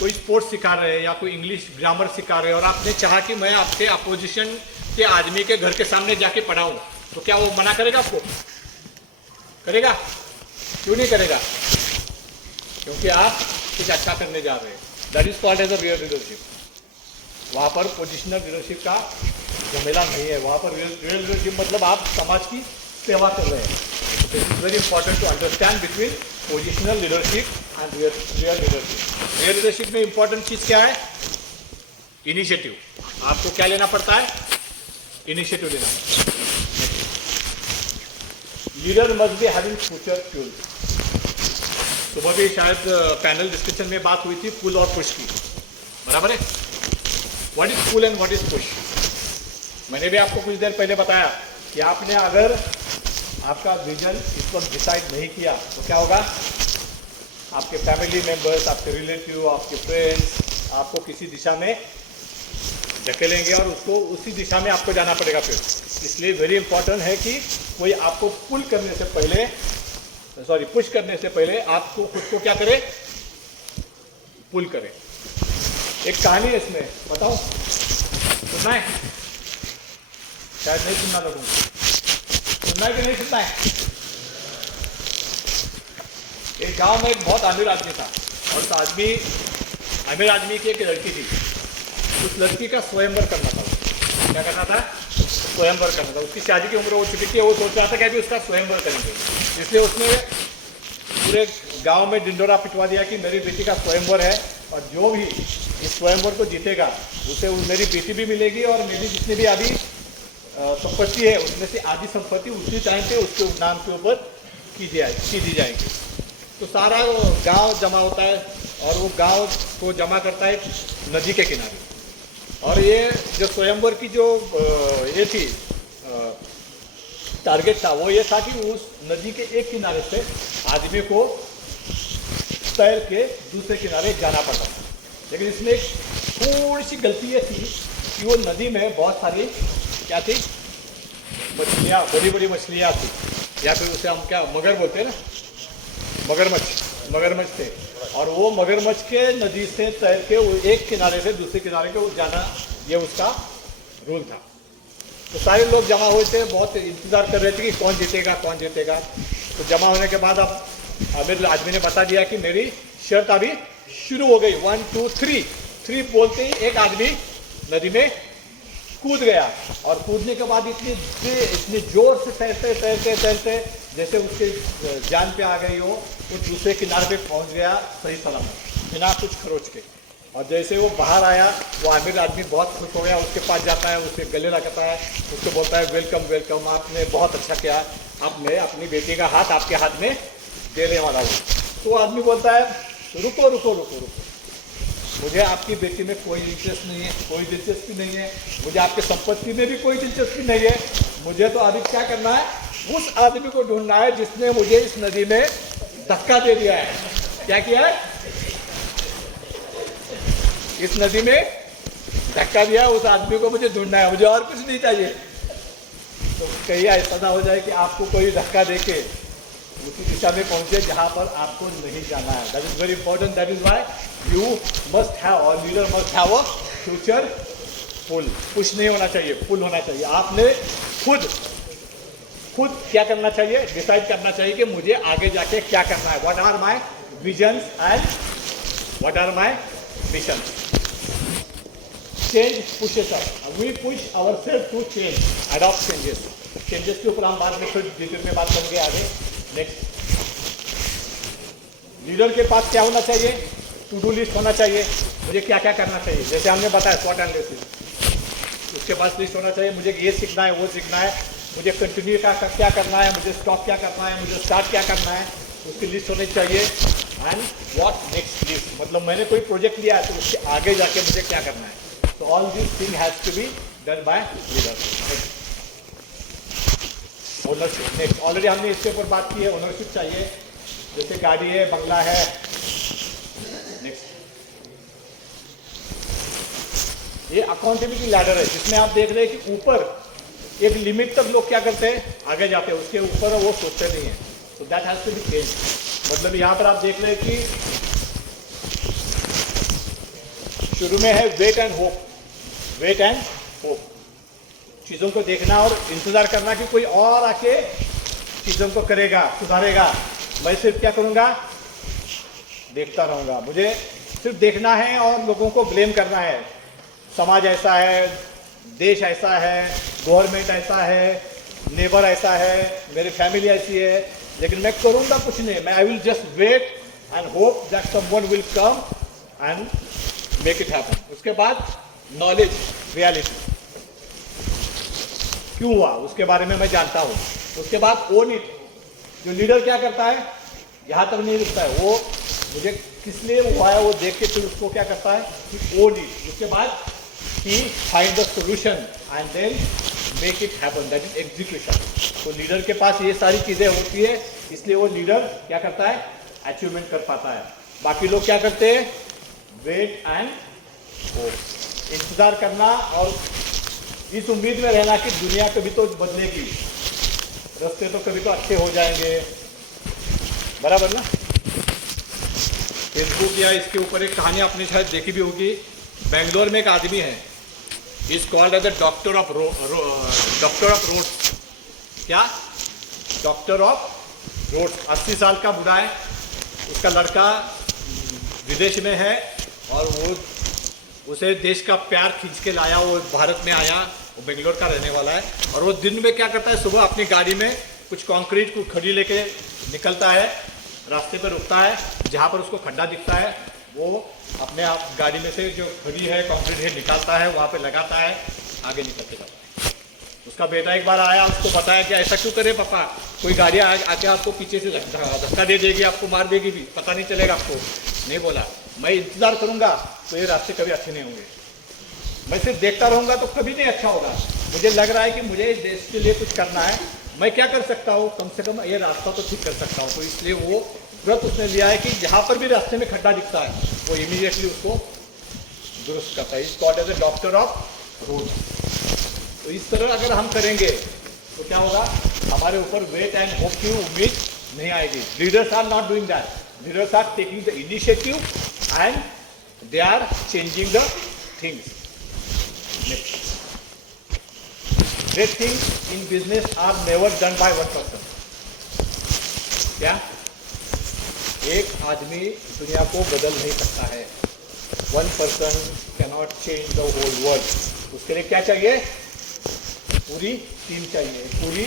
कोई स्पोर्ट्स सिखा रहे हैं या कोई इंग्लिश ग्रामर सिखा रहे हैं और आपने चाहा कि मैं आपके अपोजिशन के आदमी के घर के सामने जाके पढ़ाऊँ, तो क्या वो मना करेगा आपको? करेगा? क्यों नहीं करेगा? क्योंकि आप कुछ अच्छा करने जा रहे हैं। That is called as a real leadership. वहाँ पर पोजिशनल लीडरशिप का झमेला नहीं है। वहाँ पर रियल लीडरशिप मतलब आप समाज की सेवा कर रहे हैं। This is very important to understand between positional leadership and real leadership. Real leadership में इंपॉर्टेंट चीज़ क्या है? इनिशिएटिव। आपको क्या लेना पड़ता है? इनिशिएटिव लेना पड़ता है। Leader must be having future fuel. सुबह भी शायद पैनल डिस्कशन में बात हुई थी पुल और पुश की, बराबर है? What is pull and what is push? मैंने भी आपको कुछ देर पहले बताया कि आपने अगर आपका विजन इस वक्त डिसाइड नहीं किया तो क्या होगा? आपके फैमिली मेंबर्स, आपके रिलेटिव, आपके फ्रेंड्स आपको किसी दिशा में धकेलेंगे और उसको उसी दिशा में आपको जाना पड़ेगा फिर। इसलिए वेरी इंपॉर्टेंट है कि कोई आपको पुल करने से पहले, सॉरी पुश करने से पहले आपको खुद को क्या करे? पुल करे। एक कहानी है इसमें, बताऊं? सुनना है? शायद नहीं सुनना लोगों को। सुनना है कि नहीं सुनना है? एक गांव में एक बहुत अमीर आदमी था और उस अमीर आदमी की एक लड़की थी। उस लड़की का स्वयंवर करना था। क्या करना था? स्वयंवर करना था। उसकी शादी की उम्र हो चुकी थी, वो सोच रहा था कि अभी उसका स्वयंवर करेंगे। इसलिए उसने पूरे गांव में डिंडोरा पिटवा दिया कि मेरी बेटी का स्वयंवर है और जो भी इस स्वयंवर को जीतेगा उसे मेरी बेटी भी मिलेगी और मेरी जितनी भी अभी संपत्ति है उसमें से आधी संपत्ति उसी टाइम पे उसके नाम के ऊपर की दी जाएगी। तो सारा गांव जमा होता है और वो गांव को जमा करता है नदी के किनारे। और ये जो स्वयंवर की जो ये थी टारगेट था, वो ये था कि उस नदी के एक किनारे से आदमी को तैर के दूसरे किनारे जाना पड़ता था। लेकिन इसमें एक थोड़ी सी गलती ये थी कि वो नदी में बहुत सारी क्या थी? मछलियाँ, बड़ी बड़ी मछलियाँ थी, या फिर उसे हम क्या मगर बोलते हैं ना, मगरमच्छ थे। और वो मगरमच्छ के नदी से तैर के वो एक किनारे से दूसरे किनारे को जाना, ये उसका रूल था। तो सारे लोग जमा हुए थे, बहुत इंतज़ार कर रहे थे कि कौन जीतेगा कौन जीतेगा। तो जमा होने के बाद अब आमिर आदमी ने बता दिया कि मेरी शर्त अभी शुरू हो गई, 1 2 3 बोलते ही एक आदमी नदी में कूद गया। और कूदने के बाद इतनी जोर से तैरते जैसे उसके जान पे आ गई हो, वो दूसरे किनारे पे पहुंच गया सही सलामत बिना कुछ खरोच के। और जैसे वो बाहर आया, वो आमिर आदमी बहुत खुश हो गया, उसके पास जाता है, उसे गले लगाता है, उसको बोलता है वेलकम वेलकम, आपने बहुत अच्छा किया, अब मैं अपनी बेटी का हाथ आपके हाथ में देने वाला हूँ। तो आदमी बोलता है रुको रुको रुको रुको, मुझे आपकी बेटी में कोई इंटरेस्ट नहीं है, कोई दिलचस्पी नहीं है, मुझे आपके संपत्ति में भी कोई दिलचस्पी नहीं है। मुझे तो अभी क्या करना है? उस आदमी को ढूंढना है जिसने मुझे इस नदी में धक्का दे दिया है। क्या किया है? इस नदी में धक्का दिया, उस आदमी को मुझे ढूंढना है, मुझे और कुछ नहीं चाहिए। तो कहीं ऐसा ना हो जाए कि आपको कोई धक्का देके उसी दिशा में पहुंचे जहां पर आपको नहीं जाना है। That is very important. That is why you must have, और leader must have a future pull. Push नहीं होना चाहिए, पुल होना चाहिए। आपने खुद क्या करना चाहिए? डिसाइड करना चाहिए कि मुझे आगे जाके क्या करना है। What are my visions and what are my missions. Change pushes us, we push ourselves to change, adopt changes. Changes के ऊपर हम बाद में फिर डिटेल में बात करेंगे आगे। नेक्स्ट, लीडर के पास क्या होना चाहिए? टू डू लिस्ट होना चाहिए, मुझे क्या क्या करना चाहिए, जैसे हमने बताया SWOT एनालिसिस। उसके पास लिस्ट होना चाहिए, मुझे ये सीखना है, वो सीखना है, मुझे कंटिन्यू क्या करना है, मुझे स्टॉप क्या करना है, मुझे स्टार्ट क्या करना है, उसकी लिस्ट होनी चाहिए। एंड व्हाट नेक्स्ट लिस्ट, मतलब मैंने कोई प्रोजेक्ट लिया है तो उसके आगे जाके मुझे क्या करना है। तो all this thing has to be done by leader. Ownership, next, already हमने इसके ऊपर बात की है, ओनरशिप चाहिए, जैसे गाड़ी है, बंगला है। नेक्स्ट, ये अकाउंटेबिलिटी लैडर है, जिसमें आप देख रहे हैं कि ऊपर एक लिमिट तक लोग क्या करते हैं, आगे जाते हैं, उसके ऊपर वो सोचते नहीं है। तो that has to be change. मतलब यहाँ पर आप देख रहे हैं कि शुरू में है wait and hope, wait and hope, चीज़ों को देखना और इंतजार करना कि कोई और आके चीज़ों को करेगा, सुधारेगा। मैं सिर्फ क्या करूँगा, देखता रहूँगा। मुझे सिर्फ देखना है और लोगों को ब्लेम करना है, समाज ऐसा है, देश ऐसा है, गवर्नमेंट ऐसा है, नेबर ऐसा है, मेरी फैमिली ऐसी है, लेकिन मैं करूँगा कुछ नहीं। मैं I will just wait and hope that someone will come and make it happen. उसके बाद नॉलेज, रियलिटी, क्यों हुआ उसके बारे में मैं जानता हूँ। उसके बाद ओन इट, जो लीडर क्या करता है, यहाँ तक नहीं रुकता है, वो मुझे किस लिए हुआ है वो देख के फिर उसको क्या करता है कि ओन इट। उसके बाद ही find the solution and then make it happen, that is execution. तो लीडर के पास ये सारी चीज़ें होती है, इसलिए वो लीडर क्या करता है, अचीवमेंट कर पाता है। बाकी लोग क्या करते हैं, वेट एंड होप, इंतजार करना और इस उम्मीद में रहना कि दुनिया कभी तो बदलेगी, रास्ते तो कभी तो अच्छे हो जाएंगे, बराबर ना। फेसबुक या इसके ऊपर एक कहानी आपने शायद देखी भी होगी। बेंगलोर में एक आदमी है, is called as the doctor of roads. क्या? Doctor of roads. 80 साल का बूढ़ा है, उसका लड़का विदेश में है और वो उसे देश का प्यार खींच के लाया, वो भारत में आया, वो बेंगलोर का रहने वाला है। और वो दिन में क्या करता है, सुबह अपनी गाड़ी में कुछ कंक्रीट को खड़ी लेके निकलता है, रास्ते पर रुकता है, जहाँ पर उसको खड्डा दिखता है वो अपने आप गाड़ी में से जो खड़ी है कंक्रीट है निकालता है, वहाँ पे लगाता है, आगे निकलते जाता है। उसका बेटा एक बार आया, उसको बताया कि ऐसा क्यों करे पापा, कोई गाड़ी आके आपको पीछे से धक्का दे देगी, आपको मार देगी भी, पता नहीं चलेगा आपको। नहीं बोला, मैं इंतज़ार करूँगा तो ये रास्ते कभी अच्छे नहीं होंगे, मैं सिर्फ देखता रहूँगा तो कभी नहीं अच्छा होगा। मुझे लग रहा है कि मुझे इस देश के लिए कुछ करना है, मैं क्या कर सकता हूँ, कम से कम ये रास्ता तो ठीक कर सकता हूँ। तो इसलिए वो व्रत उसने लिया है कि जहाँ पर भी रास्ते में खड्डा दिखता है वो इमीडिएटली उसको दुरुस्त करता है। Is called as a doctor of road. तो इस तरह अगर हम करेंगे तो क्या होगा, हमारे ऊपर वेट एंड होप की उम्मीद नहीं आएगी। Leaders are not doing that, leaders are taking the initiative and they are changing the things. Great things in business are never done by one person. क्या? एक आदमी दुनिया को बदल नहीं सकता है। One person cannot change the whole world. उसके लिए क्या चाहिए? पूरी टीम चाहिए, पूरी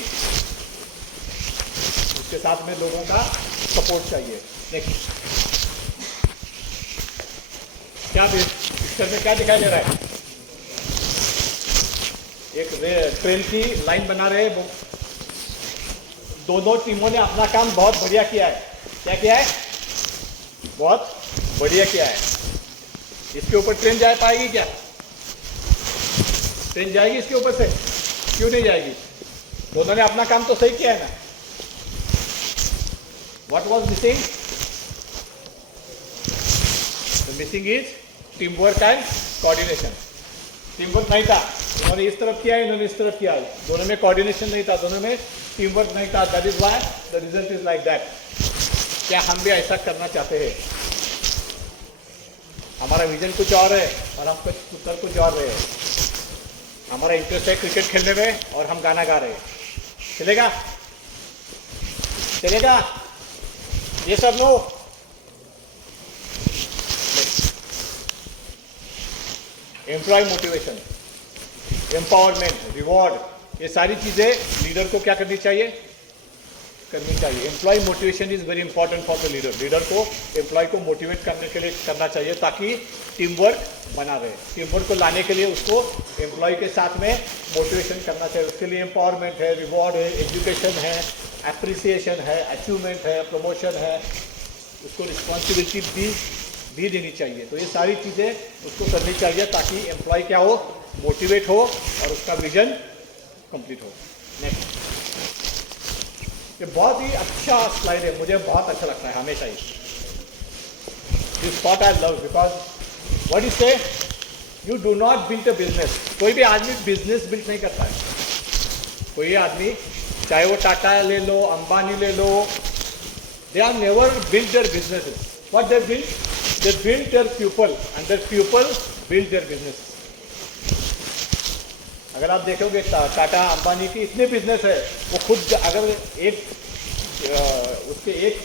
उसके साथ में लोगों का सपोर्ट चाहिए। नेक्स्ट, क्या पिक्चर में क्या दिखाई दे रहा है? एक ट्रेन की लाइन बना रहे हैं, दोनों टीमों ने अपना काम बहुत बढ़िया किया है। क्या किया है? बहुत बढ़िया किया है। इसके ऊपर ट्रेन जा पाएगी क्या? ट्रेन जाएगी इसके ऊपर से? क्यों नहीं जाएगी? दोनों ने अपना काम तो सही किया है ना। What was missing? The missing is team work and coordination. Team work नहीं था, उन्होंने इस तरफ किया, इन्होंने इस तरफ किया, दोनों में कोऑर्डिनेशन नहीं था, दोनों में टीम वर्क नहीं था। That is why the result is like that. क्या हम भी ऐसा करना चाहते हैं? हमारा विजन कुछ और है और हम कुछ उत्तर कुछ और रहे हैं। हमारा इंटरेस्ट है क्रिकेट खेलने में और हम गाना गा रहे हैं, चलेगा? चलेगा? ये सब no. Employ motivation, empowerment, reward, ये सारी चीज़ें लीडर को क्या करनी चाहिए? करनी चाहिए। Employ motivation is very important for the leader. Leader को एम्प्लॉय को मोटिवेट करने के लिए करना चाहिए ताकि टीम वर्क बना रहे। टीम वर्क को लाने के लिए उसको एम्प्लॉय के साथ में मोटिवेशन करना चाहिए। उसके लिए एम्पावरमेंट है, रिवॉर्ड है, एजुकेशन है, एप्रिसिएशन है, अचीवमेंट है, प्रमोशन है, उसको रिस्पॉन्सिबिलिटी भी देनी चाहिए। तो ये सारी चीज़ें उसको करनी चाहिए ताकि एम्प्लॉय क्या हो, मोटिवेट हो और उसका विजन कंप्लीट हो। नेक्स्ट, ये बहुत ही अच्छा स्लाइड है, मुझे बहुत अच्छा लगता है हमेशा ही। This spot I love because what is say you do not build a business. कोई भी आदमी बिजनेस बिल्ड नहीं करता है। कोई आदमी, चाहे वो टाटा ले लो, अंबानी ले लो, they are never build their businesses. What they build? They build their people and their people build their business. अगर आप देखोगे टाटा अंबानी की इतने बिजनेस है, वो खुद अगर उसके एक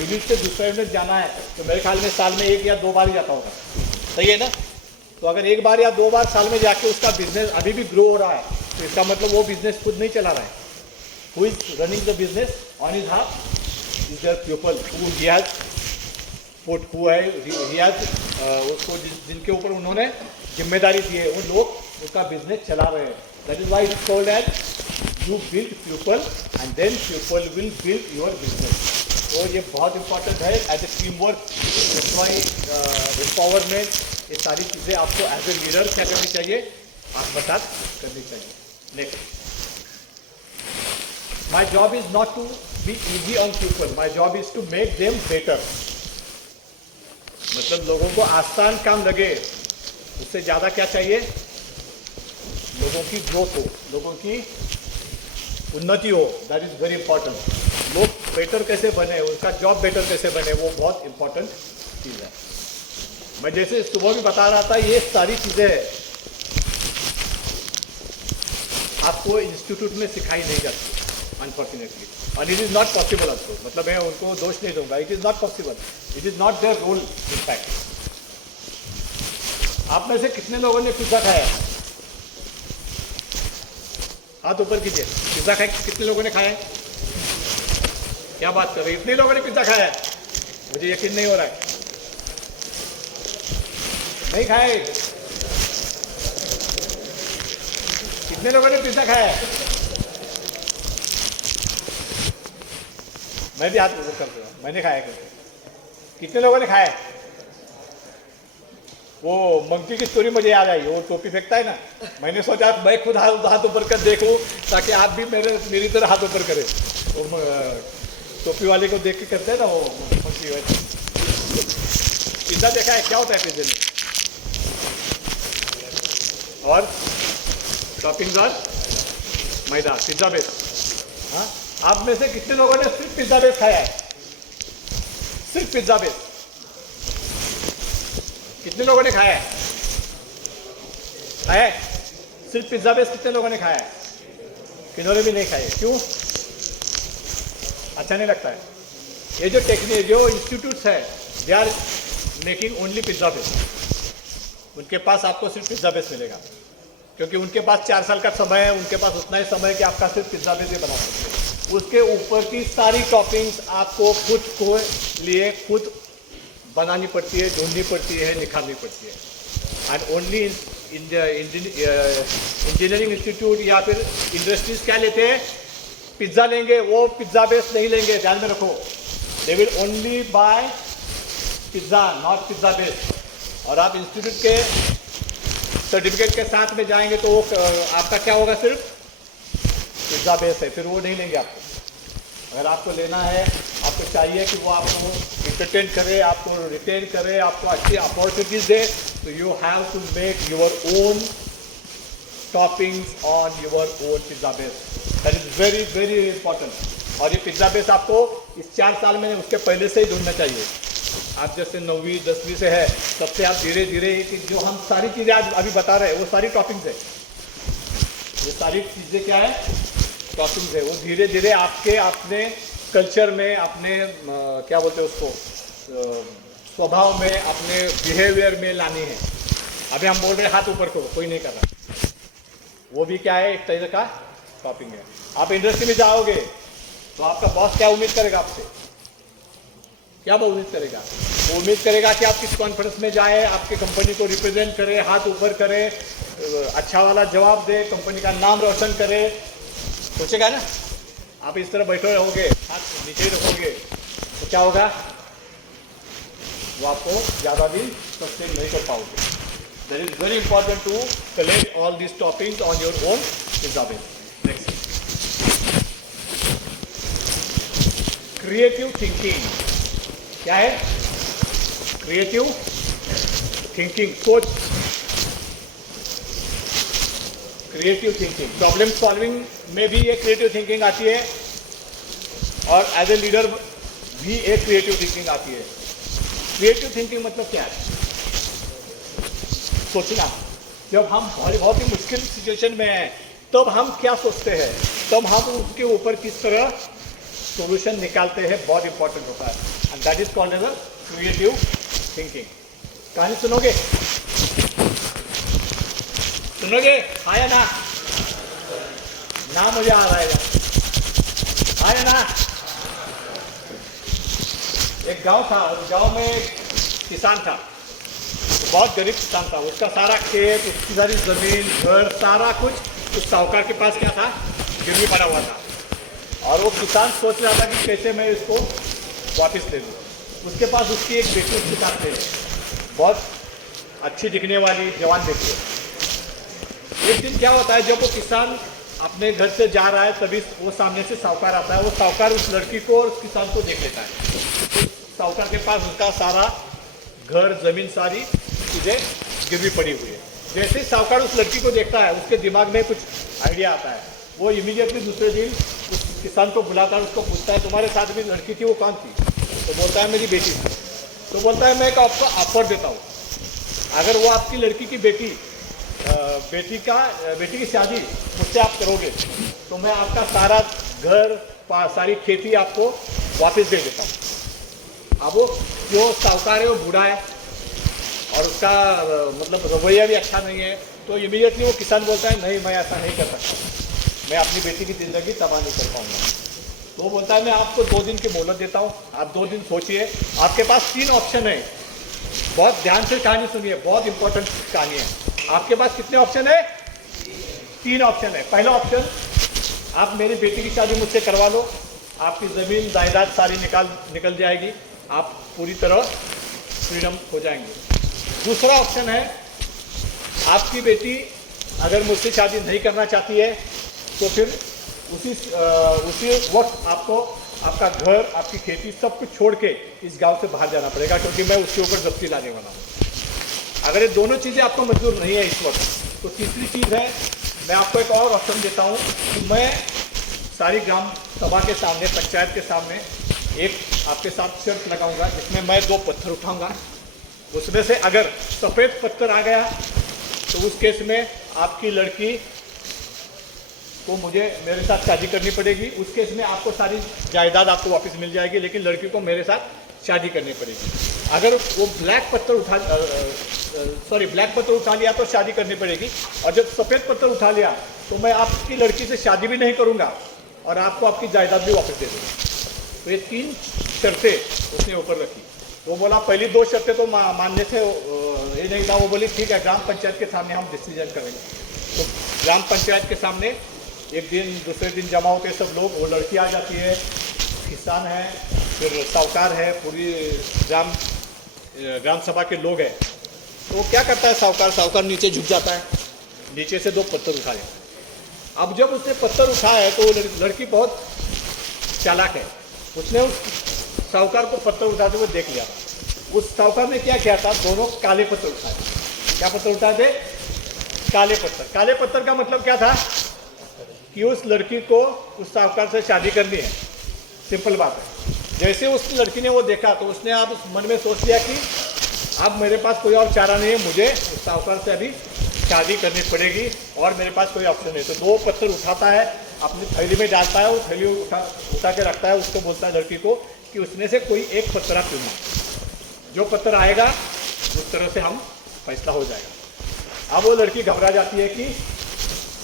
यूनिट से दूसरे यूनिट जाना है तो मेरे ख्याल में साल में 1 या 2 बार ही जाता होगा। सही है ना? तो अगर 1 बार या 2 बार साल में जाके उसका बिजनेस अभी भी ग्रो हो रहा है तो इसका मतलब वो बिजनेस खुद नहीं चला रहा है। Who is running the business on his half is their people who he has put, who है ही हैज उसको जिनके ऊपर उन्होंने जिम्मेदारी दी है, उन लोग उसका बिजनेस चला रहे हैं। That is why it is called as you build people and then people will build your business. तो ये बहुत इंपॉर्टेंट है as a team work, employ empowerment, ये सारी चीज़ें आपको एज ए लीडर क्या करनी चाहिए, आत्मसात करनी चाहिए। Next, my job is not to be easy on people, my job is to make them better. मतलब लोगों को आसान काम लगे, उससे ज़्यादा क्या चाहिए, लोगों की ग्रोथ हो, लोगों की उन्नति हो। That is very important. लोग बेटर कैसे बने, उनका जॉब बेटर कैसे बने, वो बहुत इंपॉर्टेंट चीज़ है। मैं जैसे सुबह भी बता रहा था, ये सारी चीज़ें आपको इंस्टीट्यूट में सिखाई नहीं जाती अनफॉर्चुनेटली, और it is not possible also. मतलब मैं उनको दोष नहीं दूंगा, it is not possible, it is not their role in fact. आप में से कितने लोगों ने पिज्ज़ा खाया है? हाथ ऊपर कीजिए। पिज्ज़ा खाए कितने लोगों ने खाया है? क्या बात कर रहे हैं, इतने लोगों ने पिज्ज़ा खाया है? मुझे यकीन नहीं हो रहा है। नहीं खाए? कितने लोगों ने पिज्ज़ा खाया है? मैं भी हाथ ऊपर कर दूंगा, मैंने खाया। कितने लोगों ने खाया है? वो मंकी की स्टोरी मुझे याद आई, वो टोपी फेंकता है ना, मैंने सोचा मैं खुद हाथ ऊपर कर देखूं ताकि आप भी मेरी तरह हाथ ऊपर करें। वो टोपी वाले को देख के करते हैं ना वो मंकी वाले। पिज्ज़ा देखा है, क्या होता है पिज्ज़े में? और टॉपिंग्स और मैदा, पिज्ज़ा बेस। हाँ, आप में से कितने लोगों ने सिर्फ पिज्ज़ा बेस खाया है? सिर्फ पिज्ज़ा बेस कितने लोगों ने खाया है? खाया है? सिर्फ पिज्ज़ा बेस कितने लोगों ने खाया है? किन्होंने भी नहीं खाया। क्यों? अच्छा नहीं लगता है? ये जो टेक्निक, जो इंस्टीट्यूट्स है, they are making only pizza base. उनके पास आपको सिर्फ पिज्ज़ा बेस मिलेगा क्योंकि उनके पास 4 साल का समय है, उनके पास उतना ही समय है कि आपका सिर्फ पिज्ज़ा बेस ही बना सकते हैं। उसके ऊपर की सारी टॉपिंग्स आपको खुद को लिए खुद बनानी पड़ती है, ढूंढनी पड़ती है, निखारनी पड़ती है। एंड ओनली इंजीनियरिंग इंस्टीट्यूट या फिर इंडस्ट्रीज क्या लेते हैं, पिज्ज़ा लेंगे, वो पिज्ज़ा बेस नहीं लेंगे, ध्यान में रखो। They will only by pizza, not pizza base. और आप इंस्टीट्यूट के सर्टिफिकेट के साथ में जाएंगे तो वो आपका क्या होगा, सिर्फ पिज्ज़ा बेस है, फिर वो नहीं लेंगे आपको। अगर आपको लेना है, आपको चाहिए कि वो आपको इंटरटेन करे, आपको रिटेन करे, आपको अच्छी अपॉर्चुनिटीज दे, तो you have to make your own toppings on your own pizza base. That is very very important. और ये पिज्ज़ा बेस आपको इस 4 साल में उसके पहले से ही ढूंढना चाहिए। आप जैसे 9वीं 10वीं से है, तब से आप धीरे धीरे जो हम सारी चीज़ें आज अभी बता रहे हैं वो सारी टॉपिक्स है। ये सारी चीज़ें क्या है, टॉपिक्स है। वो धीरे धीरे आपके अपने कल्चर में, अपने क्या बोलते हैं उसको, स्वभाव में, अपने बिहेवियर में लानी है। अभी हम बोल रहे हैं हाथ ऊपर करो, कोई नहीं कर रहा, वो भी क्या है, एक तरह का टॉपिंग है। आप इंडस्ट्री में जाओगे तो आपका बॉस क्या उम्मीद करेगा आपसे? क्या वो उम्मीद करेगा? वो उम्मीद करेगा कि आप किस कॉन्फ्रेंस में जाए, आपके कंपनी को रिप्रेजेंट करे, हाथ ऊपर करे, अच्छा वाला जवाब दे, कंपनी का नाम रोशन करे। सोचेगा ना? आप इस तरह बैठे रहोगे, हाथ नीचे ही रखोगे, तो क्या होगा? वो आपको ज़्यादा दिन सस्टेन नहीं कर पाओगे। That is very important to collect all these toppings on your own example. Next. Creative thinking. क्या है? Creative thinking. सोच. Creative thinking. Problem solving में भी ये creative thinking आती है और as a leader भी एक creative thinking आती है। Creative thinking मतलब क्या है? सोचना। जब हम बहुत ही मुश्किल सिचुएशन में हैं तब हम क्या सोचते हैं, तब हम उसके ऊपर किस तरह सॉल्यूशन निकालते हैं, बहुत इंपॉर्टेंट होता है। And that is called as a creative thinking. कहानी सुनोगे? सुनोगे? हाँ या ना? ना मुझे आ रहा है। हाँ या ना? एक गांव था, उस गांव में एक किसान था, बहुत गरीब किसान था। उसका सारा खेत, उसकी सारी ज़मीन, घर, सारा कुछ उस साहूकार के पास क्या था? गिरवी पड़ा हुआ था। और वो किसान सोच रहा था कि कैसे मैं इसको वापस ले लूँ। उसके पास उसकी एक बेटी उसके साथ थे, बहुत अच्छी दिखने वाली जवान बेटी है। एक दिन क्या होता है, जब वो किसान अपने घर से जा रहा है तभी वो सामने से साहूकार आता है। वो साहूकार उस लड़की को और उस किसान को देख लेता है। साहूकार के पास उसका सारा घर, ज़मीन, सारी चीज़ें गिरवी पड़ी हुई है। जैसे साहूकार उस लड़की को देखता है, उसके दिमाग में कुछ आइडिया आता है। वो इमीडिएटली दूसरे दिन उस किसान को बुलाता है, उसको पूछता है तुम्हारे साथ में लड़की थी, वो कौन थी? तो बोलता है मेरी बेटी थी। तो बोलता है मैं एक आपको ऑफर देता हूँ, अगर वो आपकी लड़की की बेटी की शादी मुझसे आप करोगे तो मैं आपका सारा घर, सारी खेती आपको वापस दे देता हूँ। अब वो जो साहूकार है वो बूढ़ा है और उसका मतलब रवैया भी अच्छा नहीं है। तो इमीडिएटली वो किसान बोलता है नहीं, मैं ऐसा नहीं कर सकता, मैं अपनी बेटी की ज़िंदगी तबाह नहीं कर पाऊँगा। तो वो बोलता है मैं आपको 2 दिन की मोहलत देता हूँ, आप 2 दिन सोचिए। आपके पास 3 ऑप्शन है, बहुत ध्यान से कहानी सुनिए, बहुत इंपॉर्टेंट कहानी है। आपके पास कितने ऑप्शन है? 3 ऑप्शन है। पहला ऑप्शन, आप मेरी बेटी की शादी मुझसे करवा लो, आपकी ज़मीन जायदाद सारी निकल जाएगी, आप पूरी तरह फ्रीडम हो जाएंगे। दूसरा ऑप्शन है, आपकी बेटी अगर मुझसे शादी नहीं करना चाहती है तो फिर उसी वक्त आपको आपका घर, आपकी खेती सब कुछ छोड़ के इस गांव से बाहर जाना पड़ेगा, क्योंकि मैं उसके ऊपर जब्ती लाने वाला हूँ। अगर ये दोनों चीज़ें आपको मंजूर नहीं है इस वक्त, तो तीसरी चीज़ है, मैं आपको एक और ऑप्शन देता हूँ कि मैं सारी ग्राम सभा के सामने, पंचायत के सामने एक आपके साथ शर्त लगाऊंगा, जिसमें मैं 2 पत्थर उठाऊंगा। उसमें से अगर सफ़ेद पत्थर आ गया तो उस केस में आपकी लड़की को मेरे साथ शादी करनी पड़ेगी। उस केस में आपको सारी जायदाद आपको वापस मिल जाएगी, लेकिन लड़की को मेरे साथ शादी करनी पड़ेगी। अगर वो ब्लैक पत्थर उठा लिया तो शादी करनी पड़ेगी, और जब सफ़ेद पत्थर उठा लिया तो मैं आपकी लड़की से शादी भी नहीं करूँगा और आपको आपकी जायदाद भी वापस दे दूँगा। तो ये 3 शर्तें उसने ऊपर रखी। तो बोला पहली 2 शर्तें तो मानने से ये नहीं था। वो बोली ठीक है, ग्राम पंचायत के सामने हम डिसीजन करेंगे। तो ग्राम पंचायत के सामने एक दिन, दूसरे दिन जमा होते सब लोग, वो लड़की आ जाती है, किसान है, फिर साहूकार है, पूरी ग्राम सभा के लोग हैं। तो वो क्या करता है साहूकार नीचे झुक जाता है, नीचे से 2 पत्थर उठाए। अब जब उसने पत्थर उठाया है तो वो लड़की बहुत चालाक है, उसने उस साहूकार को पत्थर उठाते हुए देख लिया। उस साहूकार ने क्या किया था, दोनों काले पत्थर उठाए। क्या पत्थर उठाए थे? काले पत्थर। काले पत्थर का मतलब क्या था कि उस लड़की को उस साहूकार से शादी करनी है, सिंपल बात है। जैसे उस लड़की ने वो देखा तो उसने आप मन में सोच लिया कि अब मेरे पास कोई और चारा नहीं है, मुझे उस साहूकार से अभी शादी करनी पड़ेगी और मेरे पास कोई ऑप्शन नहीं। तो 2 पत्थर उठाता है, अपनी थैली में डालता है, वो थैली उठा के रखता है। उसको बोलता है लड़की को कि उसमें से कोई एक पत्थर आप चुनो, जो पत्थर आएगा उस तरह से हम फैसला हो जाएगा। अब वो लड़की घबरा जाती है कि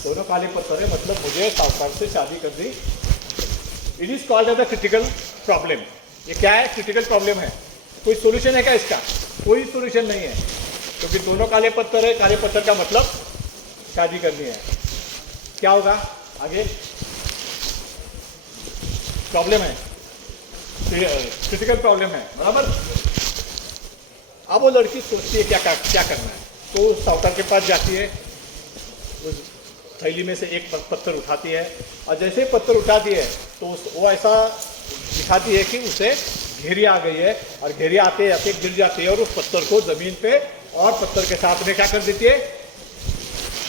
दोनों काले पत्थर है, मतलब मुझे साहूकार से शादी करनी। It is called as a critical problem. ये क्या है? क्रिटिकल प्रॉब्लम है। कोई सोल्यूशन है क्या इसका? कोई सोल्यूशन नहीं है, क्योंकि दोनों काले पत्थर है। काले पत्थर का मतलब शादी करनी है। क्या होगा आगे? प्रॉब्लम है, क्रिटिकल प्रॉब्लम है, बराबर। अब वो लड़की सोचती है क्या करना है, तो उस साहूकार के पास जाती है, उस थैली में से एक पत्थर उठाती है, और जैसे ही पत्थर उठाती है तो वो ऐसा दिखाती है कि उसे घेरी आ गई है, और घेरी आते आते गिर जाती है और उस पत्थर को ज़मीन पे और पत्थर के साथ में क्या कर देती है?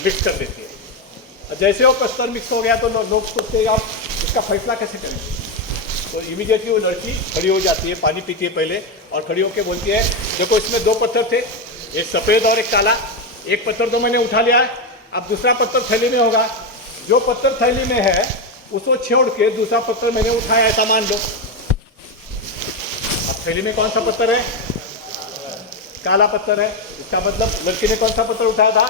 मिक्स कर देती है। और जैसे वो पत्थर मिक्स हो गया तो लोग सोचते हैं आप इसका फैसला कैसे करेंगे। तो इमीडिएटली वो लड़की खड़ी हो जाती है, पानी पीती है पहले, और खड़ी होकर बोलती है देखो इसमें दो पत्थर थे, एक सफ़ेद और एक काला। एक पत्थर तो मैंने उठा लिया, अब दूसरा पत्थर थैली में होगा। जो पत्थर थैली में है उसको छोड़ के दूसरा पत्थर मैंने उठाया, ऐसा मान लो। अब थैली में कौन सा पत्थर है? काला पत्थर है। इसका मतलब लड़की ने कौन सा पत्थर उठाया था?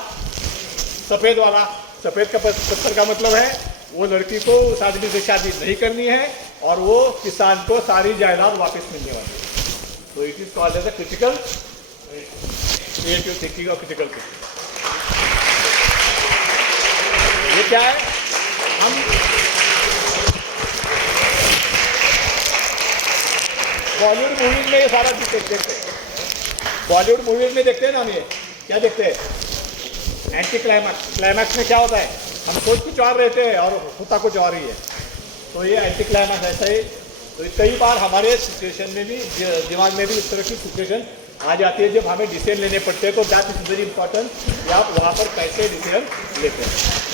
सफ़ेद वाला। सफ़ेद का पत्थर का मतलब है वो लड़की को उस आदमी से शादी नहीं करनी है, और वो किसान को सारी जायदाद वापस मिलने वाली है। तो it is called as a critical creative thinking और क्रिटिकल थिंकिंग। ये क्या है? हम बॉलीवुड मूवीज में ये सारा देखते हैं। बॉलीवुड मूवीज में देखते हैं ना हम, ये क्या देखते हैं? Anti climax. क्लाइमैक्स में क्या होता है? हम सोच कुछ और रहते हैं और होता कुछ और ही है। तो ये एंटी क्लाइमैक्स ऐसा ही। तो कई बार हमारे सिचुएशन में भी, दिमाग में भी इस तरह की सिचुएशन आ जाती है जब हमें डिसीजन लेने पड़ते हैं। तो दैट इज वेरी इंपॉर्टेंट कि आप वहाँ पर कैसे डिसीजन लेते हैं।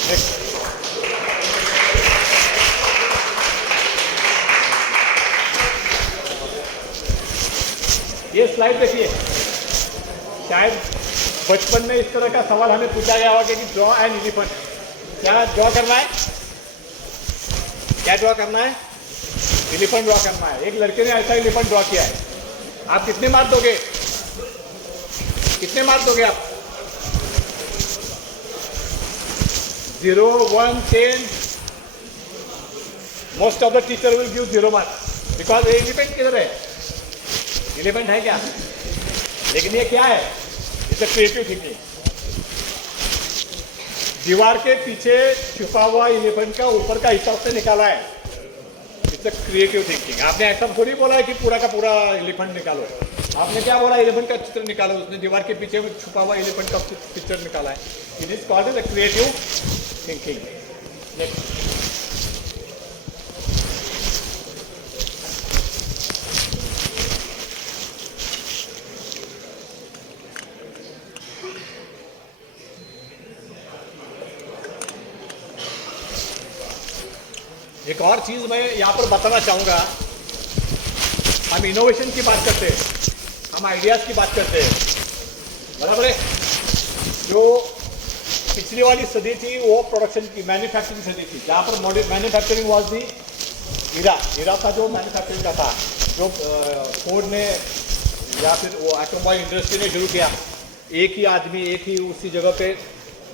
नेक्स्ट, ये स्लाइड देखिए। शायद बचपन में इस तरह का सवाल हमें पूछा गया होगा कि ड्रॉ एन एलिफेंट। क्या ड्रॉ करना है? क्या ड्रॉ करना है? एलिफेंट ड्रॉ करना है। एक लड़के ने ऐसा एलिफेंट ड्रॉ किया है। आप कितने मार्क दोगे? कितने मार्क दोगे आप? 0, 1, 10। Most of the teacher will give 0 marks, because elephant किधर है? एलिफेंट है क्या? लेकिन ये क्या है? It's a creative thinking. दीवार के पीछे छुपा हुआ एलिफेंट का ऊपर का हिस्सा उसने निकाला है। It's a creative thinking. आपने ऐसा थोड़ी बोला है कि पूरा का पूरा एलिफेंट निकालो। आपने क्या बोला? एलिफेंट का चित्र निकालो। उसने दीवार के पीछे छुपा हुआ एलिफेंट का पिक्चर निकाला है। It is called as a creative thinking. Next, एक और चीज़ मैं यहाँ पर बताना चाहूँगा। हम इनोवेशन की बात करते हैं, हम आइडियाज़ की बात करते हैं, बराबर है। जो पिछली वाली सदी थी वो प्रोडक्शन की, मैन्युफैक्चरिंग सदी थी, जहाँ पर मैन्युफैक्चरिंग वाज दी हीरा था जो मैन्युफैक्चरिंग का था, जो फोर्ड ने या फिर वो ऑटोमोबाइल इंडस्ट्री ने शुरू किया। एक ही आदमी एक ही उसी जगह पे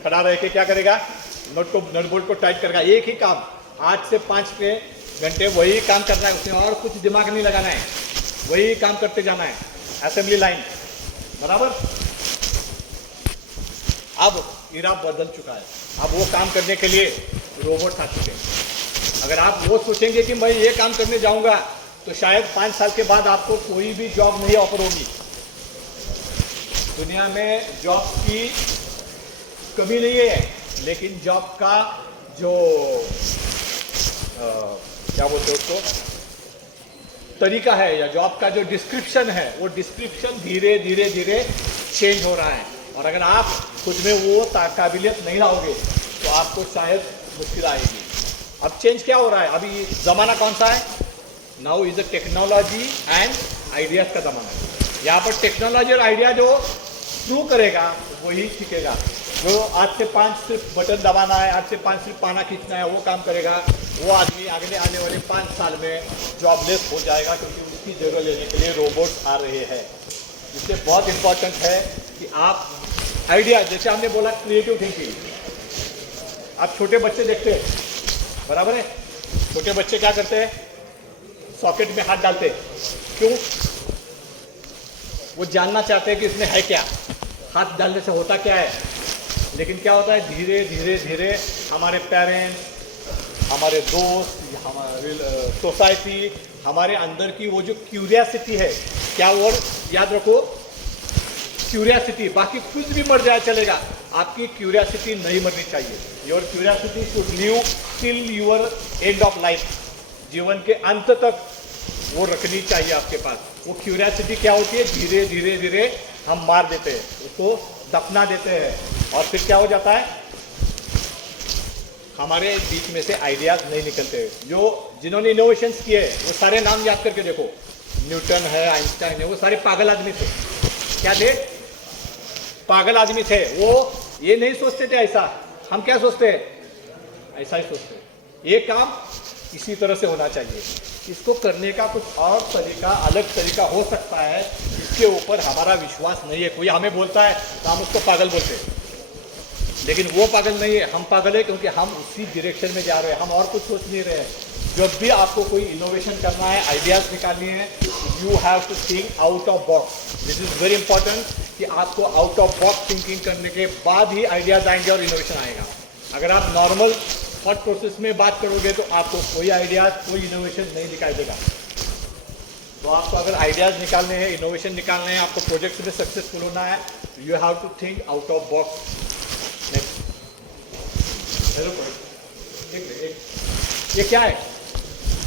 खड़ा रह के क्या करेगा? नट बोल्ट को टाइट करेगा। एक ही काम 8 से 5 घंटे वही काम करना है उसने, और कुछ दिमाग नहीं लगाना है, वही काम करते जाना है। असेंबली लाइन, बराबर। अब इरा बदल चुका है। अब वो काम करने के लिए रोबोट आ चुके हैं। अगर आप वो सोचेंगे कि मैं ये काम करने जाऊंगा तो शायद 5 साल के बाद आपको कोई भी जॉब नहीं ऑफर होगी। दुनिया में जॉब की कमी नहीं है, लेकिन जॉब का जो क्या बोलते हैं उसको, तरीका है, या जॉब का जो डिस्क्रिप्शन है, वो डिस्क्रिप्शन धीरे धीरे चेंज हो रहा है। और अगर आप खुद में वो काबिलियत नहीं लाओगे तो आपको शायद मुश्किल आएगी। अब चेंज क्या हो रहा है? अभी ज़माना कौन सा है? Now is a technology and ideas का ज़माना है। यहाँ पर टेक्नोलॉजी और आइडिया जो प्रूव करेगा वही सीखेगा। जो आज से 5 सिर्फ बटन दबाना है, आज से 5 सिर्फ पाना खींचना है, वो काम करेगा, वो आदमी अगले आने वाले 5 साल में जॉबलेस हो जाएगा, क्योंकि उसकी जगह लेने के लिए रोबोट्स आ रहे हैं। इसलिए बहुत इंपॉर्टेंट है कि आप आइडिया, जैसे हमने बोला क्रिएटिव थिंकिंग। आप छोटे बच्चे देखते हैं, बराबर है। छोटे बच्चे क्या करते हैं? सॉकेट में हाथ डालते हैं, क्यों? वो जानना चाहते हैं कि इसमें है क्या, हाथ डालने से होता क्या है। लेकिन क्या होता है, धीरे धीरे धीरे हमारे पेरेंट्स, हमारे दोस्त, हमारे सोसाइटी, हमारे अंदर की वो जो क्यूरियासिटी है, क्या वर्ड याद रखो, क्यूरियासिटी। बाकी कुछ भी मर जाए चलेगा, आपकी क्यूरियासिटी नहीं मरनी चाहिए। Your curiosity should live till your end of life, जीवन के अंत तक वो रखनी चाहिए आपके पास। वो क्यूरियासिटी क्या होती है, धीरे धीरे धीरे हम मार देते हैं, उसको दफना देते हैं, और फिर क्या हो जाता है, हमारे बीच में से आइडियाज नहीं निकलते। जो जिन्होंने इनोवेशंस किए वो सारे नाम याद करके देखो, न्यूटन है, आइंस्टाइन है, वो सारे पागल आदमी थे। क्या थे? पागल आदमी थे। वो ये नहीं सोचते थे ऐसा, हम क्या सोचते हैं, ऐसा ही सोचते हैं, ये काम इसी तरह से होना चाहिए, इसको करने का कुछ और तरीका, अलग तरीका हो सकता है, इसके ऊपर हमारा विश्वास नहीं है। कोई हमें बोलता है तो हम उसको पागल बोलते हैं, लेकिन वो पागल नहीं है, हम पागल है क्योंकि हम उसी डायरेक्शन में जा रहे हैं, हम और कुछ सोच नहीं रहे हैं। जब भी आपको कोई इनोवेशन करना है, आइडियाज़ निकालनी है, you have to think out of box. This is very important कि आपको आउट ऑफ बॉक्स थिंकिंग करने के बाद ही आइडियाज़ आएंगे और इनोवेशन आएगा। अगर आप नॉर्मल थॉट प्रोसेस में बात करोगे तो आपको कोई आइडियाज़, कोई इनोवेशन नहीं दिखाई देगा। तो आपको अगर आइडियाज़ निकालने हैं, इनोवेशन निकालने हैं, आपको प्रोजेक्ट में सक्सेसफुल होना है, you have to think out of box. ये क्या है,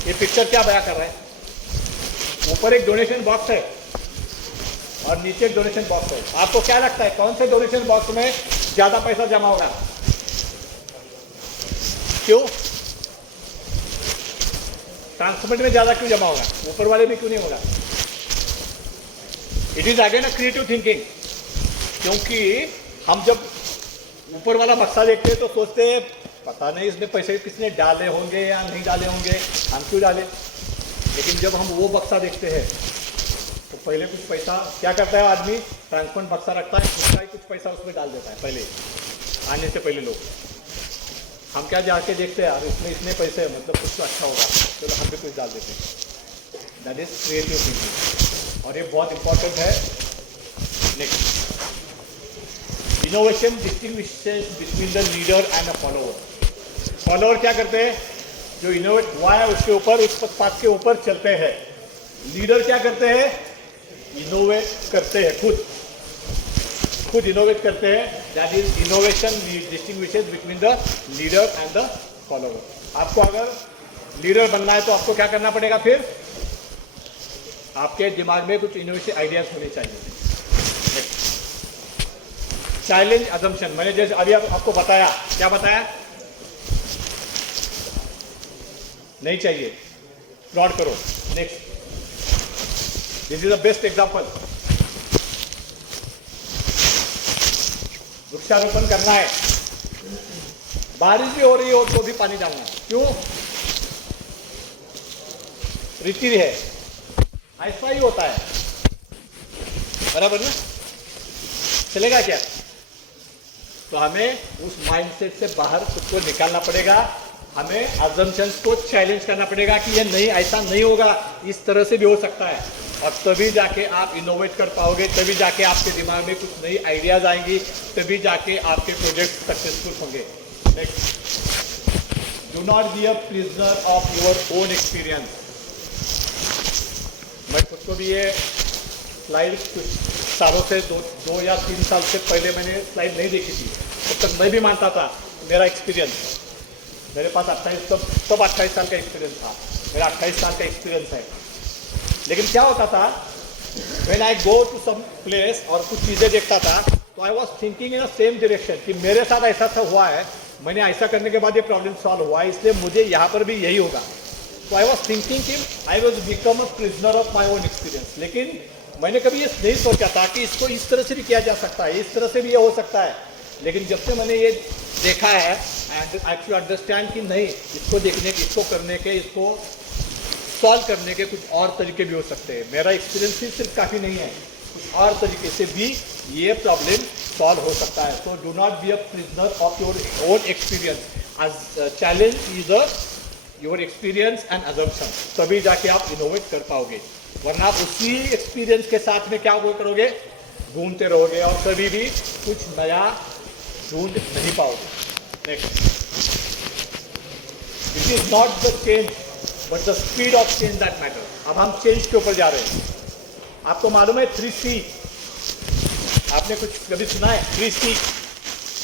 ये पिक्चर क्या बयां कर रहा है? ऊपर एक डोनेशन बॉक्स है और नीचे एक डोनेशन बॉक्स है। आपको क्या लगता है कौन से डोनेशन बॉक्स में ज्यादा पैसा जमा होगा? क्यों? ट्रांसपोर्ट में ज्यादा क्यों जमा होगा, ऊपर वाले में क्यों नहीं होगा? It is again a creative thinking. क्योंकि हम जब ऊपर वाला बक्सा देखते हैं तो सोचते हैं पता नहीं इसमें पैसे किसने डाले होंगे या नहीं डाले होंगे, हम क्यों डाले। लेकिन जब हम वो बक्सा देखते हैं तो पहले कुछ पैसा क्या करता है आदमी, ट्रांसपेरेंट बक्सा रखता है, उसका ही कुछ पैसा उसमें डाल देता है पहले आने से पहले लोग। हम क्या जाके देखते हैं, इसमें इतने पैसे हैं, मतलब कुछ तो अच्छा होगा, चलो हम भी कुछ डाल देते हैं। दैट इज क्रिएटिव थिंकिंग, और ये बहुत इंपॉर्टेंट है। Next, innovation distinguishes between the leader and a follower. Follower क्या करते हैं, जो इनोवेट हुआ है उसके ऊपर, उस पाथ के ऊपर चलते हैं। लीडर क्या करते हैं, इनोवेट करते हैं, खुद इनोवेट करते हैं। That is innovation distinguishes between the leader and the follower. आपको अगर लीडर बनना है तो आपको क्या करना पड़ेगा, फिर आपके दिमाग में कुछ इनोवेशन आइडियाज होने चाहिए। चैलेंज अजम्पशन, मैंने जैसे अभी आपको बताया, क्या बताया, नहीं चाहिए, फ्रॉड करो। Next, this is the best example. वृक्षारोपण करना है, बारिश भी हो रही हो तो भी पानी डालना है, क्यों? रीति है, ऐसा ही होता है, बराबर ना? चलेगा क्या? तो हमें उस माइंडसेट से बाहर खुद को निकालना पड़ेगा, हमें अजम्पशंस को चैलेंज करना पड़ेगा कि ये नहीं, ऐसा नहीं होगा, इस तरह से भी हो सकता है, और तभी जाके आप इनोवेट कर पाओगे, तभी जाके आपके दिमाग में कुछ नई आइडियाज आएंगी, तभी जाके आपके प्रोजेक्ट सक्सेसफुल होंगे। Next, do not be a prisoner of your own experience. मैं खुद को भी ये स्लाइड कुछ सालों से, दो या 3 साल से पहले मैंने स्लाइड नहीं देखी थी, तब तक मैं भी मानता था मेरा एक्सपीरियंस, मेरे पास 28 साल का एक्सपीरियंस था, मेरा 28 साल का एक्सपीरियंस है। लेकिन क्या होता था, when I go to some place और कुछ चीज़ें देखता था, तो I was thinking in the same direction कि मेरे साथ ऐसा हुआ है, मैंने ऐसा करने के बाद ये प्रॉब्लम सॉल्व हुआ है, इसलिए मुझे यहाँ पर भी यही होगा। तो आई वॉज थिंकिंग कि I was become a prisoner of my own experience. लेकिन मैंने कभी ये नहीं सोचा था कि इसको इस तरह से भी किया जा सकता है, इस तरह से भी ये हो सकता है। लेकिन जब से मैंने ये देखा है, एक्चुअली अंडरस्टैंड कि नहीं, इसको देखने के, इसको करने के, इसको सॉल्व करने के कुछ और तरीके भी हो सकते हैं। मेरा एक्सपीरियंस ही सिर्फ काफ़ी नहीं है, कुछ और तरीके से भी ये प्रॉब्लम सॉल्व हो सकता है। So do not be a prisoner of your own experience. Challenge is the your experience and assumption, तभी जाके आप इनोवेट कर पाओगे, वरना आप उसी एक्सपीरियंस के साथ में क्या वो करोगे, घूमते रहोगे और कभी भी कुछ नया ढूंढ नहीं पाओगे। Next, it is not the change but the speed of change that matter. अब हम चेंज के ऊपर जा रहे हैं। आपको मालूम है 3C, आपने कुछ कभी सुना है 3C?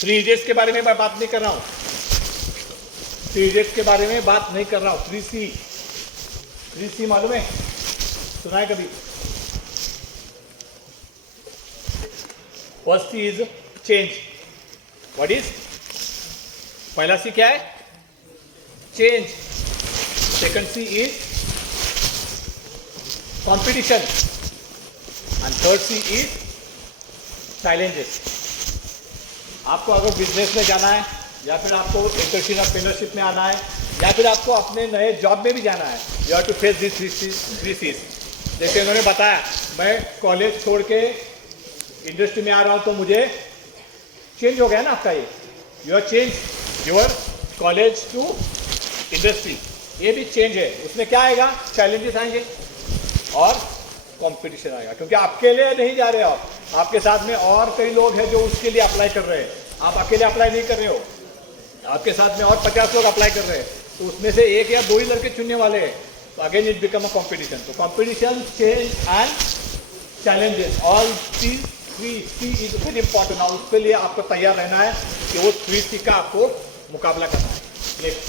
3 इडियट्स के बारे में मैं बात नहीं कर रहा हूँ, 3 इडियट्स के बारे में बात नहीं कर रहा हूँ। 3C मालूम है, सुना है कभी? First C is change. What is? पहला C क्या है? Change. Second C is competition and third C is challenges. आपको अगर बिजनेस में जाना है, या फिर आपको एंटरप्रेन्योरशिप में आना है, या फिर आपको अपने नए जॉब में भी जाना है, you have to face this 3 C's। जैसे उन्होंने बताया, मैं कॉलेज छोड़ के इंडस्ट्री में आ रहा हूँ तो मुझे चेंज हो गया ना आपका ये, you are change your college to industry, ये भी चेंज है। उसमें क्या आएगा? चैलेंजेस आएंगे और कंपटीशन आएगा, क्योंकि आपके लिए नहीं जा रहे हो आप, आपके साथ में और कई लोग हैं जो उसके लिए अप्लाई कर रहे हैं। आप अकेले अप्लाई नहीं कर रहे हो, आपके साथ में और 50 लोग अप्लाई कर रहे हैं, तो उसमें से 1 या 2 ही लड़के चुनने वाले हैं। तो again it become a competition. तो competition, change and challenges, all 3C is very important. और उसके लिए आपको तैयार रहना है कि वो 3C का आपको मुकाबला करना है। नेक्स्ट,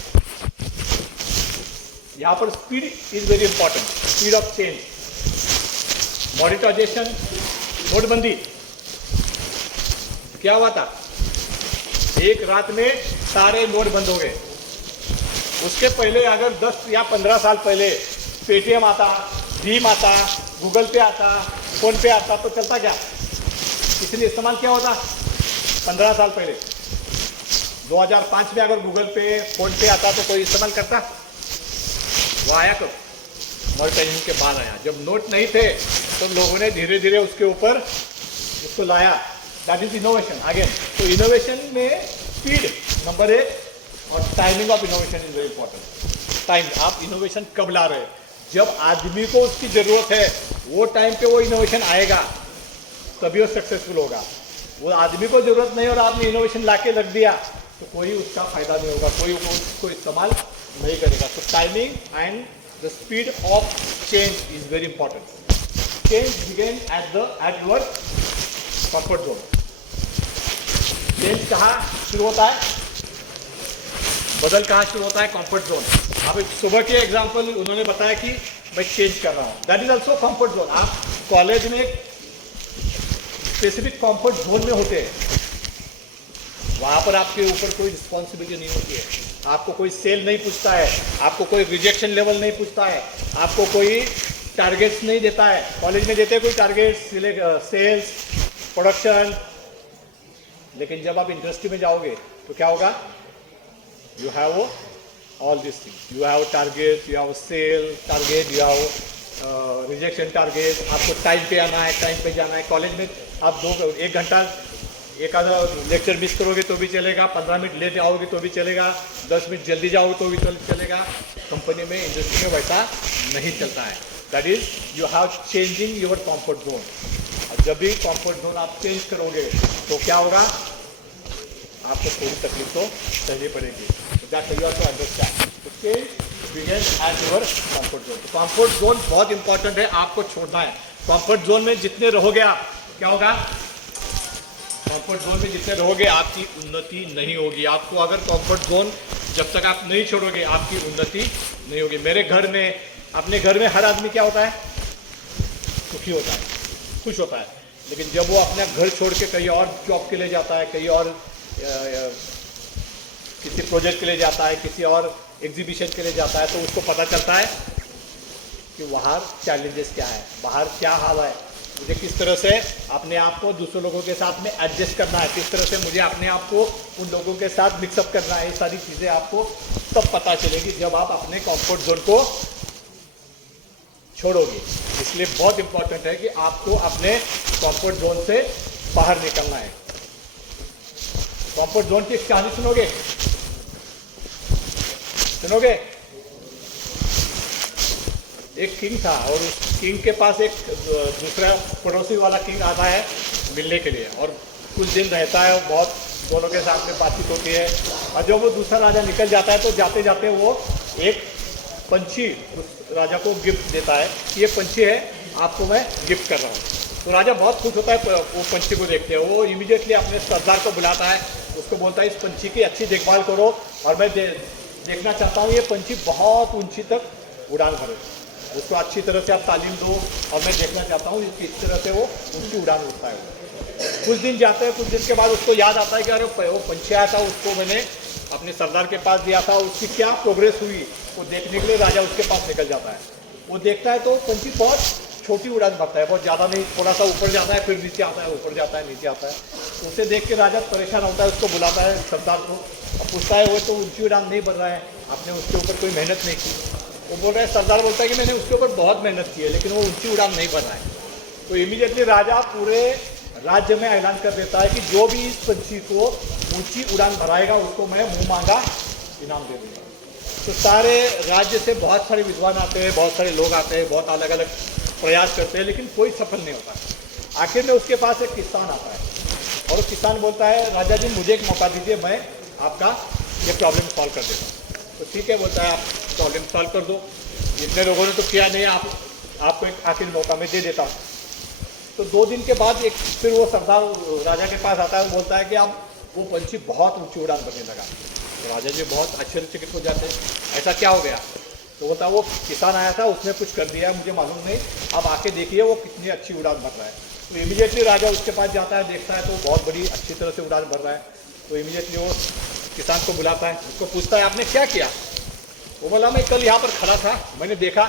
यहाँ पर speed is very important, speed of change. Monetization, नोटबंदी क्या हुआ था? एक रात में सारे नोट बंद हो गए। उसके पहले अगर 10 या 15 साल पहले पेटीएम आता, भीम आता, गूगल पे आता, फोन पे आता, तो चलता क्या? किसी ने इस्तेमाल किया होता 15 साल पहले? 2005 में अगर गूगल पे, फोन पे आता तो कोई इस्तेमाल करता? वो आया कब? मॉनिटाइजेशन के बाद आया। जब नोट नहीं थे तो लोगों ने धीरे धीरे उसके ऊपर उसको लाया। That is innovation again. तो इनोवेशन में स्पीड नंबर 1 और timing of innovation is very important. Time, आप इनोवेशन कब ला रहे हैं? जब आदमी को उसकी जरूरत है, वो टाइम पे वो इनोवेशन आएगा, तभी वो सक्सेसफुल होगा। वो आदमी को जरूरत नहीं और आपने इनोवेशन ला के रख दिया तो कोई उसका फायदा नहीं होगा, कोई उसको इस्तेमाल नहीं करेगा। तो timing and the speed of change is very important. Change begin at your comfort zone. Change कहाँ शुरू होता है? बदल कहाँ शुरू होता है? Comfort zone. अब सुबह के एग्जांपल उन्होंने बताया कि मैं चेंज कर रहा हूँ, that is also comfort zone. आप कॉलेज में स्पेसिफिक कंफर्ट जोन में होते हैं, वहाँ पर आपके ऊपर कोई रिस्पॉन्सिबिलिटी नहीं होती है, आपको कोई सेल नहीं पूछता है, आपको कोई रिजेक्शन लेवल नहीं पूछता है, आपको कोई टारगेट्स नहीं देता है। कॉलेज में देते हैं कोई टारगेट्स, सेल्स, प्रोडक्शन, लेकिन जब आप इंडस्ट्री में जाओगे तो क्या होगा? You have all this things, you have target, you have sale target, you have rejection target. आपको टाइम पे आना है, टाइम पे जाना है। कॉलेज में आप 1 घंटा एक आधा लेक्चर मिस करोगे तो भी चलेगा, 15 मिनट लेट आओगे तो भी चलेगा, 10 मिनट जल्दी जाओगे तो भी चलेगा। कंपनी में, इंडस्ट्री में वैसा नहीं चलता है। That is you have changing your comfort zone. और जब भी कंफर्ट जोन आप चेंज करोगे तो क्या होगा? आपको थोड़ी तकलीफ तो सहनी पड़ेगी। That you have to understand. तो change begins at your comfort zone. तो कंफर्ट जोन बहुत इंपॉर्टेंट है, आपको छोड़ना है। कंफर्ट जोन में जितने रहोगे आप, क्या होगा? कंफर्ट जोन में जितने रहोगे आपकी उन्नति नहीं होगी। आपको अगर कंफर्ट जोन जब तक आप नहीं छोड़ोगे, आपकी उन्नति नहीं होगी। मेरे घर में, अपने घर में हर आदमी क्या होता है? सुखी होता है, खुश होता है। लेकिन जब वो अपना घर छोड़ के कहीं और जॉब के लिए जाता है, कहीं और किसी प्रोजेक्ट के लिए जाता है, किसी और एग्जीबिशन के लिए जाता है, तो उसको पता चलता है कि बाहर चैलेंजेस क्या है, बाहर क्या हाल है, मुझे किस तरह से अपने आप को दूसरे लोगों के साथ में एडजस्ट करना है, किस तरह से मुझे अपने आप को उन लोगों के साथ मिक्सअप करना है। ये सारी चीज़ें आपको तब पता चलेगी जब आप अपने कंफर्ट जोन को छोड़ोगे। इसलिए बहुत इंपॉर्टेंट है कि आपको अपने कंफर्ट जोन से बाहर निकलना है। कंफर्ट जोन की कहानी सुनोगे? एक किंग था और उस किंग के पास एक दूसरा पड़ोसी वाला किंग आता है मिलने के लिए और कुछ दिन रहता है, बहुत दोनों के साथ में बातचीत होती है और जब वो दूसरा राजा निकल जाता है तो जाते जाते वो एक पंछी उस राजा को गिफ्ट देता है कि ये पंछी है, आपको मैं गिफ्ट कर रहा हूँ। तो राजा बहुत खुश होता है वो पंछी को देखते हैं। वो इमीडिएटली अपने सरदार को बुलाता है, उसको बोलता है इस पंछी की अच्छी देखभाल करो और मैं देखना चाहता हूँ ये पंछी बहुत ऊंची तक उड़ान भरे, उसको अच्छी तरह से आप तालीम दो और मैं देखना चाहता हूँ किस तरह से वो ऊंची उड़ान उड़ता है। कुछ दिन जाते हैं, कुछ दिन के बाद उसको याद आता है कि अरे वो पंछी आया था, उसको मैंने अपने सरदार के पास दिया था, उसकी क्या प्रोग्रेस हुई वो देखने के लिए राजा उसके पास निकल जाता है। वो देखता है तो पंछी बहुत छोटी उड़ान भरता है, बहुत ज़्यादा नहीं, थोड़ा सा ऊपर जाता है फिर नीचे आता है, ऊपर जाता है नीचे आता है। तो उसे देख के राजा परेशान होता है, उसको बुलाता है सरदार को और पूछता है वो तो ऊंची उड़ान नहीं भर रहा है, आपने उसके ऊपर कोई मेहनत नहीं की। वो बोल रहा है, सरदार बोलता है कि मैंने उसके ऊपर बहुत मेहनत की है लेकिन वो ऊंची उड़ान नहीं भर रहा है। तो इमीडिएटली राजा पूरे राज्य में ऐलान कर देता है कि जो भी इस पंछी को ऊंची उड़ान भराएगा उसको मैं मुंह मांगा इनाम दे दूँगा। तो सारे राज्य से बहुत सारे विद्वान आते हैं, बहुत सारे लोग आते हैं, बहुत अलग अलग प्रयास करते हैं लेकिन कोई सफल नहीं होता। आखिर में उसके पास एक किसान आता है और वो किसान बोलता है, राजा जी मुझे एक मौका दीजिए, मैं आपका ये प्रॉब्लम सॉल्व कर देता हूँ। तो ठीक है बोलता है, आप प्रॉब्लम सॉल्व कर दो, इतने लोगों ने तो किया नहीं, आपको एक आखिर मौका मैं दे देता हूँ। तो 2 दिन के बाद एक फिर वो सरदार राजा के पास आता है, वो बोलता है कि अब वो पंछी बहुत ऊंची उड़ान भरने लगा। तो राजा जी बहुत आश्चर्यचकित हो जाते हैं, ऐसा क्या हो गया? तो बोलता है वो किसान आया था, उसने कुछ कर दिया मुझे मालूम नहीं, अब आके देखिए वो कितनी अच्छी उड़ान भर रहा है। तो इमीडिएटली राजा उसके पास जाता है, देखता है तो बहुत बड़ी अच्छी तरह से उड़ान भर रहा है। तो इमीडिएटली वो किसान को बुलाता है, उसको पूछता है आपने क्या किया? वो बोला मैं कल यहाँ पर खड़ा था, मैंने देखा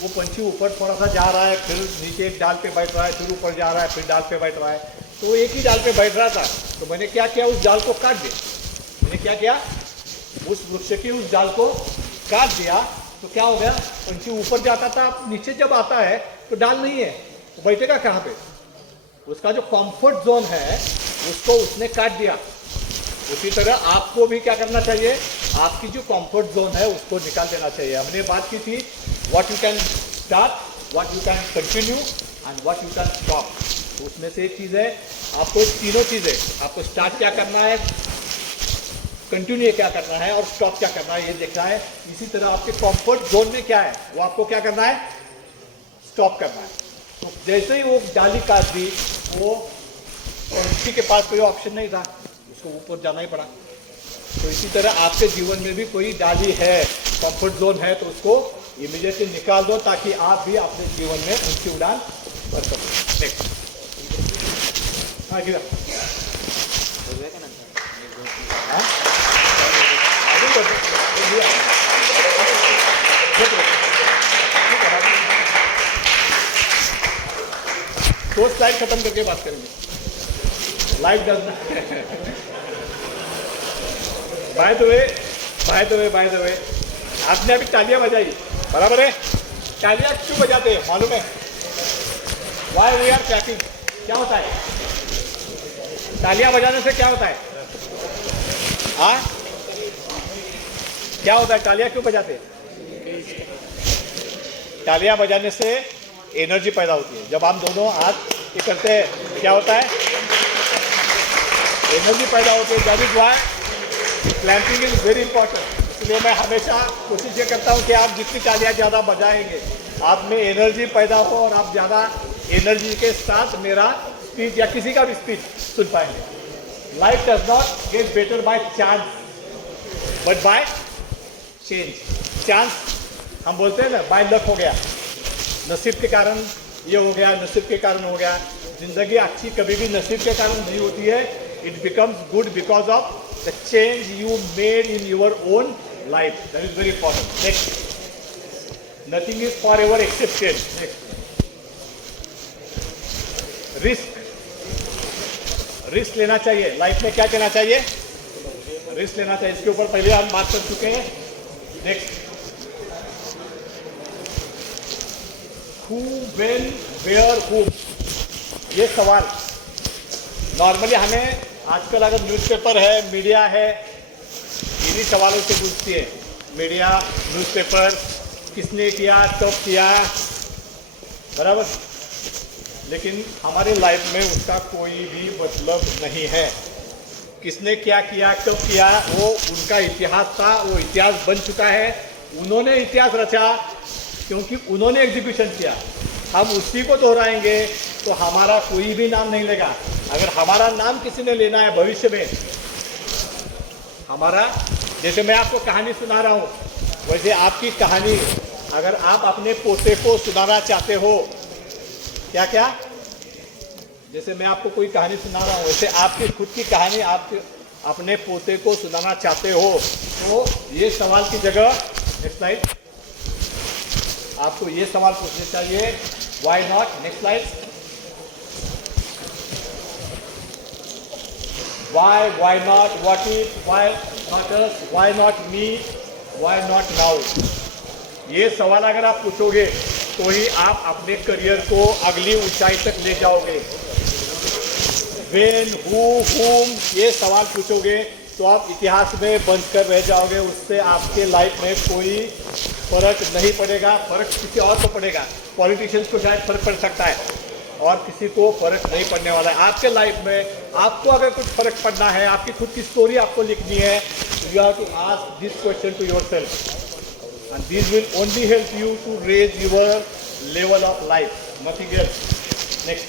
वो पंछी ऊपर थोड़ा सा जा रहा है, फिर नीचे एक डाल पे बैठ रहा है, फिर ऊपर जा रहा है, फिर डाल पे बैठ रहा है। तो वो एक ही डाल पे बैठ रहा था, तो मैंने क्या किया, उस डाल को काट दिया। मैंने क्या किया, उस वृक्ष की उस डाल को काट दिया। तो क्या हो गया, पंछी ऊपर जाता था, नीचे जब आता है तो डाल नहीं है, तो बैठेगा कहाँ पे? उसका जो कंफर्ट जोन है उसको उसने काट दिया। उसी तरह आपको भी क्या करना चाहिए, आपकी जो कंफर्ट जोन है उसको निकाल देना चाहिए। हमने बात की थी what you can start, what you can continue and what you can stop. तो उसमें से एक चीज़ है, आपको तीनों चीज़ें, आपको स्टार्ट क्या करना है, कंटिन्यू क्या करना है और स्टॉप क्या करना है ये देखना है। इसी तरह आपके कंफर्ट जोन में क्या है वो आपको क्या करना है, स्टॉप करना है। तो जैसे ही वो डाली काट दी, वो पंछी के पास कोई ऑप्शन नहीं था, उसको ऊपर जाना ही पड़ा। तो इसी तरह आपके जीवन में भी कोई डाली है, कंफर्ट जोन है, तो उसको इमीडिएटली निकाल दो ताकि आप भी अपने जीवन में ऊंची उड़ान कर सको। नेक्स्ट, हाँ गिरा तो स्लाइड खत्म करके बात करेंगे। Live does by the way आपने अभी तालियां बजाई, बराबर है? तालियां क्यों बजाते हैं मालूम है? वाई वी आर क्लैपिंग, क्या होता है तालियां बजाने से? क्या होता है? हाँ, क्या होता है? तालियां क्यों बजाते हैं? तालियां बजाने से एनर्जी पैदा होती है। जब हम दोनों हाथ ये करते हैं क्या होता है? एनर्जी पैदा होती है। That is why clamping is very important. इसलिए मैं हमेशा कोशिश ये करता हूँ कि आप जितनी तालियां ज़्यादा बजाएंगे आप में एनर्जी पैदा हो और आप ज़्यादा एनर्जी के साथ मेरा स्पीच या किसी का भी स्पीच सुन पाएंगे। Life does not get better by chance but by change. Chance हम बोलते हैं ना, बाय लक हो गया, नसीब के कारण ये हो गया, नसीब के कारण हो गया। जिंदगी अच्छी कभी भी नसीब के कारण नहीं होती है। It becomes good because of the change you made in your own life. That is very important. Next, nothing is forever accepted. Next, risk लेना चाहिए। लाइफ में क्या करना चाहिए? रिस्क लेना चाहिए। इसके ऊपर पहले हम बात कर चुके हैं। Next, who, when, where, whom, ये सवाल नॉर्मली हमें आजकल अगर न्यूज़पेपर है, मीडिया है, इन्हीं सवालों से पूछती है। मीडिया, न्यूज़पेपर, किसने किया, कब किया, बराबर। लेकिन हमारे लाइफ में उसका कोई भी मतलब नहीं है। किसने क्या किया, कब किया, वो उनका इतिहास था, वो इतिहास बन चुका है। उन्होंने इतिहास रचा क्योंकि उन्होंने एग्जीक्यूशन किया। हम उसी को दोहराएंगे तो हमारा कोई भी नाम नहीं लेगा। अगर हमारा नाम किसी ने लेना है भविष्य में, हमारा, जैसे मैं आपको कहानी सुना रहा हूँ, वैसे आपकी कहानी अगर आप अपने पोते को सुनाना चाहते हो, क्या क्या, जैसे मैं आपको कोई कहानी सुना रहा हूँ, वैसे आपकी खुद की कहानी आप अपने पोते को सुनाना चाहते हो, तो ये सवाल की जगह, नेक्स्ट स्लाइड, आपको ये सवाल पूछने चाहिए, why not, next slide, why not, what if, why not us, why not me, why not now। ये सवाल अगर आप पूछोगे तो ही आप अपने करियर को अगली ऊंचाई तक ले जाओगे। when, who, whom, ये सवाल पूछोगे तो आप इतिहास में बंद कर रह जाओगे। उससे आपके लाइफ में कोई फर्क नहीं पड़ेगा। फर्क किसी और को पड़ेगा। पॉलिटिशियंस को शायद फर्क पड़ सकता है और किसी को फर्क नहीं पड़ने वाला है। आपके लाइफ में आपको अगर कुछ फर्क पड़ना है, आपकी खुद की स्टोरी आपको लिखनी है, you have to ask this question to yourself and this will only help you to raise your level of life, nothing else. Next,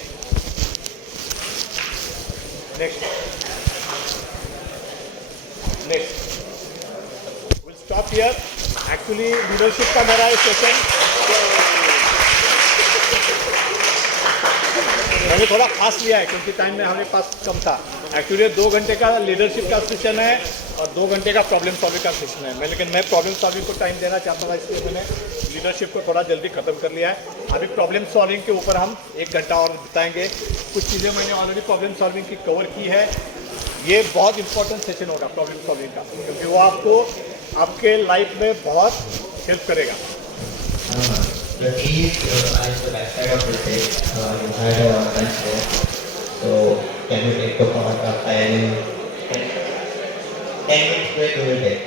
will stop here. Actually leadership का मेरा सेशन मैंने थोड़ा फास्ट लिया है क्योंकि टाइम में हमारे पास कम था। एक्चुअली 2 घंटे का लीडरशिप का सेशन है और 2 घंटे का प्रॉब्लम सॉल्विंग का सेशन है। लेकिन मैं प्रॉब्लम सॉल्विंग को टाइम देना चाहता था, इसलिए मैंने लीडरशिप को थोड़ा जल्दी ख़त्म कर लिया है। अभी प्रॉब्लम सॉल्विंग के ऊपर हम 1 घंटा और बिताएंगे। कुछ चीज़ें मैंने ऑलरेडी प्रॉब्लम सॉल्विंग की कवर की है। ये बहुत इंपॉर्टेंट सेशन होगा प्रॉब्लम सॉल्विंग का, क्योंकि वो आपको आपके लाइफ में बहुत हेल्प करेगा। The key is the backside of the stage. You had a lunch there. So can you take the point of 10 minutes break we will take?